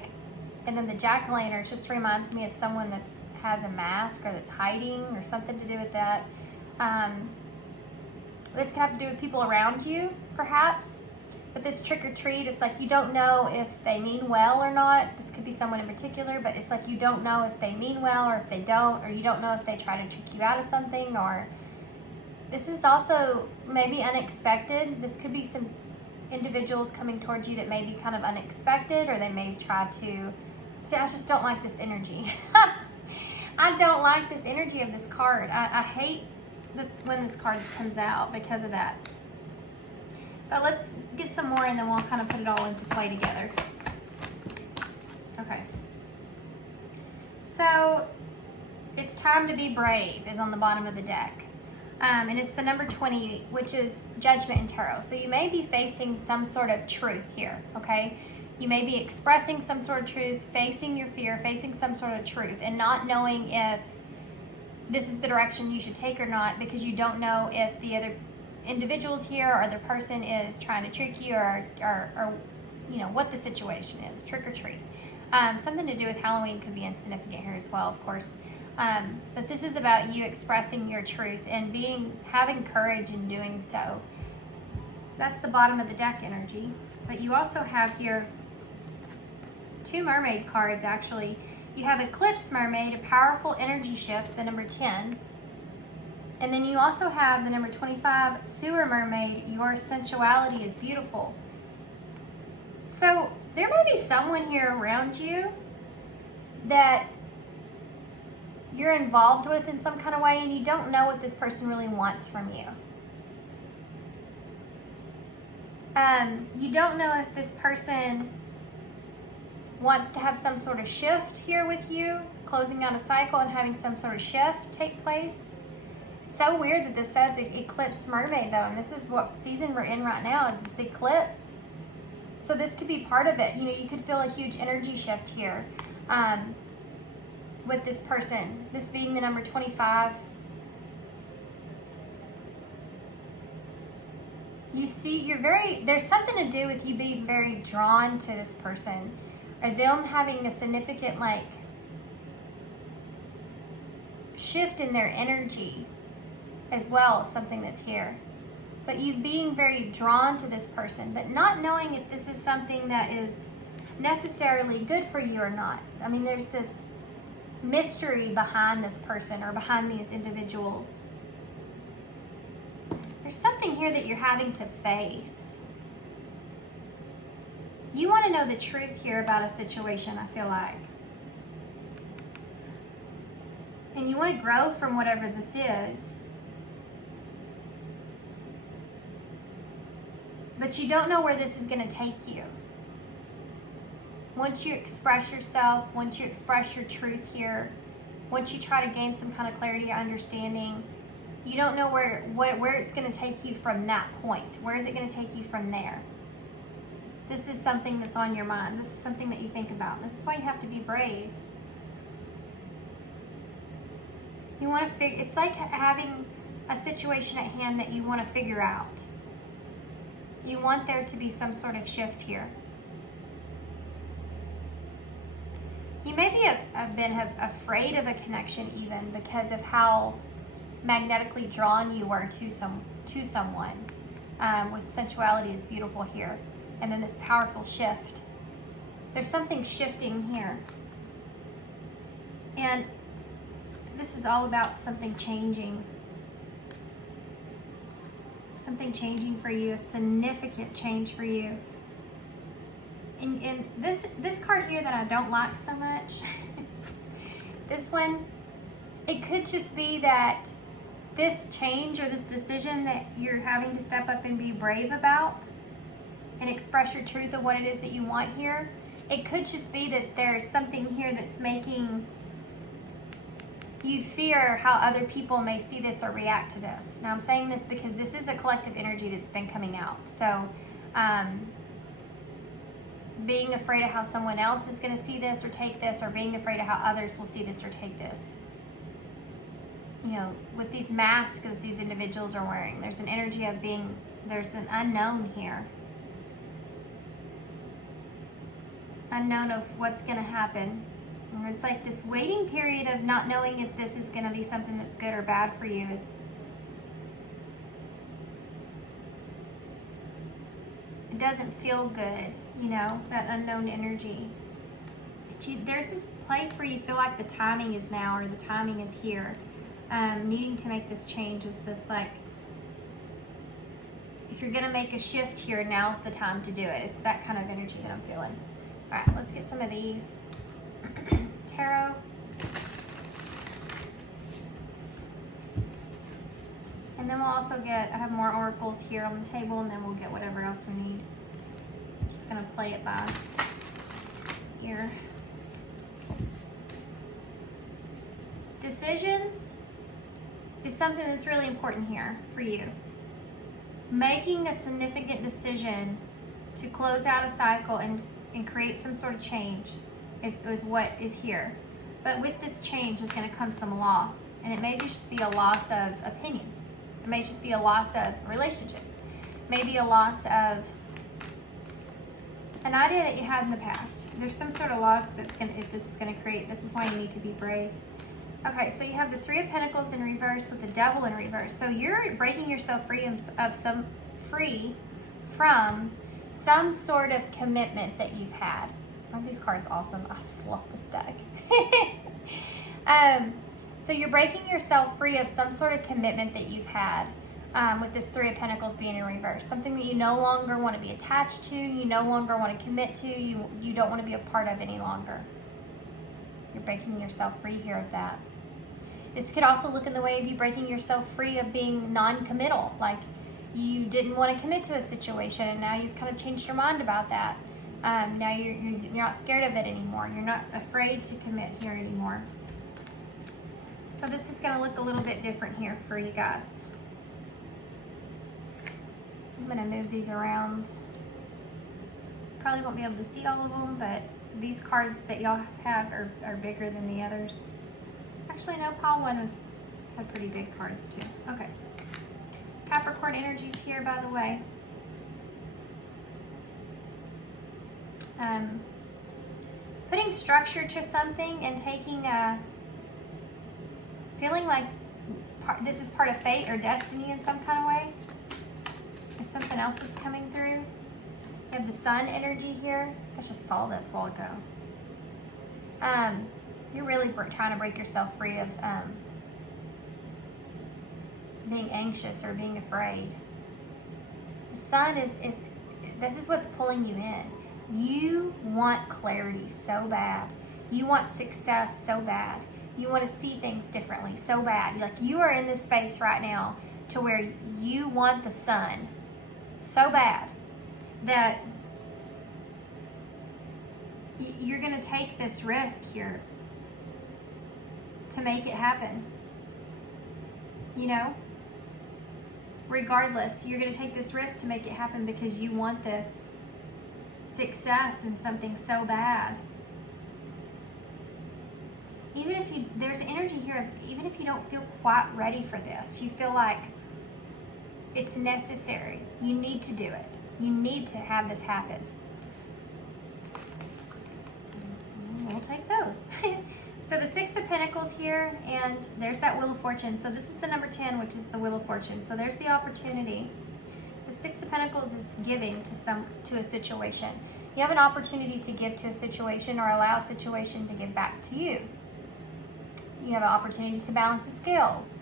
and then the jack-o'-lantern just reminds me of someone that has a mask or that's hiding or something to do with that. This could have to do with people around you, perhaps. But this trick or treat, it's like you don't know if they mean well or not. This could be someone in particular, but it's like you don't know if they mean well or if they don't, or you don't know if they try to trick you out of something, or this is also maybe unexpected. This could be some individuals coming towards you that may be kind of unexpected, or they may try to, see, I just don't like this energy. I don't like this energy of this card. I hate when this card comes out because of that. But let's get some more and then we'll kind of put it all into play together. Okay. So, it's time to be brave is on the bottom of the deck. And it's the number 20, which is Judgment in Tarot. So you may be facing some sort of truth here, okay? You may be expressing some sort of truth, facing your fear, facing some sort of truth, and not knowing if this is the direction you should take or not, because you don't know if the other individuals here or the person is trying to trick you or what the situation is. Trick or treat. Something to do with Halloween could be insignificant here as well, of course. But this is about you expressing your truth and having courage in doing so. That's the bottom of the deck energy. But you also have here 2 mermaid cards, actually. You have Eclipse Mermaid, a powerful energy shift, the number 10. And then you also have the number 25, Sewer Mermaid, your sensuality is beautiful. So there may be someone here around you that you're involved with in some kind of way, and you don't know what this person really wants from you. You don't know if this person wants to have some sort of shift here with you, closing out a cycle and having some sort of shift take place. It's so weird that this says Eclipse Mermaid, though, and this is what season we're in right now, is this eclipse. So this could be part of it. You could feel a huge energy shift here with this person. This being the number 25. You see, there's something to do with you being very drawn to this person, or them having a significant, shift in their energy as well, something that's here. But you being very drawn to this person, but not knowing if this is something that is necessarily good for you or not. I mean, there's this mystery behind this person or behind these individuals. There's something here that you're having to face. You want to know the truth here about a situation, I feel like. And you want to grow from whatever this is. But you don't know where this is going to take you. Once you express yourself, once you express your truth here, once you try to gain some kind of clarity or understanding, you don't know where it's going to take you from that point. Where is it going to take you from there? This is something that's on your mind. This is something that you think about. This is why you have to be brave. You want to figure, it's like having a situation at hand that you want to figure out. You want there to be some sort of shift here. You may be afraid of a connection even because of how magnetically drawn you were to someone. With sensuality is beautiful here. And then this powerful shift. There's something shifting here. And this is all about something changing. Something changing for you, a significant change for you. And this card here that I don't like so much, this one, it could just be that this change or this decision that you're having to step up and be brave about and express your truth of what it is that you want here, it could just be that there's something here that's making you fear how other people may see this or react to this. Now I'm saying this because this is a collective energy that's been coming out. So being afraid of how someone else is going to see this or take this, or being afraid of how others will see this or take this. You know, with these masks that these individuals are wearing, there's an energy of there's an unknown here. Unknown of what's going to happen. And it's like this waiting period of not knowing if this is going to be something that's good or bad for you is, it doesn't feel good, you know, that unknown energy. There's this place where you feel like the timing is now, or the timing is here. Needing to make this change is this, like, if you're going to make a shift here, now's the time to do it. It's that kind of energy that I'm feeling. All right, let's get some of these. Tarot. And then we'll also get, I have more oracles here on the table, and then we'll get whatever else we need. I'm just going to play it by ear. Decisions is something that's really important here for you. Making a significant decision to close out a cycle and create some sort of change is what is here. But with this change is going to come some loss. And it may just be a loss of opinion. It may just be a loss of a relationship. Maybe a loss of an idea that you had in the past. There's some sort of loss that's this is going to create. This is why you need to be brave. Okay, so you have the Three of Pentacles in reverse with the Devil in reverse. So you're breaking yourself free from some sort of commitment that you've had. Aren't these cards awesome? I just love this deck. So you're breaking yourself free of some sort of commitment that you've had with this Three of Pentacles being in reverse. Something that you no longer want to be attached to, you no longer want to commit to, you don't want to be a part of any longer. You're breaking yourself free here of that. This could also look in the way of you breaking yourself free of being non-committal. Like you didn't want to commit to a situation, and now you've kind of changed your mind about that. Now you're not scared of it anymore. You're not afraid to commit here anymore. So this is going to look a little bit different here for you guys. I'm going to move these around. Probably won't be able to see all of them, but these cards that y'all have are bigger than the others. Actually, no, pile one had pretty big cards too. Okay. Capricorn energies here, by the way. Putting structure to something and taking feeling like this is part of fate or destiny in some kind of way. There's something else that's coming through. You have the Sun energy here. I just saw this a while ago. You're really trying to break yourself free of being anxious or being afraid. The Sun this is what's pulling you in. You want clarity so bad. You want success so bad. You want to see things differently so bad. Like you are in this space right now to where you want the Sun so bad that you're going to take this risk here to make it happen. You know? Regardless, you're going to take this risk to make it happen because you want this success in something so bad. Even if there's energy here of, even if you don't feel quite ready for this, you feel like it's necessary. You need to do it. You need to have this happen. We'll take those. So the Six of Pentacles here, and there's that Wheel of Fortune. So this is the number 10, which is the Wheel of Fortune. So there's the opportunity. The Six of Pentacles is giving to a situation. You have an opportunity to give to a situation or allow a situation to give back to you. You have an opportunity to balance the scales.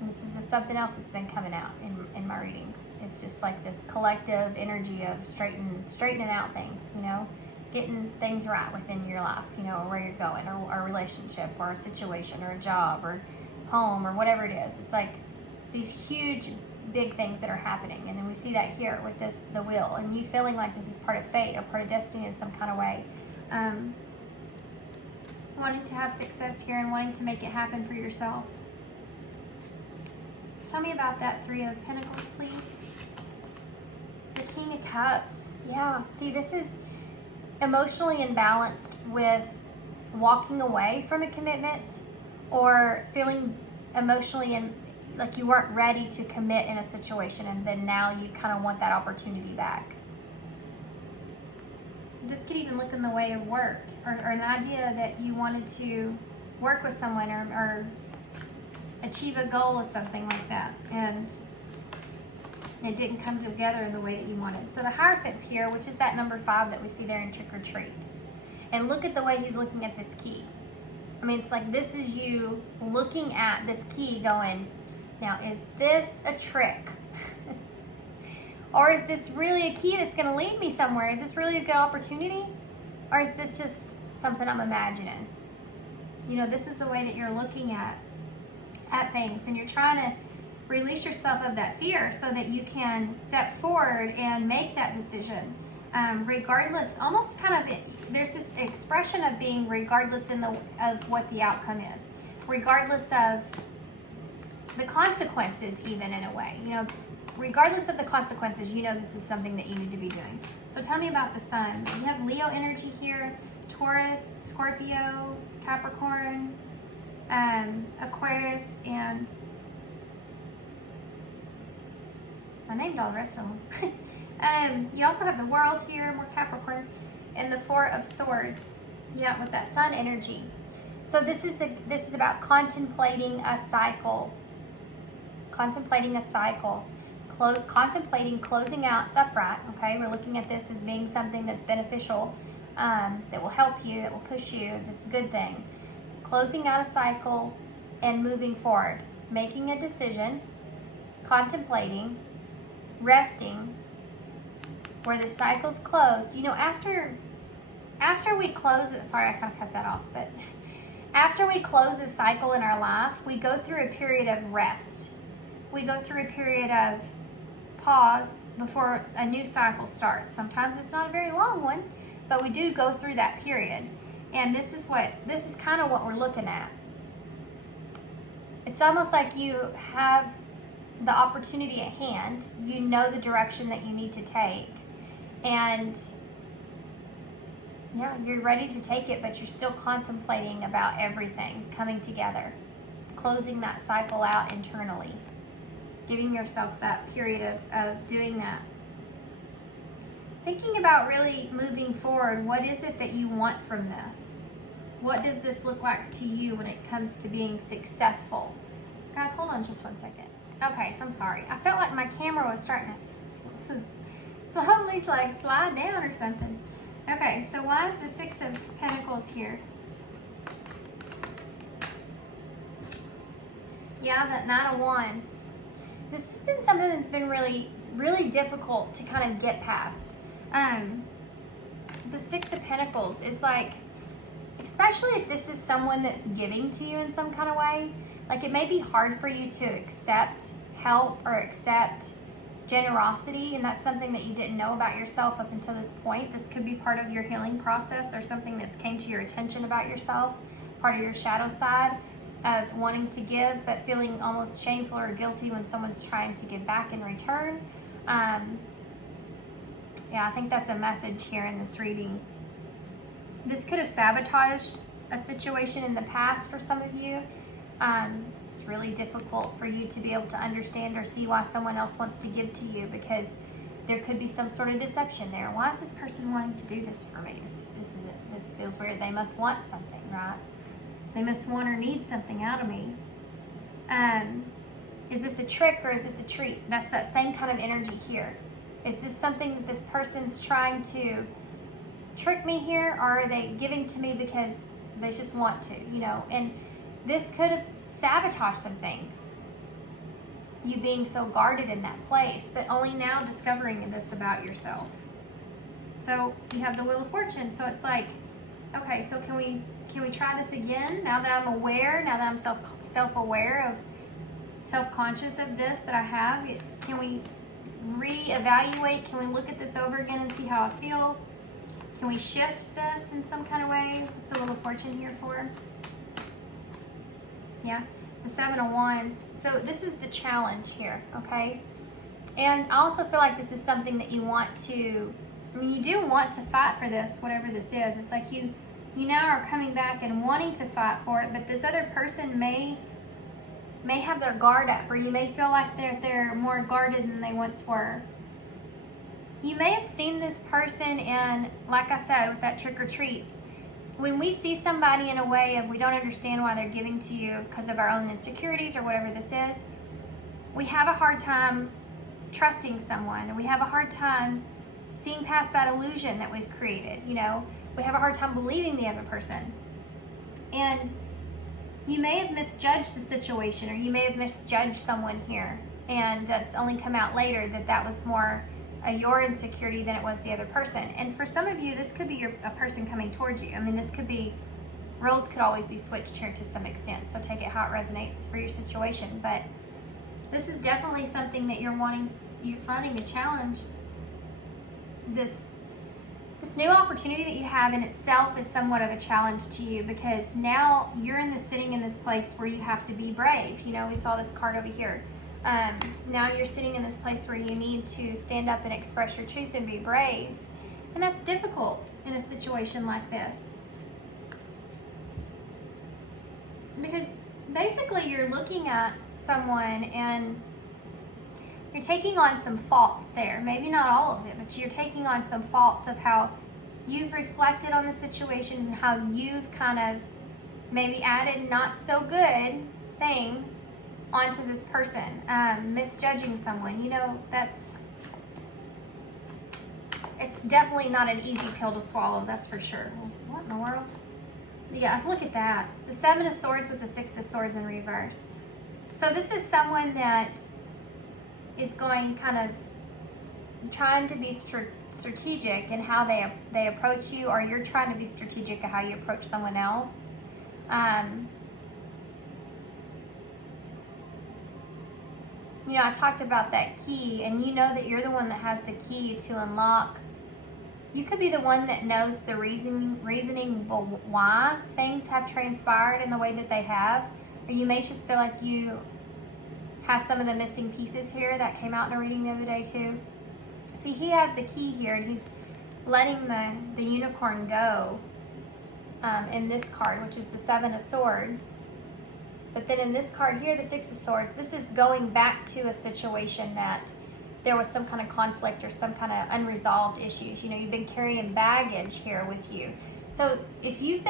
And this is something else that's been coming out in my readings. It's just like this collective energy of straightening out things, you know, getting things right within your life, you know, where you're going, or a relationship, or a situation, or a job, or home or whatever it is. It's like these huge, big things that are happening. And then we see that here with this, the wheel, and you feeling like this is part of fate or part of destiny in some kind of way. Wanting to have success here and wanting to make it happen for yourself. Tell me about that Three of Pentacles, please. The King of Cups. Yeah, see, this is emotionally imbalanced with walking away from a commitment or feeling emotionally like you weren't ready to commit in a situation, and then now you kind of want that opportunity back. This could even look in the way of work or an idea that you wanted to work with someone or achieve a goal or something like that, and it didn't come together in the way that you wanted. So the Hierophant's here, which is that number 5 that we see there in Trick or Treat. And look at the way he's looking at this key. I mean, it's like this is you looking at this key going, now is this a trick? Or is this really a key that's going to lead me somewhere? Is this really a good opportunity? Or is this just something I'm imagining? You know, this is the way that you're looking at things, and you're trying to release yourself of that fear so that you can step forward and make that decision. Regardless, almost kind of, there's this expression of being regardless of what the outcome is. Regardless of the consequences, even in a way. You know, regardless of the consequences, you know this is something that you need to be doing. So tell me about the Sun. You have Leo energy here, Taurus, Scorpio, Capricorn, Aquarius, and I named all the rest of them. You also have the World here, more Capricorn, and the Four of Swords. Yeah, with that Sun energy. So this is about contemplating a cycle. Contemplating a cycle. Contemplating closing out. It's upright. Okay, we're looking at this as being something that's beneficial, that will help you, that will push you. That's a good thing. Closing out a cycle and moving forward. Making a decision. Contemplating. Resting. Where the cycle's closed. You know, after we close it, sorry, I kind of cut that off, but after we close a cycle in our life, we go through a period of rest. We go through a period of pause before a new cycle starts. Sometimes it's not a very long one, but we do go through that period. And this is kind of what we're looking at. It's almost like you have the opportunity at hand. You know the direction that you need to take. And yeah, you're ready to take it, but you're still contemplating about everything coming together. Closing that cycle out internally. Giving yourself that period of doing that. Thinking about really moving forward, what is it that you want from this? What does this look like to you when it comes to being successful? Guys, hold on just 1 second. Okay, I'm sorry. I felt like my camera was starting to slowly like slide down or something. Okay, so why is the Six of Pentacles here? Yeah, that Nine of Wands. This has been something that's been really, really difficult to kind of get past. The Six of Pentacles is like, especially if this is someone that's giving to you in some kind of way, like it may be hard for you to accept help or accept generosity, and that's something that you didn't know about yourself up until this point. This could be part of your healing process or something that's came to your attention about yourself, part of your shadow side of wanting to give but feeling almost shameful or guilty when someone's trying to give back in return. Yeah, I think that's a message here in this reading. This could have sabotaged a situation in the past for some of you. It's really difficult for you to be able to understand or see why someone else wants to give to you, because there could be some sort of deception there. Why is this person wanting to do this for me? This feels weird. They must want something, right? They must want or need something out of me. Is this a trick or is this a treat? That's that same kind of energy here. Is this something that this person's trying to trick me here, or are they giving to me because they just want to, you know? And this could have sabotaged some things. You being so guarded in that place, but only now discovering this about yourself. So you have the Wheel of Fortune. So it's like, okay, so can we can we try this again? Now that I'm aware, now that I'm self-aware of, self-conscious of this that I have, can we reevaluate? Can we look at this over again and see how I feel? Can we shift this in some kind of way? What's the Wheel of Fortune here for? Yeah, the Seven of Wands. So this is the challenge here, okay? And I also feel like this is something that you want to, I mean, you do want to fight for this, whatever this is. It's like you now are coming back and wanting to fight for it, but this other person may have their guard up, or you may feel like they're more guarded than they once were. You may have seen this person in, like I said, with that trick or treat. When we see somebody in a way of we don't understand why they're giving to you because of our own insecurities or whatever this is, we have a hard time trusting someone, and we have a hard time seeing past that illusion that we've created. You know, we have a hard time believing the other person. And you may have misjudged the situation, or you may have misjudged someone here, and that's only come out later that was more your insecurity than it was the other person. And for some of you, this could be a person coming towards you. I mean, this could be, roles could always be switched here to some extent, so take it how it resonates for your situation. But this is definitely something that you're finding to challenge. This new opportunity that you have in itself is somewhat of a challenge to you, because now you're sitting in this place where you have to be brave. You know, we saw this card over here. Now you're sitting in this place where you need to stand up and express your truth and be brave. And that's difficult in a situation like this. Because basically you're looking at someone and you're taking on some fault there. Maybe not all of it, but you're taking on some fault of how you've reflected on the situation and how you've kind of maybe added not so good things onto this person, misjudging someone. You know, it's definitely not an easy pill to swallow, that's for sure. What in the world? Yeah, look at that. The Seven of Swords with the Six of Swords in reverse. So this is someone that is going kind of trying to be strategic in how they approach you, or you're trying to be strategic in how you approach someone else. You know, I talked about that key, and you know that you're the one that has the key to unlock. You could be the one that knows the reasoning why things have transpired in the way that they have, or you may just feel like you have some of the missing pieces here that came out in a reading the other day too. See, he has the key here, and he's letting the unicorn go in this card, which is the Seven of Swords. But then in this card here, the Six of Swords, this is going back to a situation that there was some kind of conflict or some kind of unresolved issues. You know, you've been carrying baggage here with you. So if you've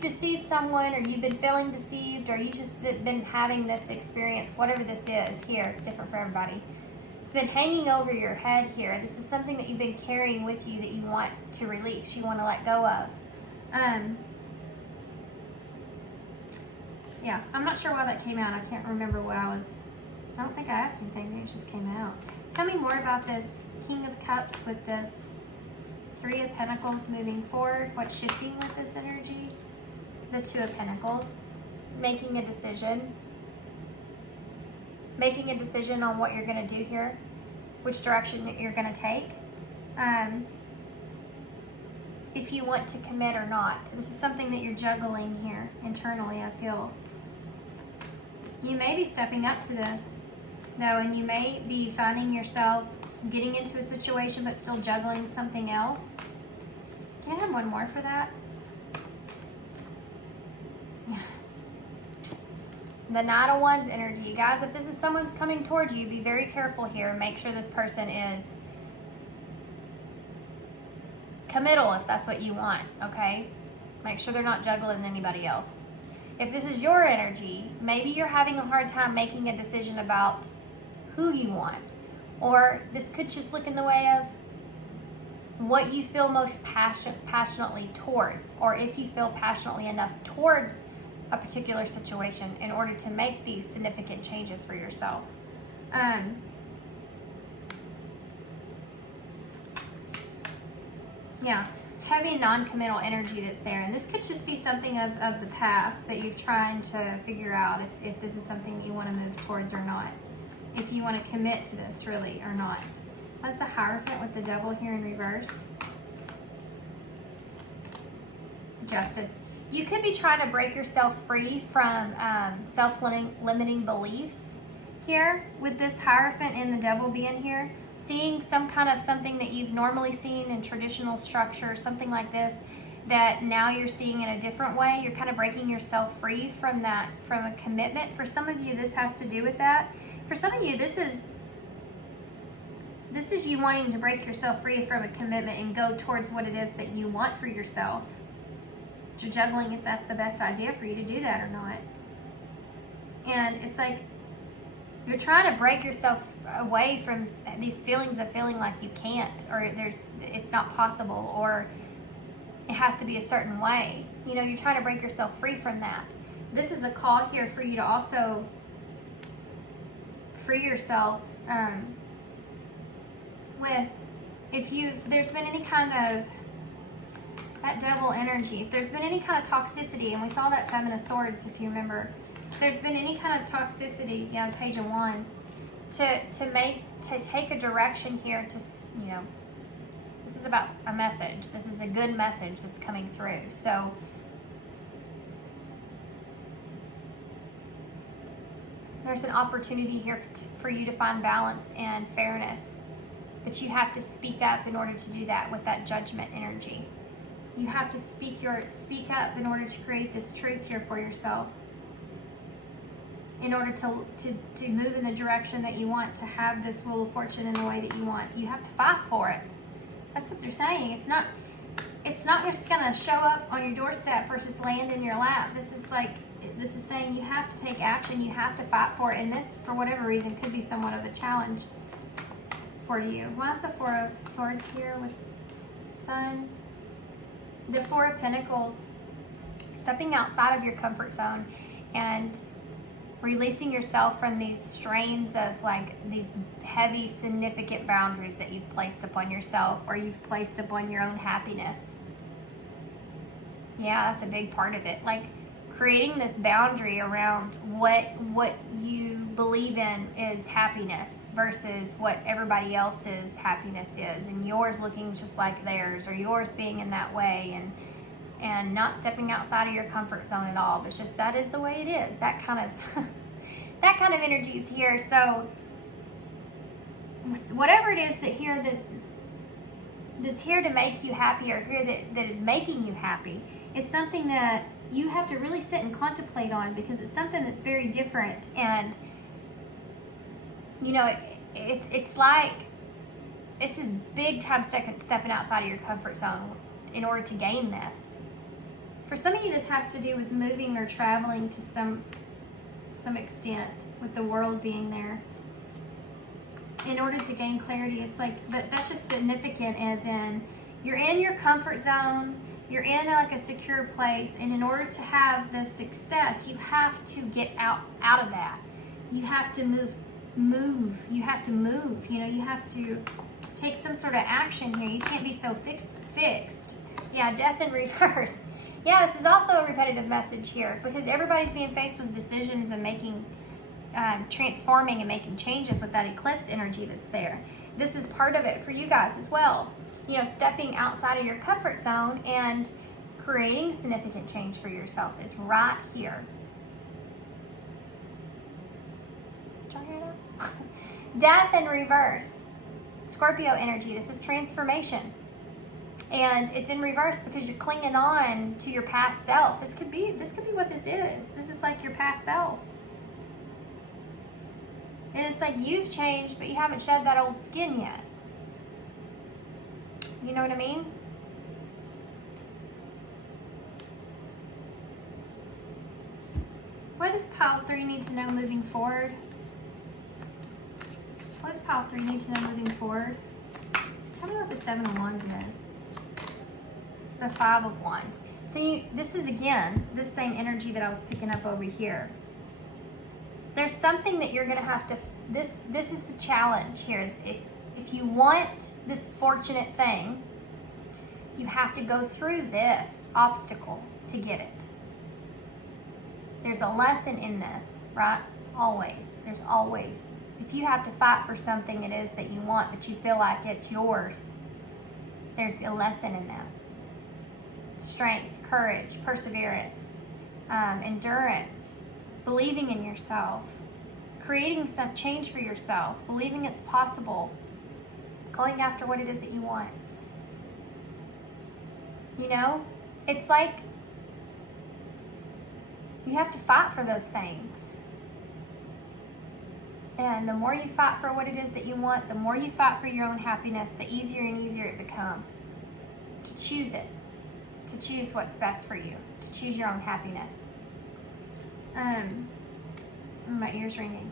deceived someone, or you've been feeling deceived, or you just been having this experience, whatever this is here, it's different for everybody. It's been hanging over your head here. This is something that you've been carrying with you that you want to release, you want to let go of. Yeah, I'm not sure why that came out. I can't remember I don't think I asked anything. Maybe it just came out. Tell me more about this King of Cups with this Three of Pentacles moving forward. What's shifting with this energy? The Two of Pentacles. Making a decision. Making a decision on what you're going to do here. Which direction that you're going to take. If you want to commit or not. This is something that you're juggling here internally, I feel. You may be stepping up to this, though, and you may be finding yourself getting into a situation but still juggling something else. Can I have one more for that? Yeah. The Knight of Wands energy. Guys, if this is someone's coming towards you, be very careful here. Make sure this person is committal if that's what you want, okay? Make sure they're not juggling anybody else. If this is your energy, maybe you're having a hard time making a decision about who you want. Or this could just look in the way of what you feel most passionately towards, or if you feel passionately enough towards a particular situation in order to make these significant changes for yourself. Yeah, heavy non-committal energy that's there. And this could just be something of the past that you're trying to figure out if this is something that you want to move towards or not. If you want to commit to this really or not. What's the Hierophant with the Devil here in reverse? Justice. You could be trying to break yourself free from self-limiting beliefs here with this Hierophant and the Devil being here. Seeing some kind of something that you've normally seen in traditional structure, something like this, that now you're seeing in a different way. You're kind of breaking yourself free from that, from a commitment. For some of you, this has to do with that. For some of you, this is you wanting to break yourself free from a commitment and go towards what it is that you want for yourself. You're juggling if that's the best idea for you to do that or not. And it's like you're trying to break yourself away from these feelings of feeling like you can't, or it's not possible, or it has to be a certain way. You know, you're trying to break yourself free from that. This is a call here for you to also free yourself with, if there's been any kind of that Devil energy, if there's been any kind of toxicity, and we saw that Seven of Swords, if you remember, if there's been any kind of toxicity, yeah, Page of Wands, to take a direction here to, you know, this is about a message. This is a good message that's coming through. So there's an opportunity here for you to find balance and fairness, but you have to speak up in order to do that with that Judgment energy. You have to speak up in order to create this truth here for yourself. In order to move in the direction that you want, to have this Wheel of Fortune in the way that you want, you have to fight for it. That's what they're saying. It's not just gonna show up on your doorstep or just land in your lap. This is saying you have to take action. You have to fight for it. And this, for whatever reason, could be somewhat of a challenge for you. Why is the Four of Swords here with Sun? The Four of Pentacles, stepping outside of your comfort zone and releasing yourself from these strains of like these heavy, significant boundaries that you've placed upon yourself or you've placed upon your own happiness. Yeah, that's a big part of it. Like creating this boundary around what you believe in is happiness versus what everybody else's happiness is, and yours looking just like theirs, or yours being in that way, and not stepping outside of your comfort zone at all. But it's just, that is the way it is. That kind of that kind of energy is here. So whatever it is that's here to make you happy, or here that is making you happy, is something that you have to really sit and contemplate on, because it's something that's very different. And you know, it's like this is big time stepping outside of your comfort zone in order to gain this. For some of you, this has to do with moving or traveling to some extent, with the World being there, in order to gain clarity. It's like, but that's just significant, as in you're in your comfort zone, you're in like a secure place, and in order to have the success, you have to get out of that. You have to move. You have to move. You know, you have to take some sort of action here. You can't be so fixed. Yeah, Death in reverse. Yeah, this is also a repetitive message here, because everybody's being faced with decisions and making, transforming and making changes with that eclipse energy that's there. This is part of it for you guys as well. You know, stepping outside of your comfort zone and creating significant change for yourself is right here. Did y'all hear that? Death in reverse. Scorpio energy. This is transformation. And it's in reverse because you're clinging on to your past self. This could be what this is. This is like your past self. And it's like you've changed, but you haven't shed that old skin yet. You know what I mean? What does pile 3 need to know moving forward? What does pile 3 need to know moving forward? Tell me what the 7 of Wands is. The 5 of Wands. So this is, again, this same energy that I was picking up over here. There's something that you're going to have to, this is the challenge here. If you want this fortunate thing, You have to go through this obstacle to get it. There's a lesson in this, right? Always. There's always. If you have to fight for something it is that you want, but you feel like it's yours, there's a lesson in that. Strength, courage, perseverance, endurance, believing in yourself, creating some change for yourself, believing it's possible, going after what it is that you want. You know, it's like you have to fight for those things. And the more you fight for what it is that you want, the more you fight for your own happiness, the easier and easier it becomes to choose it, to choose what's best for you, to choose your own happiness. My ear's ringing.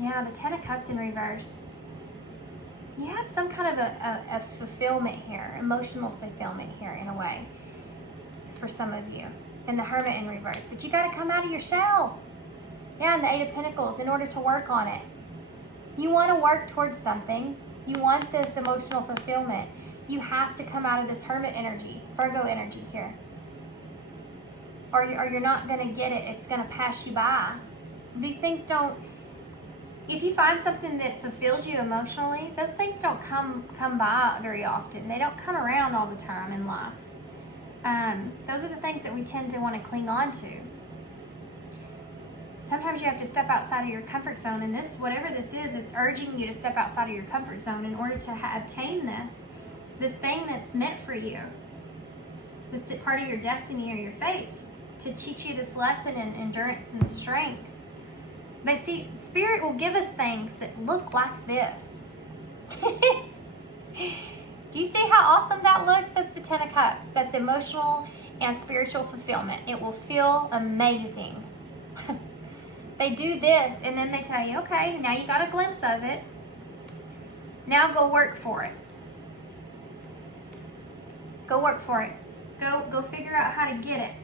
Yeah, the Ten of Cups in reverse. You have some kind of a fulfillment here, emotional fulfillment here in a way, for some of you. And the Hermit in reverse. But you got to come out of your shell. Yeah, and the Eight of Pentacles in order to work on it. You want to work towards something. You want this emotional fulfillment. You have to come out of this Hermit energy, Virgo energy here. Or you're not going to get it. It's going to pass you by. These things don't... If you find something that fulfills you emotionally, those things don't come by very often. They don't come around all the time in life. Those are the things that we tend to want to cling on to. Sometimes you have to step outside of your comfort zone, and this, whatever this is, it's urging you to step outside of your comfort zone in order to obtain this thing that's meant for you. That's part of your destiny or your fate, to teach you this lesson in endurance and strength. They see, Spirit will give us things that look like this. Do you see how awesome that looks? That's the Ten of Cups. That's emotional and spiritual fulfillment. It will feel amazing. They do this, and then they tell you, okay, now you got a glimpse of it. Now go work for it. Go work for it. Go figure out how to get it.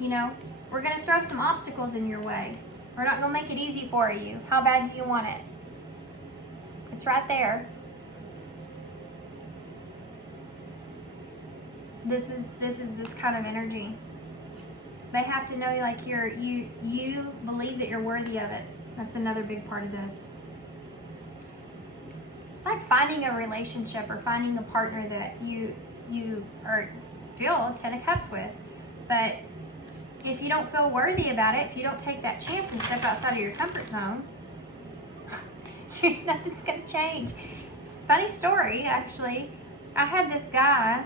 You know, we're going to throw some obstacles in your way. We're not going to make it easy for you. How bad do you want it? It's right there. This is this kind of energy. They have to know, like, you believe that you're worthy of it. That's another big part of this. It's like finding a relationship or finding a partner that you feel 10 of Cups with. But if you don't feel worthy about it, if you don't take that chance and step outside of your comfort zone, nothing's going to change. It's a funny story, actually. I had this guy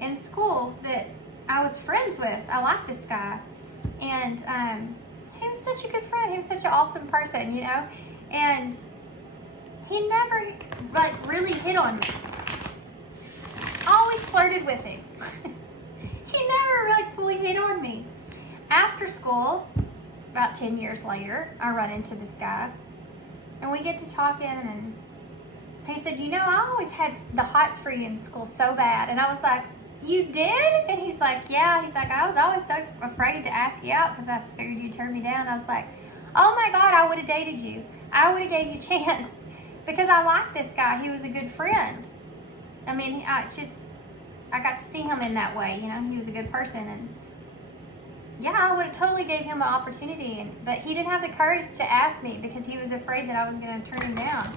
in school that I was friends with. I liked this guy. And he was such a good friend. He was such an awesome person, you know. And he never, like, really hit on me. Always flirted with him. He never really fully hit on me. After school, about 10 years later, I run into this guy. And we get to talking, and he said, you know, I always had the hots for you in school so bad. And I was like, you did? And he's like, yeah. He's like, I was always so afraid to ask you out because I just figured you'd turn me down. I was like, oh my God, I would have dated you. I would have gave you a chance because I liked this guy. He was a good friend. I mean, it's just, I got to see him in that way. You know, he was a good person. And yeah, I would have totally gave him an opportunity. But he didn't have the courage to ask me because he was afraid that I was going to turn him down.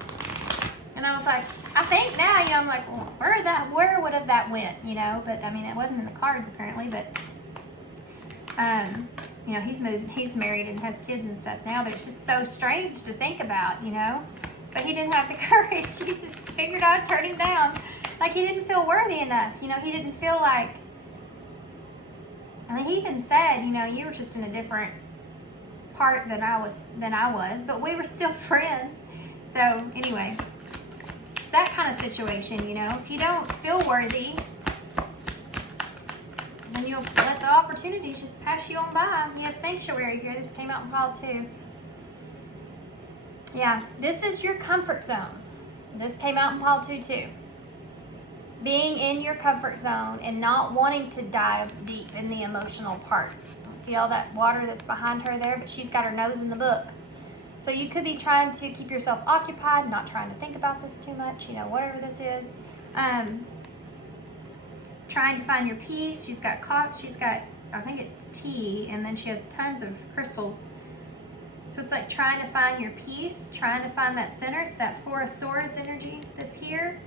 And I was like, I think now, you know, I'm like, well, where would have that went, you know? But I mean, it wasn't in the cards apparently, but, you know, he's married and has kids and stuff now, but it's just so strange to think about, you know? But he didn't have the courage. He just figured I'd turn him down. Like, he didn't feel worthy enough, you know? He didn't feel like, I mean, he even said, you know, you were just in a different part than I was, but we were still friends. So anyway, that kind of situation, you know, if you don't feel worthy, then you'll let the opportunities just pass you on by. You have Sanctuary here. This came out in pile 2. Yeah, this is your comfort zone. This came out in pile 2 too. Being in your comfort zone and not wanting to dive deep in the emotional part. See all that water that's behind her there? But she's got her nose in the book. So you could be trying to keep yourself occupied, not trying to think about this too much, you know, whatever this is. Trying to find your peace. She's got, I think it's tea, and then she has tons of crystals. So it's like trying to find your peace, trying to find that center. It's that Four of Swords energy that's here.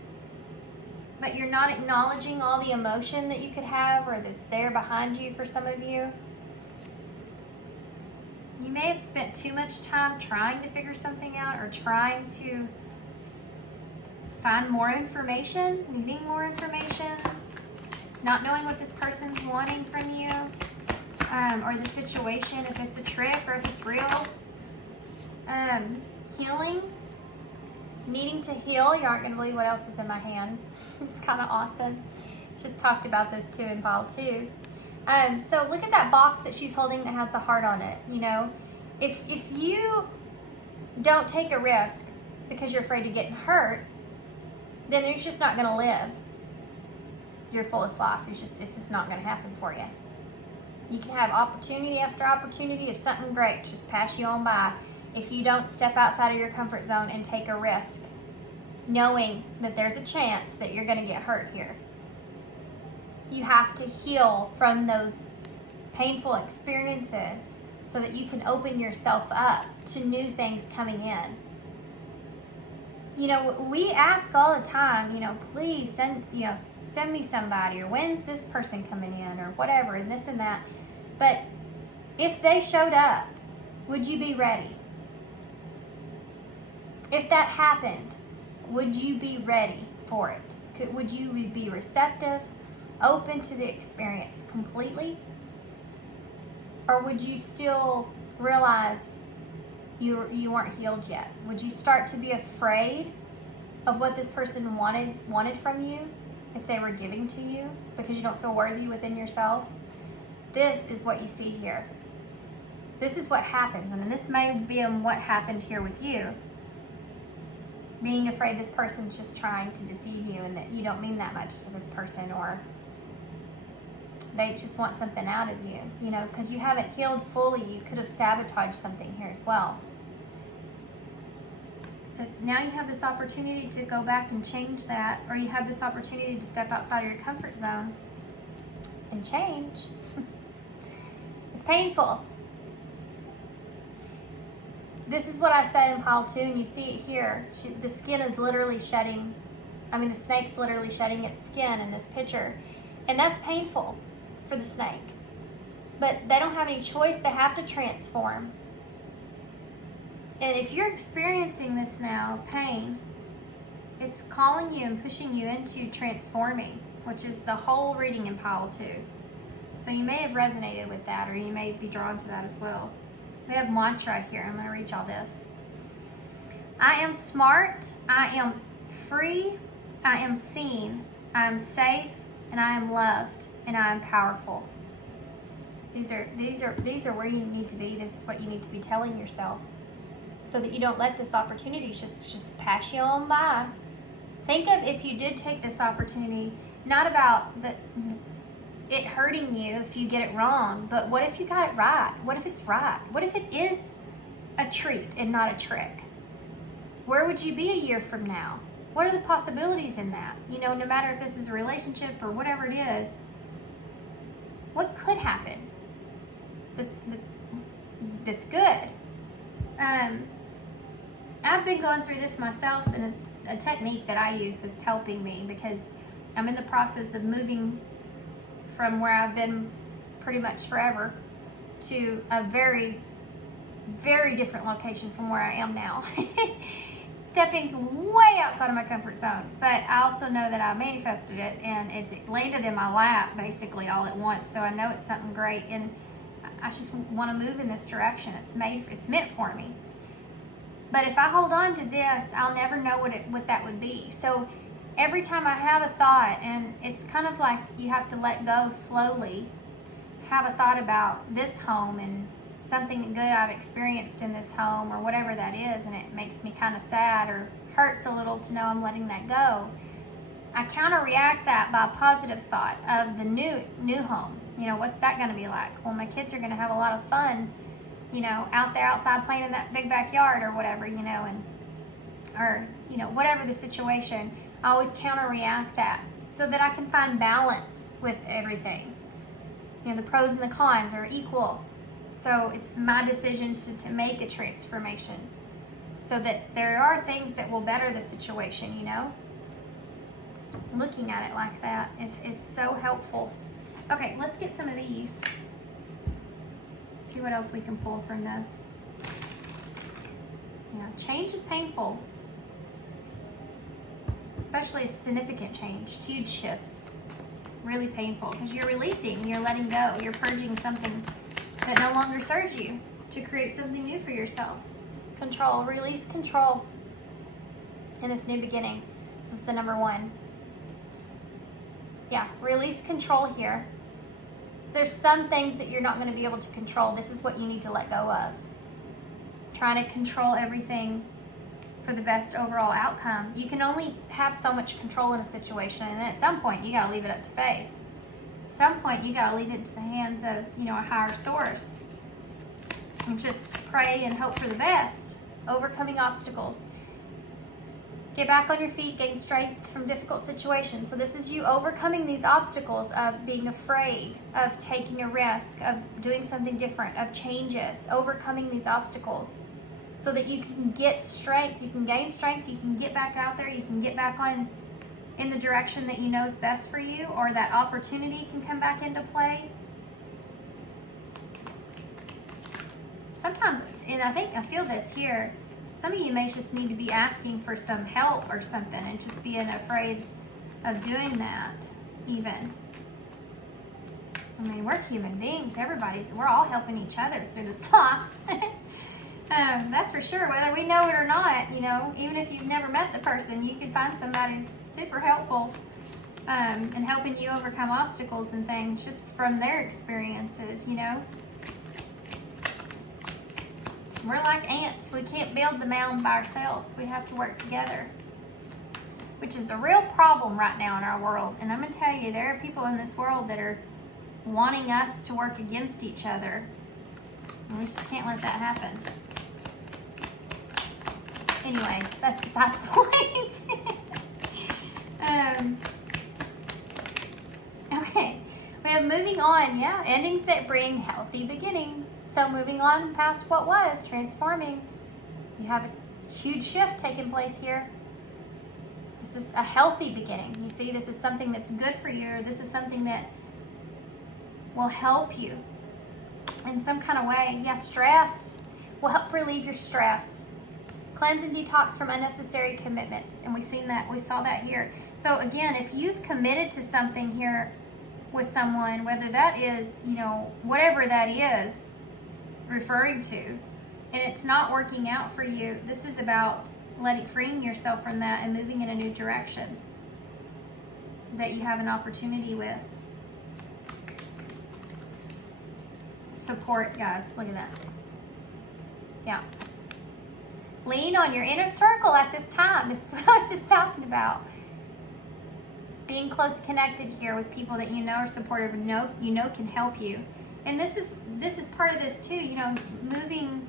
But you're not acknowledging all the emotion that you could have or that's there behind you for some of you. You may have spent too much time trying to figure something out or trying to find more information, needing more information, not knowing what this person's wanting from you, or the situation, if it's a trick or if it's real. Healing, needing to heal. You aren't going to believe what else is in my hand. It's kind of awesome. Just talked about this too in pile 2. So look at that box that she's holding that has the heart on it. You know, if you don't take a risk because you're afraid of getting hurt, then you're just not going to live your fullest life. It's just not going to happen for you. You can have opportunity after opportunity of something great just pass you on by if you don't step outside of your comfort zone and take a risk, knowing that there's a chance that you're going to get hurt here. You have to heal from those painful experiences so that you can open yourself up to new things coming in. You know, we ask all the time, you know, please send me somebody, or when's this person coming in, or whatever, and this and that. But if they showed up, would you be ready? If that happened, would you be ready for it? Would you be receptive, open to the experience completely? Or would you still realize you weren't healed yet? Would you start to be afraid of what this person wanted from you if they were giving to you because you don't feel worthy within yourself? This is what you see here. This is what happens, and this may be what happened here with you. Being afraid this person's just trying to deceive you and that you don't mean that much to this person, or they just want something out of you, you know, because you haven't healed fully. You could have sabotaged something here as well. But now you have this opportunity to go back and change that, or you have this opportunity to step outside of your comfort zone and change. It's painful. This is what I said in pile 2, and you see it here. The skin is literally shedding. The snake's literally shedding its skin in this picture. And that's painful for the snake. But they don't have any choice. They have to transform. And if you're experiencing this now, pain, it's calling you and pushing you into transforming, which is the whole reading in pile 2. So you may have resonated with that, or you may be drawn to that as well. We have mantra here. I'm going to read y'all this. I am smart. I am free. I am seen. I am safe, and I am loved, and I am powerful. These are where you need to be. This is what you need to be telling yourself, so that you don't let this opportunity just pass you on by. Think of if you did take this opportunity, not about it hurting you if you get it wrong, but what if you got it right? What if it's right? What if it is a treat and not a trick? Where would you be a year from now? What are the possibilities in that? You know, no matter if this is a relationship or whatever it is, what could happen that's good? I've been going through this myself, and it's a technique that I use that's helping me because I'm in the process of moving from where I've been pretty much forever to a very, very different location from where I am now. Stepping way outside of my comfort zone. But I also know that I manifested it, and it's landed in my lap basically all at once. So I know it's something great, and I just want to move in this direction. It's meant for me. But if I hold on to this, I'll never know what that would be. So every time I have a thought, and it's kind of like you have to let go slowly, have a thought about this home and something good I've experienced in this home or whatever that is, and it makes me kind of sad or hurts a little to know I'm letting that go. I counter-react that by a positive thought of the new home. You know, what's that going to be like? Well, my kids are going to have a lot of fun, you know, out there outside playing in that big backyard or whatever, you know, or, you know, whatever the situation. I always counter-react that so that I can find balance with everything. You know, the pros and the cons are equal. So it's my decision to make a transformation so that there are things that will better the situation, you know. Looking at it like that is so helpful. Okay, let's get some of these. See what else we can pull from this. Yeah, change is painful. Especially a significant change, huge shifts. Really painful because you're releasing, you're letting go, you're purging something that no longer serves you to create something new for yourself. Control, release control in this new beginning. This is the number one. Yeah, release control here. So there's some things that you're not going to be able to control. This is what you need to let go of. Trying to control everything for the best overall outcome. You can only have so much control in a situation, and then at some point you got to leave it up to faith. At some point you got to leave it into the hands of, you know, a higher source and just pray and hope for the best. Overcoming obstacles. Get back on your feet, gain strength from difficult situations. So this is you overcoming these obstacles of being afraid, of taking a risk, of doing something different, of changes, overcoming these obstacles so that you can get strength, you can gain strength, you can get back out there, you can get back on in the direction that you know is best for you, or that opportunity can come back into play. Sometimes, and I feel this here, some of you may just need to be asking for some help or something and just being afraid of doing that even. I mean, we're human beings, we're all helping each other through this life. That's for sure, whether we know it or not, you know, even if you've never met the person, you can find somebody who's super helpful in helping you overcome obstacles and things just from their experiences, you know. We're like ants. We can't build the mound by ourselves. We have to work together, which is a real problem right now in our world. And I'm going to tell you, there are people in this world that are wanting us to work against each other. And we just can't let that happen. Anyways, that's beside the point. Okay, we have moving on, yeah, endings that bring healthy beginnings. So moving on past what was, transforming. You have a huge shift taking place here. This is a healthy beginning. You see, this is something that's good for you, or this is something that will help you in some kind of way. Yeah, stress will help relieve your stress. Cleanse and detox from unnecessary commitments. And we saw that here. So again, if you've committed to something here with someone, whether that is, you know, whatever that is referring to, and it's not working out for you, this is about freeing yourself from that and moving in a new direction that you have an opportunity with. Support, guys, look at that. Yeah. Lean on your inner circle at this time. This is what I was just talking about. Being close connected here with people that you know are supportive and you know can help you. And this is part of this too, you know, moving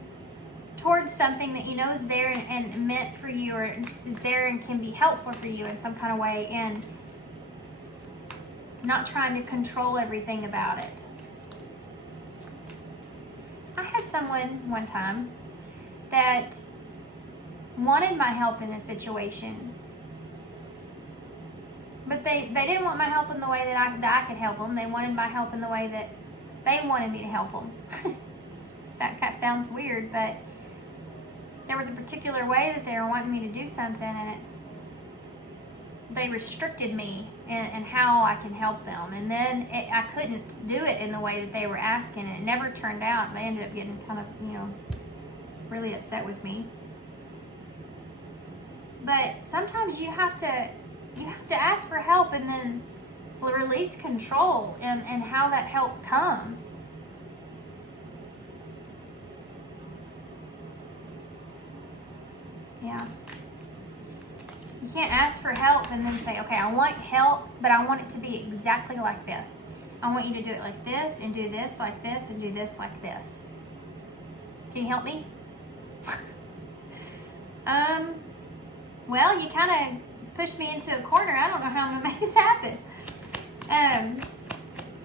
towards something that you know is there and meant for you, or is there and can be helpful for you in some kind of way, and not trying to control everything about it. I had someone one time that wanted my help in a situation, but they didn't want my help in the way that I could help them. They wanted my help in the way that they wanted me to help them. That sounds weird, but there was a particular way that they were wanting me to do something, and they restricted me in how I can help them. And then I couldn't do it in the way that they were asking, and it never turned out. They ended up getting kind of, you know, really upset with me. But sometimes you have to ask for help and then release control and how that help comes. Yeah. You can't ask for help and then say, okay, I want help, but I want it to be exactly like this. I want you to do it like this, and do this like this, and do this like this. Can you help me? Well, you kind of pushed me into a corner. I don't know how I'm gonna make this happen.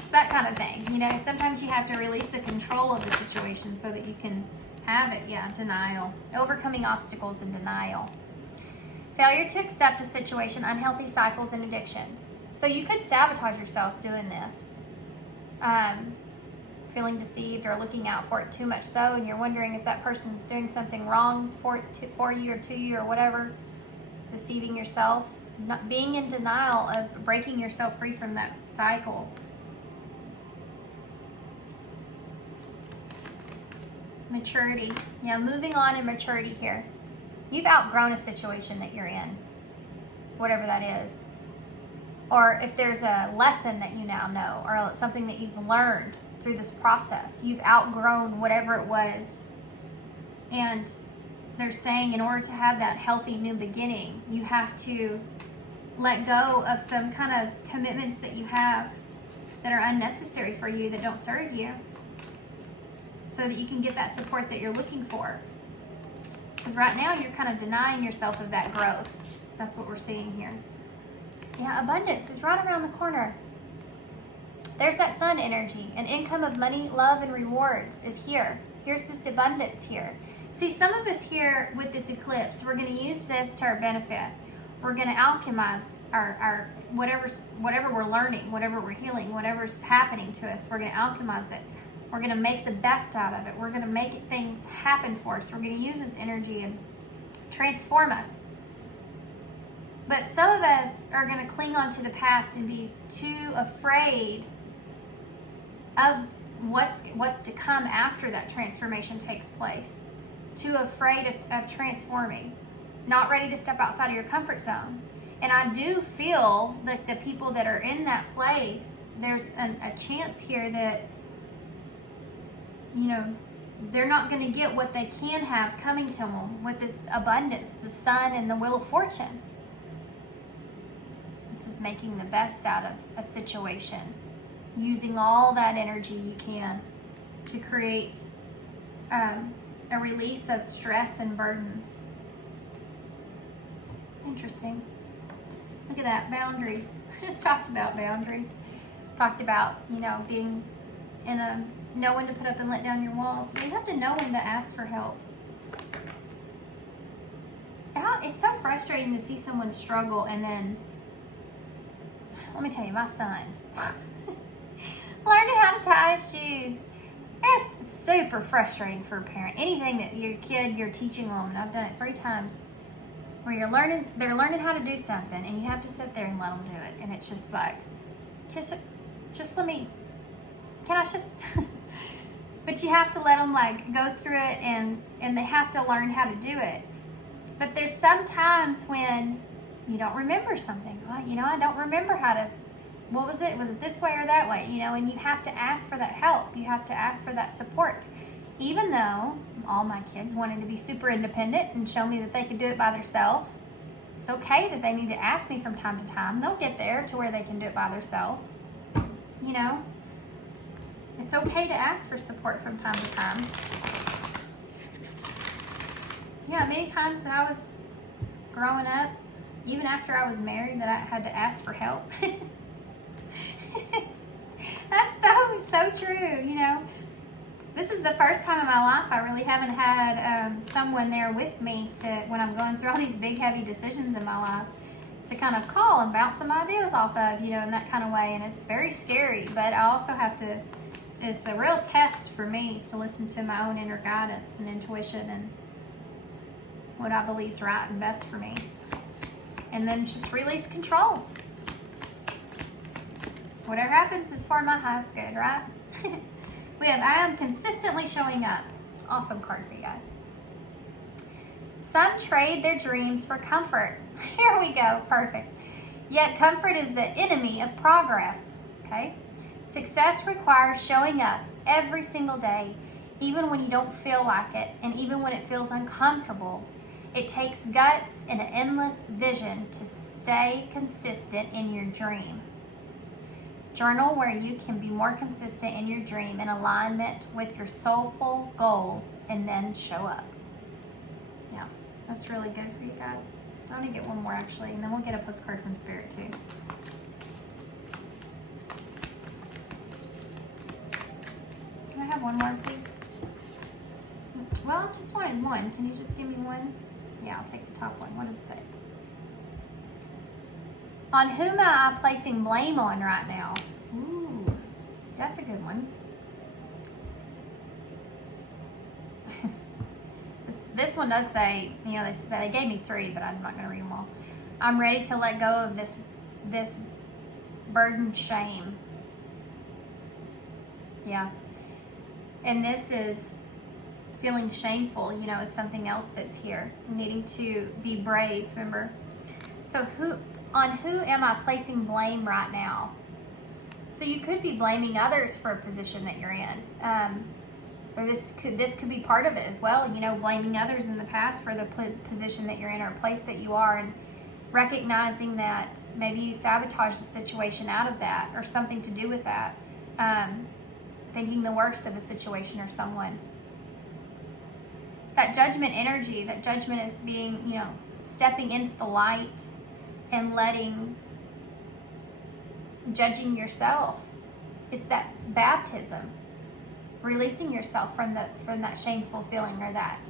It's that kind of thing. You know, sometimes you have to release the control of the situation so that you can have it. Yeah, denial. Overcoming obstacles and denial. Failure to accept a situation, unhealthy cycles and addictions. So you could sabotage yourself doing this. Feeling deceived or looking out for it too much so, and you're wondering if that person's doing something wrong for you or to you or whatever. Deceiving yourself. Not being in denial of breaking yourself free from that cycle. Maturity. Yeah, moving on in maturity here. You've outgrown a situation that you're in, whatever that is. Or if there's a lesson that you now know, or something that you've learned through this process, you've outgrown whatever it was. And they're saying in order to have that healthy new beginning, you have to let go of some kind of commitments that you have that are unnecessary for you, that don't serve you, so that you can get that support that you're looking for. Because right now you're kind of denying yourself of that growth. That's what we're seeing here. Yeah, abundance is right around the corner. There's that sun energy. An income of money, love, and rewards is here. Here's this abundance here. See, some of us here with this eclipse, we're going to use this to our benefit. We're going to alchemize our whatever we're learning, whatever we're healing, whatever's happening to us. We're going to alchemize it. We're going to make the best out of it. We're going to make things happen for us. We're going to use this energy and transform us. But some of us are going to cling on to the past and be too afraid of what's to come after that transformation takes place. Too afraid of transforming. Not ready to step outside of your comfort zone. And I do feel that the people that are in that place, there's a chance here that, you know, they're not going to get what they can have coming to them with this abundance, the sun and the wheel of fortune. This is making the best out of a situation, using all that energy you can to create a release of stress and burdens. Interesting. Look at that, boundaries. I just talked about boundaries. Talked about, you know, being in a know when to put up and let down your walls. You have to know when to ask for help. It's so frustrating to see someone struggle and then, let me tell you, my son learning how to tie his shoes. It's super frustrating for a parent. Anything that your kid, you're teaching them, and I've done it 3 times, where they're learning how to do something, and you have to sit there and let them do it, and it's just like, just let me, can I just, but you have to let them like go through it, and they have to learn how to do it. But there's some times when you don't remember something. Well, you know, I don't remember how to, what was it? Was it this way or that way? You know, and you have to ask for that help. You have to ask for that support. Even though all my kids wanted to be super independent and show me that they could do it by themselves, it's okay that they need to ask me from time to time. They'll get there to where they can do it by themselves. You know, it's okay to ask for support from time to time. Yeah, many times when I was growing up, even after I was married, that I had to ask for help. That's so true, you know. This is the first time in my life I really haven't had someone there with me to, when I'm going through all these big, heavy decisions in my life, to kind of call and bounce some ideas off of, you know, in that kind of way. And it's very scary, but I also have to, it's a real test for me to listen to my own inner guidance and intuition and what I believe is right and best for me. And then just release control. Whatever happens is for my highest good, right? We have, I am consistently showing up. Awesome card for you guys. Some trade their dreams for comfort. Here we go, perfect. Yet comfort is the enemy of progress, okay? Success requires showing up every single day, even when you don't feel like it, and even when it feels uncomfortable. It takes guts and an endless vision to stay consistent in your dream. Journal where you can be more consistent in your dream in alignment with your soulful goals, and then show up. Yeah, that's really good for you guys. I'm going to get one more actually, and then we'll get a postcard from Spirit too. Can I have one more, please? Well, I just wanted one. Can you just give me one? Yeah, I'll take the top one. What does it say? On whom am I placing blame on right now? Ooh, that's a good one. This one does say, you know, they gave me 3, but I'm not going to read them all. I'm ready to let go of this burden, shame. Yeah. And this is feeling shameful, you know, is something else that's here. Needing to be brave, remember? So on who am I placing blame right now? So you could be blaming others for a position that you're in. Or this could be part of it as well, you know, blaming others in the past for the position that you're in or place that you are, and recognizing that maybe you sabotaged the situation out of that or something to do with that. Thinking the worst of a situation or someone. That judgment energy, that judgment is being, you know, stepping into the light and judging yourself. It's that baptism, releasing yourself from that shameful feeling, or that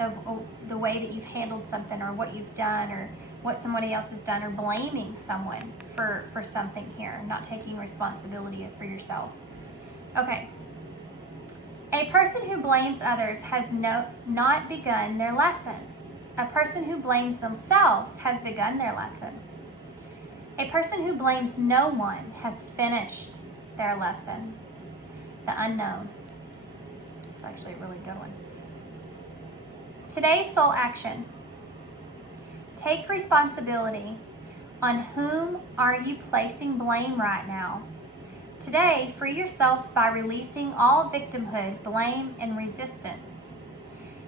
of the way that you've handled something, or what you've done, or what somebody else has done, or blaming someone for something here, not taking responsibility for yourself. Okay. A person who blames others has not begun their lesson. A person who blames themselves has begun their lesson. A person who blames no one has finished their lesson. The unknown. It's actually a really good one. Today's soul action. Take responsibility. On whom are you placing blame right now? Today, free yourself by releasing all victimhood, blame, and resistance.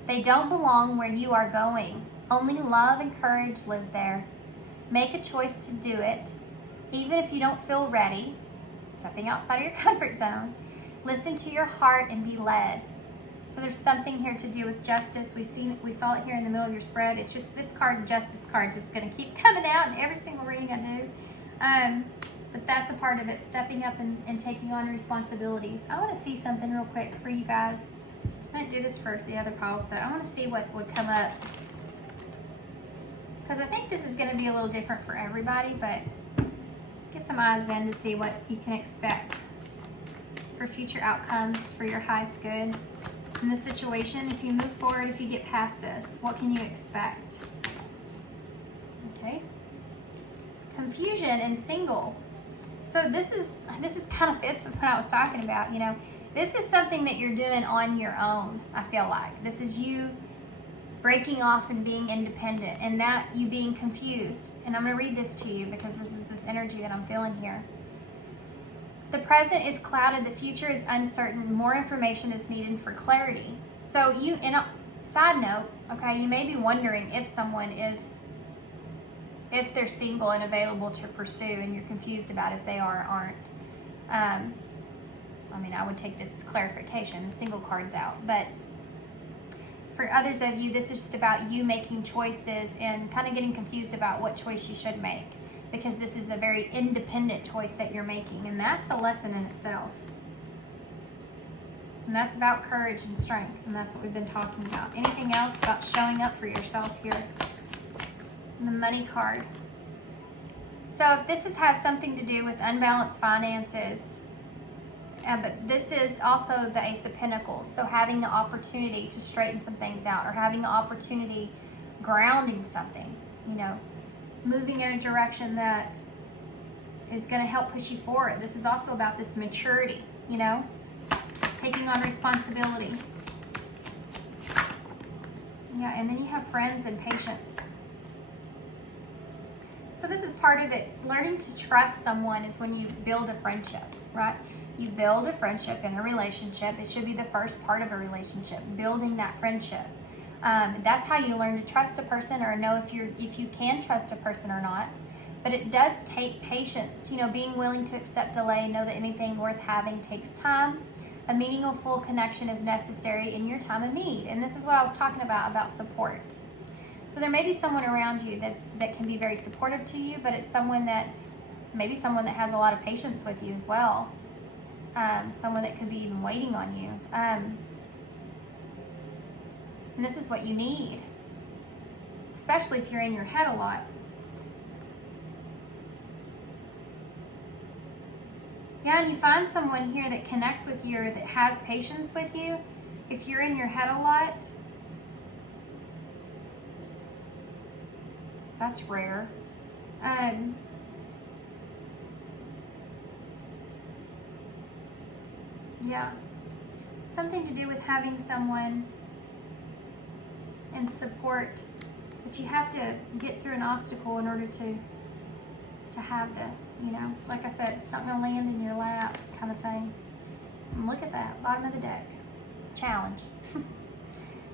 They don't belong where you are going. Only love and courage live there. Make a choice to do it, even if you don't feel ready. Stepping outside of your comfort zone. Listen to your heart and be led. So there's something here to do with justice. We saw it here in the middle of your spread. It's just this card, justice card, just going to keep coming out in every single reading I do. But that's a part of it, stepping up and taking on responsibilities. I want to see something real quick for you guys. I didn't do this for the other piles, but I want to see what would come up. Because I think this is going to be a little different for everybody, but let's get some eyes in to see what you can expect for future outcomes for your highest good. In this situation, if you move forward, if you get past this, what can you expect? Okay. Confusion and single. So this is kind of fits with what I was talking about, you know. This is something that you're doing on your own, I feel like. This is you breaking off and being independent, and that you being confused. And I'm going to read this to you because this is this energy that I'm feeling here. The present is clouded, the future is uncertain, more information is needed for clarity. So in a side note, okay, you may be wondering if they're single and available to pursue, and you're confused about if they are or aren't. I mean, I would take this as clarification. The single card's out. But for others of you, this is just about you making choices and kind of getting confused about what choice you should make, because this is a very independent choice that you're making, and that's a lesson in itself. And that's about courage and strength, and that's what we've been talking about. Anything else about showing up for yourself here? And the money card. So if this has something to do with unbalanced finances, but this is also the Ace of Pentacles. So having the opportunity to straighten some things out, or having the opportunity grounding something, you know, moving in a direction that is going to help push you forward. This is also about this maturity, you know, taking on responsibility. Yeah, and then you have friends and patience. So this is part of it. Learning to trust someone is when you build a friendship, right? You build a friendship in a relationship. It should be the first part of a relationship, building that friendship. That's how you learn to trust a person, or know if you can trust a person or not. but it does take patience. You know, being willing to accept delay, know that anything worth having takes time. A meaningful connection is necessary in your time of need. And this is what I was talking about support. So there may be someone around you that can be very supportive to you, but it's someone that has a lot of patience with you as well. Someone that could be even waiting on you. And this is what you need, especially if you're in your head a lot. Yeah, and you find someone here that connects with you or that has patience with you. If you're in your head a lot, that's rare. Yeah, something to do with having someone and support, but you have to get through an obstacle in order to have this, you know. Like I said, it's not going to land in your lap kind of thing. And look at that, bottom of the deck. Challenge.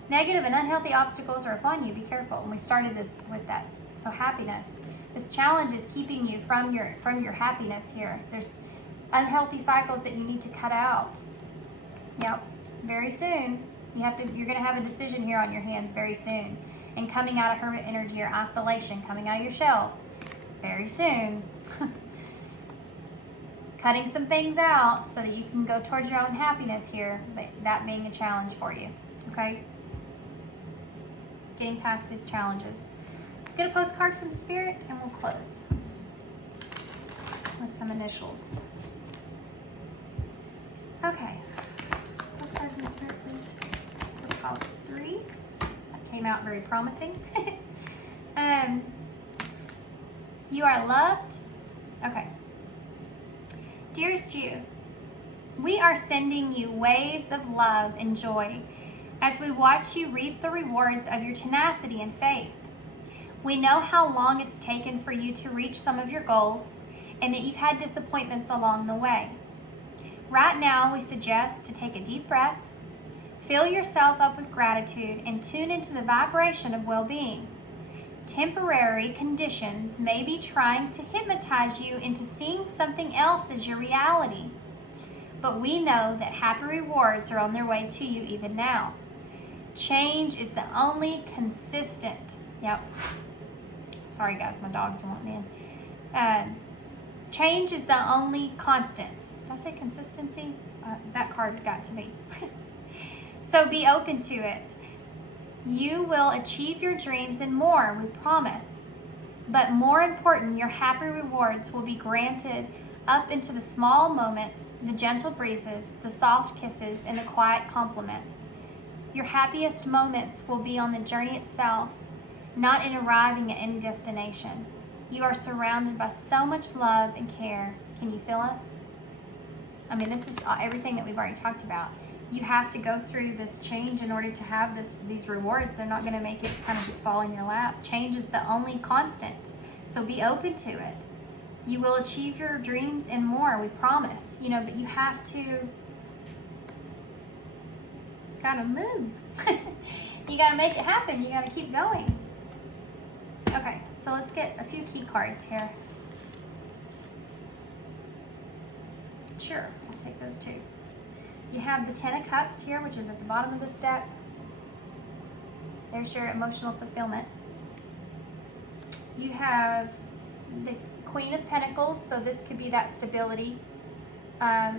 Negative and unhealthy obstacles are upon you. Be careful. And we started this with that. So happiness. This challenge is keeping you from your happiness here. There's unhealthy cycles that you need to cut out. Yep. Very soon. You're going to have a decision here on your hands very soon. And coming out of hermit energy or isolation, coming out of your shell very soon. Cutting some things out so that you can go towards your own happiness here, but that being a challenge for you, okay? Getting past these challenges. Let's get a postcard from Spirit and we'll close with some initials. Okay, postcard from Spirit, please. For pile 3. That came out very promising. You are loved. Okay. Dearest you, we are sending you waves of love and joy as we watch you reap the rewards of your tenacity and faith. We know how long it's taken for you to reach some of your goals and that you've had disappointments along the way. Right now, we suggest to take a deep breath, fill yourself up with gratitude, and tune into the vibration of well-being. Temporary conditions may be trying to hypnotize you into seeing something else as your reality. But we know that happy rewards are on their way to you even now. Change is the only consistent. Yep. Sorry guys, my dogs are wanting in. Change is the only constants. Did I say consistency? That card got to me. So be open to it. You will achieve your dreams and more, we promise. But more important, your happy rewards will be granted up into the small moments, the gentle breezes, the soft kisses, and the quiet compliments. Your happiest moments will be on the journey itself, not in arriving at any destination. You are surrounded by so much love and care. Can you feel us? I mean, this is everything that we've already talked about. You have to go through this change in order to have these rewards. They're not going to make it kind of just fall in your lap. Change is the only constant. So be open to it. You will achieve your dreams and more, we promise. You know, but you have to gotta move. You gotta make it happen. You gotta keep going. Okay, so let's get a few key cards here. Sure, I'll take those too. You have the 10 of Cups here, which is at the bottom of this deck. There's your emotional fulfillment. You have the Queen of Pentacles, so this could be that stability. A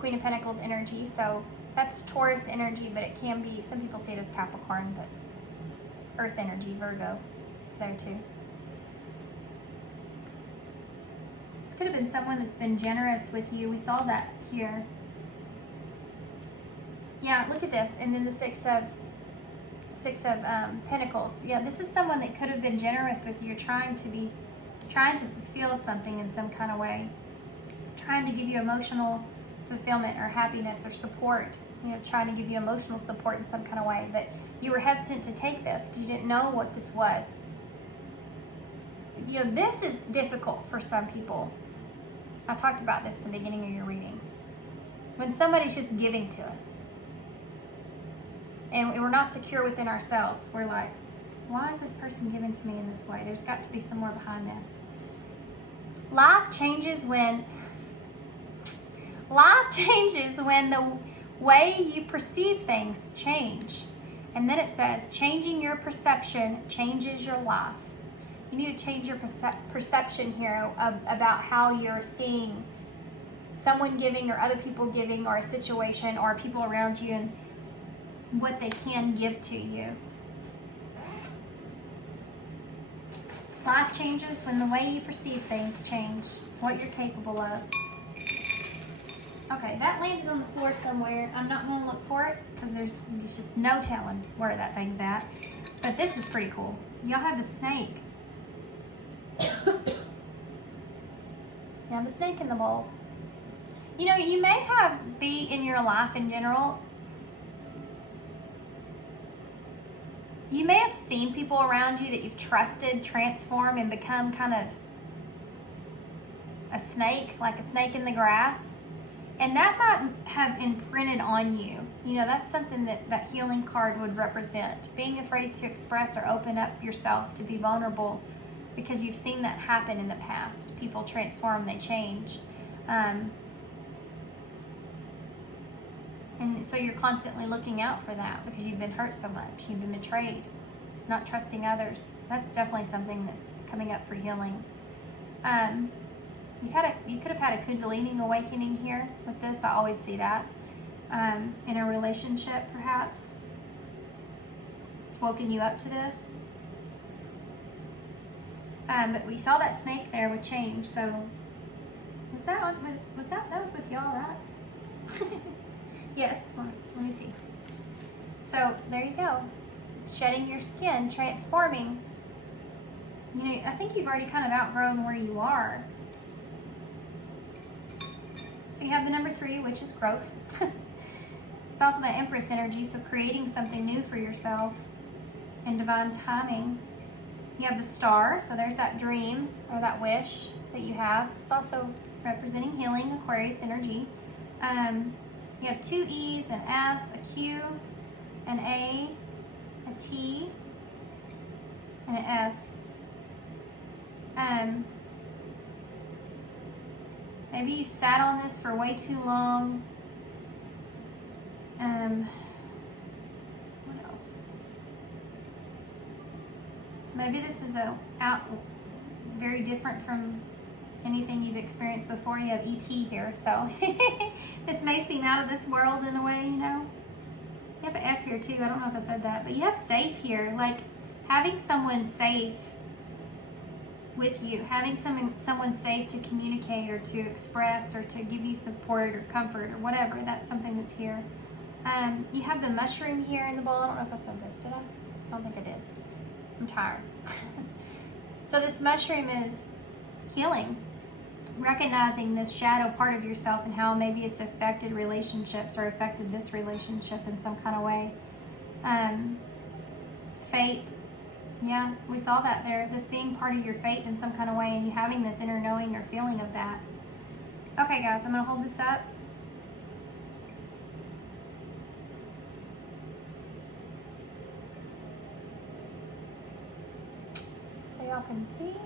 Queen of Pentacles energy, so that's Taurus energy, but it can be, some people see it as Capricorn, but Earth energy, Virgo, is there too. This could have been someone that's been generous with you. We saw that here. Yeah, look at this, and then the Six of Pentacles. Yeah, this is someone that could have been generous with you, trying to fulfill something in some kind of way, trying to give you emotional fulfillment or happiness or support. You know, trying to give you emotional support in some kind of way, but you were hesitant to take this because you didn't know what this was. You know, this is difficult for some people. I talked about this in the beginning of your reading. When somebody's just giving to us, and we're not secure within ourselves, we're like, why is this person giving to me in this way? There's got to be some more behind this. Life changes when the way you perceive things change. And then it says, changing your perception changes your life. You need to change your perception here about how you're seeing someone giving or other people giving or a situation or people around you and what they can give to you. Life changes when the way you perceive things change, what you're capable of. Okay, that landed on the floor somewhere. I'm not going to look for it because there's just no telling where that thing's at. But this is pretty cool. Y'all have the snake. You have the snake in the bowl. You know, you may be in your life in general, you may have seen people around you that you've trusted transform and become kind of a snake, like a snake in the grass. And that might have imprinted on you. You know, that's something that healing card would represent. Being afraid to express or open up yourself to be vulnerable because you've seen that happen in the past. People transform, they change. And so you're constantly looking out for that because you've been hurt so much. You've been betrayed, not trusting others. That's definitely something that's coming up for healing. You could have had a Kundalini awakening here with this. I always see that. In a relationship, perhaps. It's woken you up to this. But we saw that snake there with change. So that was with y'all, right? Yes, let me see. So there you go. Shedding your skin, transforming. You know, I think you've already kind of outgrown where you are. So you have the number 3, which is growth. It's also the Empress energy, so creating something new for yourself in divine timing. You have the star, so there's that dream or that wish that you have. It's also representing healing, Aquarius energy. You have 2 E's, an F, a Q, an A, a T, and an S. Maybe you sat on this for way too long. What else? Maybe this is very different from anything you've experienced before. You have ET here, so this may seem out of this world in a way, you know. You have an F here too. I don't know if I said that, but you have safe here, like having someone safe with you, having someone safe to communicate or to express or to give you support or comfort or whatever. That's something that's here. You have the mushroom here in the bowl. I don't know if I said this, did I? I don't think I did. I'm tired. So this mushroom is healing, recognizing this shadow part of yourself and how maybe it's affected relationships or affected this relationship in some kind of way. Fate. Yeah, we saw that there. This being part of your fate in some kind of way and you having this inner knowing or feeling of that. Okay, guys, I'm going to hold this up. So y'all can see.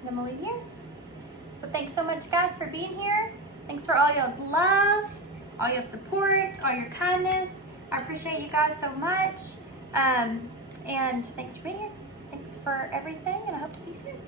And I'm going to leave here. So thanks so much, guys, for being here. Thanks for all y'all's love, all your support, all your kindness. I appreciate you guys so much. And thanks for being here. Thanks for everything, and I hope to see you soon.